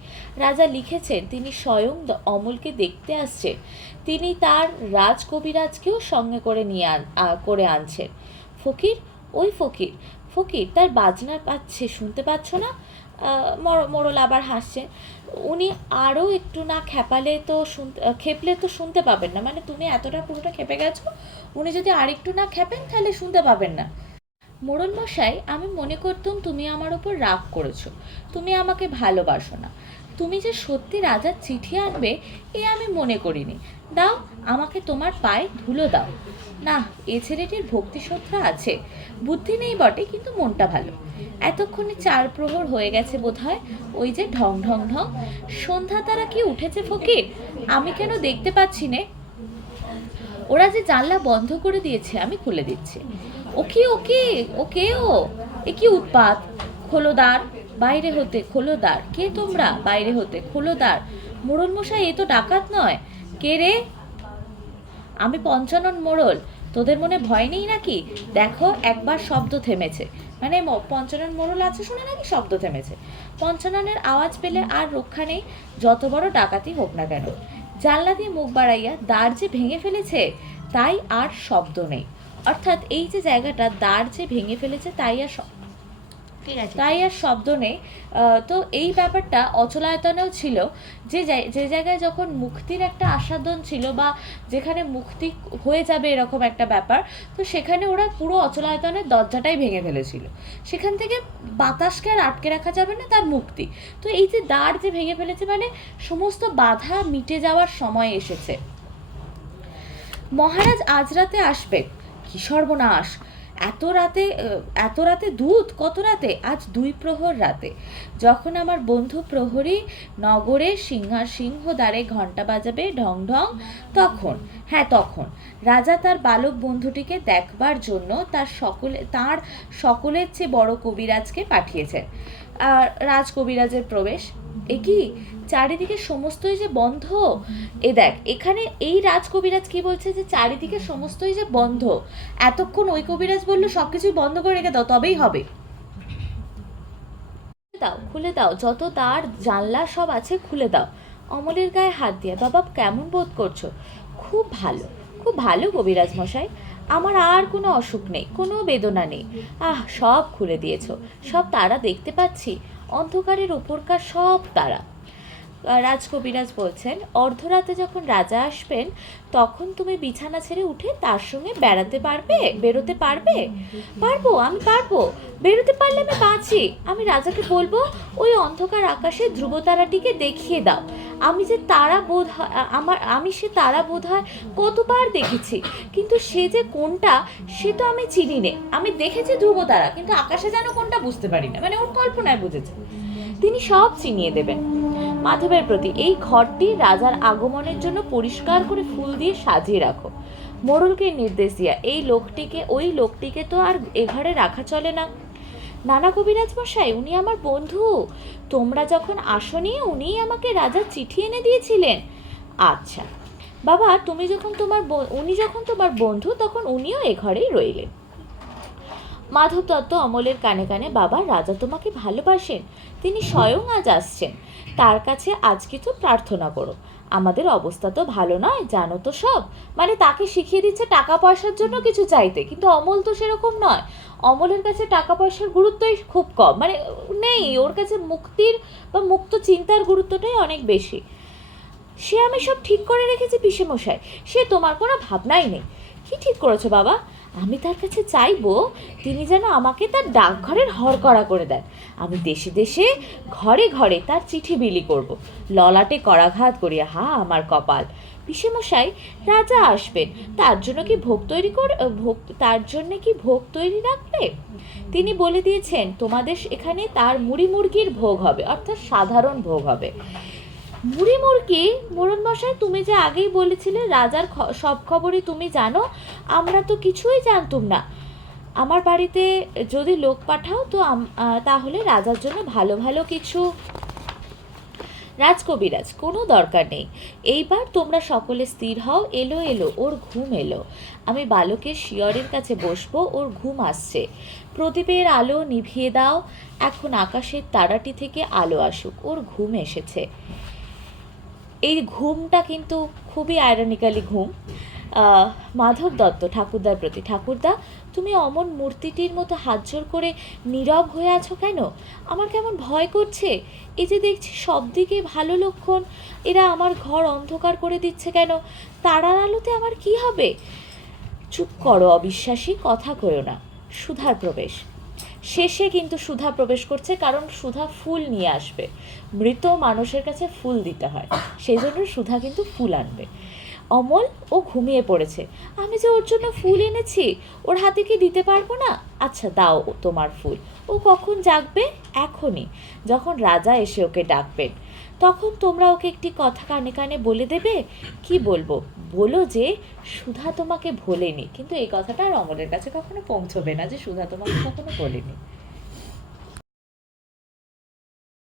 রাজা লিখেছেন তিনি স্বয়ং অমলকে দেখতে আসছেন, তিনি তার রাজকবিরাজকেও সঙ্গে করে আনছেন। ফকির, ওই ফকির, ফকির তার বাজনা পাচ্ছে, শুনতে পাচ্ছ না? মোড়ল আবার হাসছে। উনি আরও একটু না খেপলে তো শুনতে পাবেন না, মানে তুমি এতটা পুরোটা খেপে গেছো, উনি যদি আরেকটু না খেপেন তাহলে শুনতে পাবেন না। মোড়ল মশাই, আমি মনে করতুম তুমি আমার ওপর রাগ করেছো, তুমি আমাকে ভালোবাসো না। তুমি যে সত্যি রাজার চিঠি আনবে এ আমি মনে করিনি। দাও, আমাকে তোমার পায়ে ধুলো দাও। না, এ ছেলেটির ভক্তি শ্রদ্ধা আছে, বুদ্ধি নেই বটে, কিন্তু মনটা ভালো। এতক্ষণে 4 প্রহর হয়ে গেছে বোধ হয়, ওই যে ঢং ঢং ঢং, সন্ধ্যা তারা কি উঠেছে ফকির? আমি কেন দেখতে পাচ্ছি নে? ওরা যে জানলা বন্ধ করে দিয়েছে, আমি খুলে দিচ্ছি। ওকে ওকে ওকে, ও এ কি উৎপাত! খোলো দ্বার, বাইরে হতে খোলো দ্বার। কে তোমরা? বাইরে হতে খোলো দ্বার। মোড়ল মশাই, এ তো ডাকাত নয়। কে রে? আমি পঞ্চানন মোড়ল, তোদের মনে ভয় নেই নাকি? দেখো একবার শব্দ থেমেছে, মানে পঞ্চানন মোড়ল আছে শুনে নাকি শব্দ থেমেছে। পঞ্চাননের আওয়াজ পেলে আর রক্ষা নেই, যত বড় ডাকাতি হোক না কেন। জানলা দিয়ে মুখ বাড়াইয়া দ্বার যে ভেঙে ফেলেছে, তাই আর শব্দ নেই। অর্থাৎ এই যে জায়গাটা দ্বার যে ভেঙে ফেলেছে তাই আর শব্দ নেই। তো এই ব্যাপারটা অচলায়তনেও ছিল, যে জায়গায় যখন মুক্তির একটা আস্বাদন ছিল বা যেখানে মুক্তি হয়ে যাবে এরকম একটা ব্যাপার, তো সেখানে ওরা পুরো অচলায়তনের দরজাটাই ভেঙে ফেলেছিল। সেখান থেকে বাতাসকে আর আটকে রাখা যাবে না, তার মুক্তি। তো এই যে দ্বার যে ভেঙে ফেলেছে, মানে সমস্ত বাধা মিটে যাওয়ার সময় এসেছে। মহারাজ আজ রাতে আসবেন। কি সর্বনাশ! এত রাতে দূত? কত রাতে? আজ 2 প্রহর রাতে। যখন আমার বন্ধু প্রহরী নগরে সিংহদ্বারে ঘণ্টা বাজাবে ঢং ঢং, তখন রাজা তার বালক বন্ধুটিকে দেখবার জন্য তার সকলের চেয়ে বড় কবিরাজকে পাঠিয়েছেন। আর রাজকবিরাজের প্রবেশ। এ কি, চারিদিকে সমস্তই যে বন্ধ। এ দেখ, এখানে এই রাজকবিরাজ কি বলছে, যে চারিদিকে সমস্তই যে বন্ধ। এতক্ষণ ওই কবিরাজ বললো সবকিছুই বন্ধ করে রেখে দাও, তবেই হবে। খুলে দাও, যত দ্বার জানলা সব আছে খুলে দাও। অমলের গায়ে হাত দিয়ে, বাবা কেমন বোধ করছো? খুব ভালো, খুব ভালো কবিরাজ মশাই। আমার আর কোনো অসুখ নেই, কোনো বেদনা নেই। সব খুলে দিয়েছো, সব তারা দেখতে পাচ্ছি, অন্ধকারের ওপরকার সব তারা। রাজকবিরাজ বলছেন, অর্ধরাতে যখন রাজা আসবেন তখন তুমি বিছানা ছেড়ে উঠে তার সঙ্গে বেরোতে পারবে? পারবো, আমি পারবো। বেরোতে পারলে আমি বাঁচি। আমি রাজাকে বলবো, ওই অন্ধকার আকাশে ধ্রুবতারাটিকে দেখিয়ে দাও। আমি সে তারা বোধ হয় কতবার দেখেছি, কিন্তু সে যে কোনটা সে তো আমি চিনি নে। আমি দেখেছি ধ্রুবতারা, কিন্তু আকাশে যেন কোনটা বুঝতে পারি না, মানে ওর কল্পনায় বুঝেছে। তিনি সব চিনিয়ে দেবেন। মাধবের প্রতি, এই ঘরটি রাজার আগমনের জন্য পরিষ্কার করে ফুল দিয়ে সাজিয়ে রাখো। মোড়লকে নির্দেশ দিয়া, ওই লোকটিকে তো আর এ ঘরে রাখা চলে না। নানা কবিরাজ মশাই, উনি আমার বন্ধু। তোমরা যখন আসনি উনিই আমাকে রাজার চিঠি এনে দিয়েছিলেন। আচ্ছা বাবা, উনি যখন তোমার বন্ধু, তখন উনিও এ ঘরেই রইলেন। মাধব দত্ত অমলের কানে কানে, বাবা রাজা তোমাকে ভালোবাসেন, তিনি স্বয়ং আজ আসছেন। তার কাছে আজ কিছু প্রার্থনা করো। আমাদের অবস্থা তো ভালো নয়, জানো তো সব। মানে তাকে শিখিয়ে দিচ্ছে টাকা পয়সার জন্য কিছু চাইতে, কিন্তু অমল তো সেরকম নয়। অমলের কাছে টাকা পয়সার গুরুত্বই খুব কম, মানে নেই ওর কাছে। মুক্তির বা মুক্ত চিন্তার গুরুত্বটাই অনেক বেশি। সে আমি সব ঠিক করে রেখেছি পিসেমশাই, সে তোমার কোনো ভাবনাই নেই। কি ঠিক করেছো বাবা? আমি তার কাছে চাইবো তিনি যেন আমাকে তার ডাকঘরের হরকড়া করে দেন। আমি দেশে দেশে ঘরে ঘরে তার চিঠি বিলি করব, ললাটে করাঘাত করিয়া। আমার কপাল! পিসেমশাই, রাজা আসবেন, তার জন্য কি ভোগ তৈরি রাখবে? তিনি বলে দিয়েছেন তোমাদের এখানে তার মুড়ি মুরগির ভোগ হবে, অর্থাৎ সাধারণ ভোগ হবে। মুড়ি মুরগি? মোড়ল মশাই, তুমি যে আগেই বলেছিলে রাজার সব খবরই তুমি জানো, আমরা তো কিছুই জানতুম না। আমার বাড়িতে যদি লোক পাঠাও তো তাহলে রাজার জন্য ভালো ভালো কিছু। রাজকবিরাজ, কোনো দরকার নেই। এইবার তোমরা সকলে স্থির হও। এলো ওর ঘুম এলো। আমি বালকের শিয়রের কাছে বসবো, ওর ঘুম আসছে। প্রদীপের আলো নিভিয়ে দাও। এখন আকাশের তারাটি থেকে আলো আসুক, ওর ঘুম এসেছে। এই ঘুমটা কিন্তু খুবই আয়রনিক্যালি ঘুম। মাধব দত্ত ঠাকুরদার প্রতি, ঠাকুরদা তুমি অমন মূর্তিটির মতো হাত জোড় করে নীরব হয়ে আছো কেন? আমার কেমন ভয় করছে। এই যে দেখছি সব দিকে ভালো লক্ষণ, এরা আমার ঘর অন্ধকার করে দিচ্ছে কেন? তারার আলোতে আমার কি হবে? চুপ করো অবিশ্বাসী, কথা কইও না। সুধার প্রবেশ। শেষে কিন্তু সুধা প্রবেশ করছে, কারণ সুধা ফুল নিয়ে আসবে। মৃত মানুষের কাছে ফুল দিতে হয়, সেই জন্য সুধা কিন্তু ফুল আনবে। অমল, ও ঘুমিয়ে পড়েছে। আমি যে ওর জন্য ফুল এনেছি, ওর হাতে কি দিতে পারবো না? আচ্ছা দাও তোমার ফুল। ও কখন জাগবে? এখনই, যখন রাজা এসে ওকে ডাকবেন। তখন তোমরা ওকে একটি কথা কানে কানে বলে দেবে। কি বলবো? বলো যে সুধা তোমাকে ভোলেনি। কিন্তু এই কথাটা আর অমলের কাছে কখনো পৌঁছবে না, যে সুধা তোমাকে কখনো বলেনি।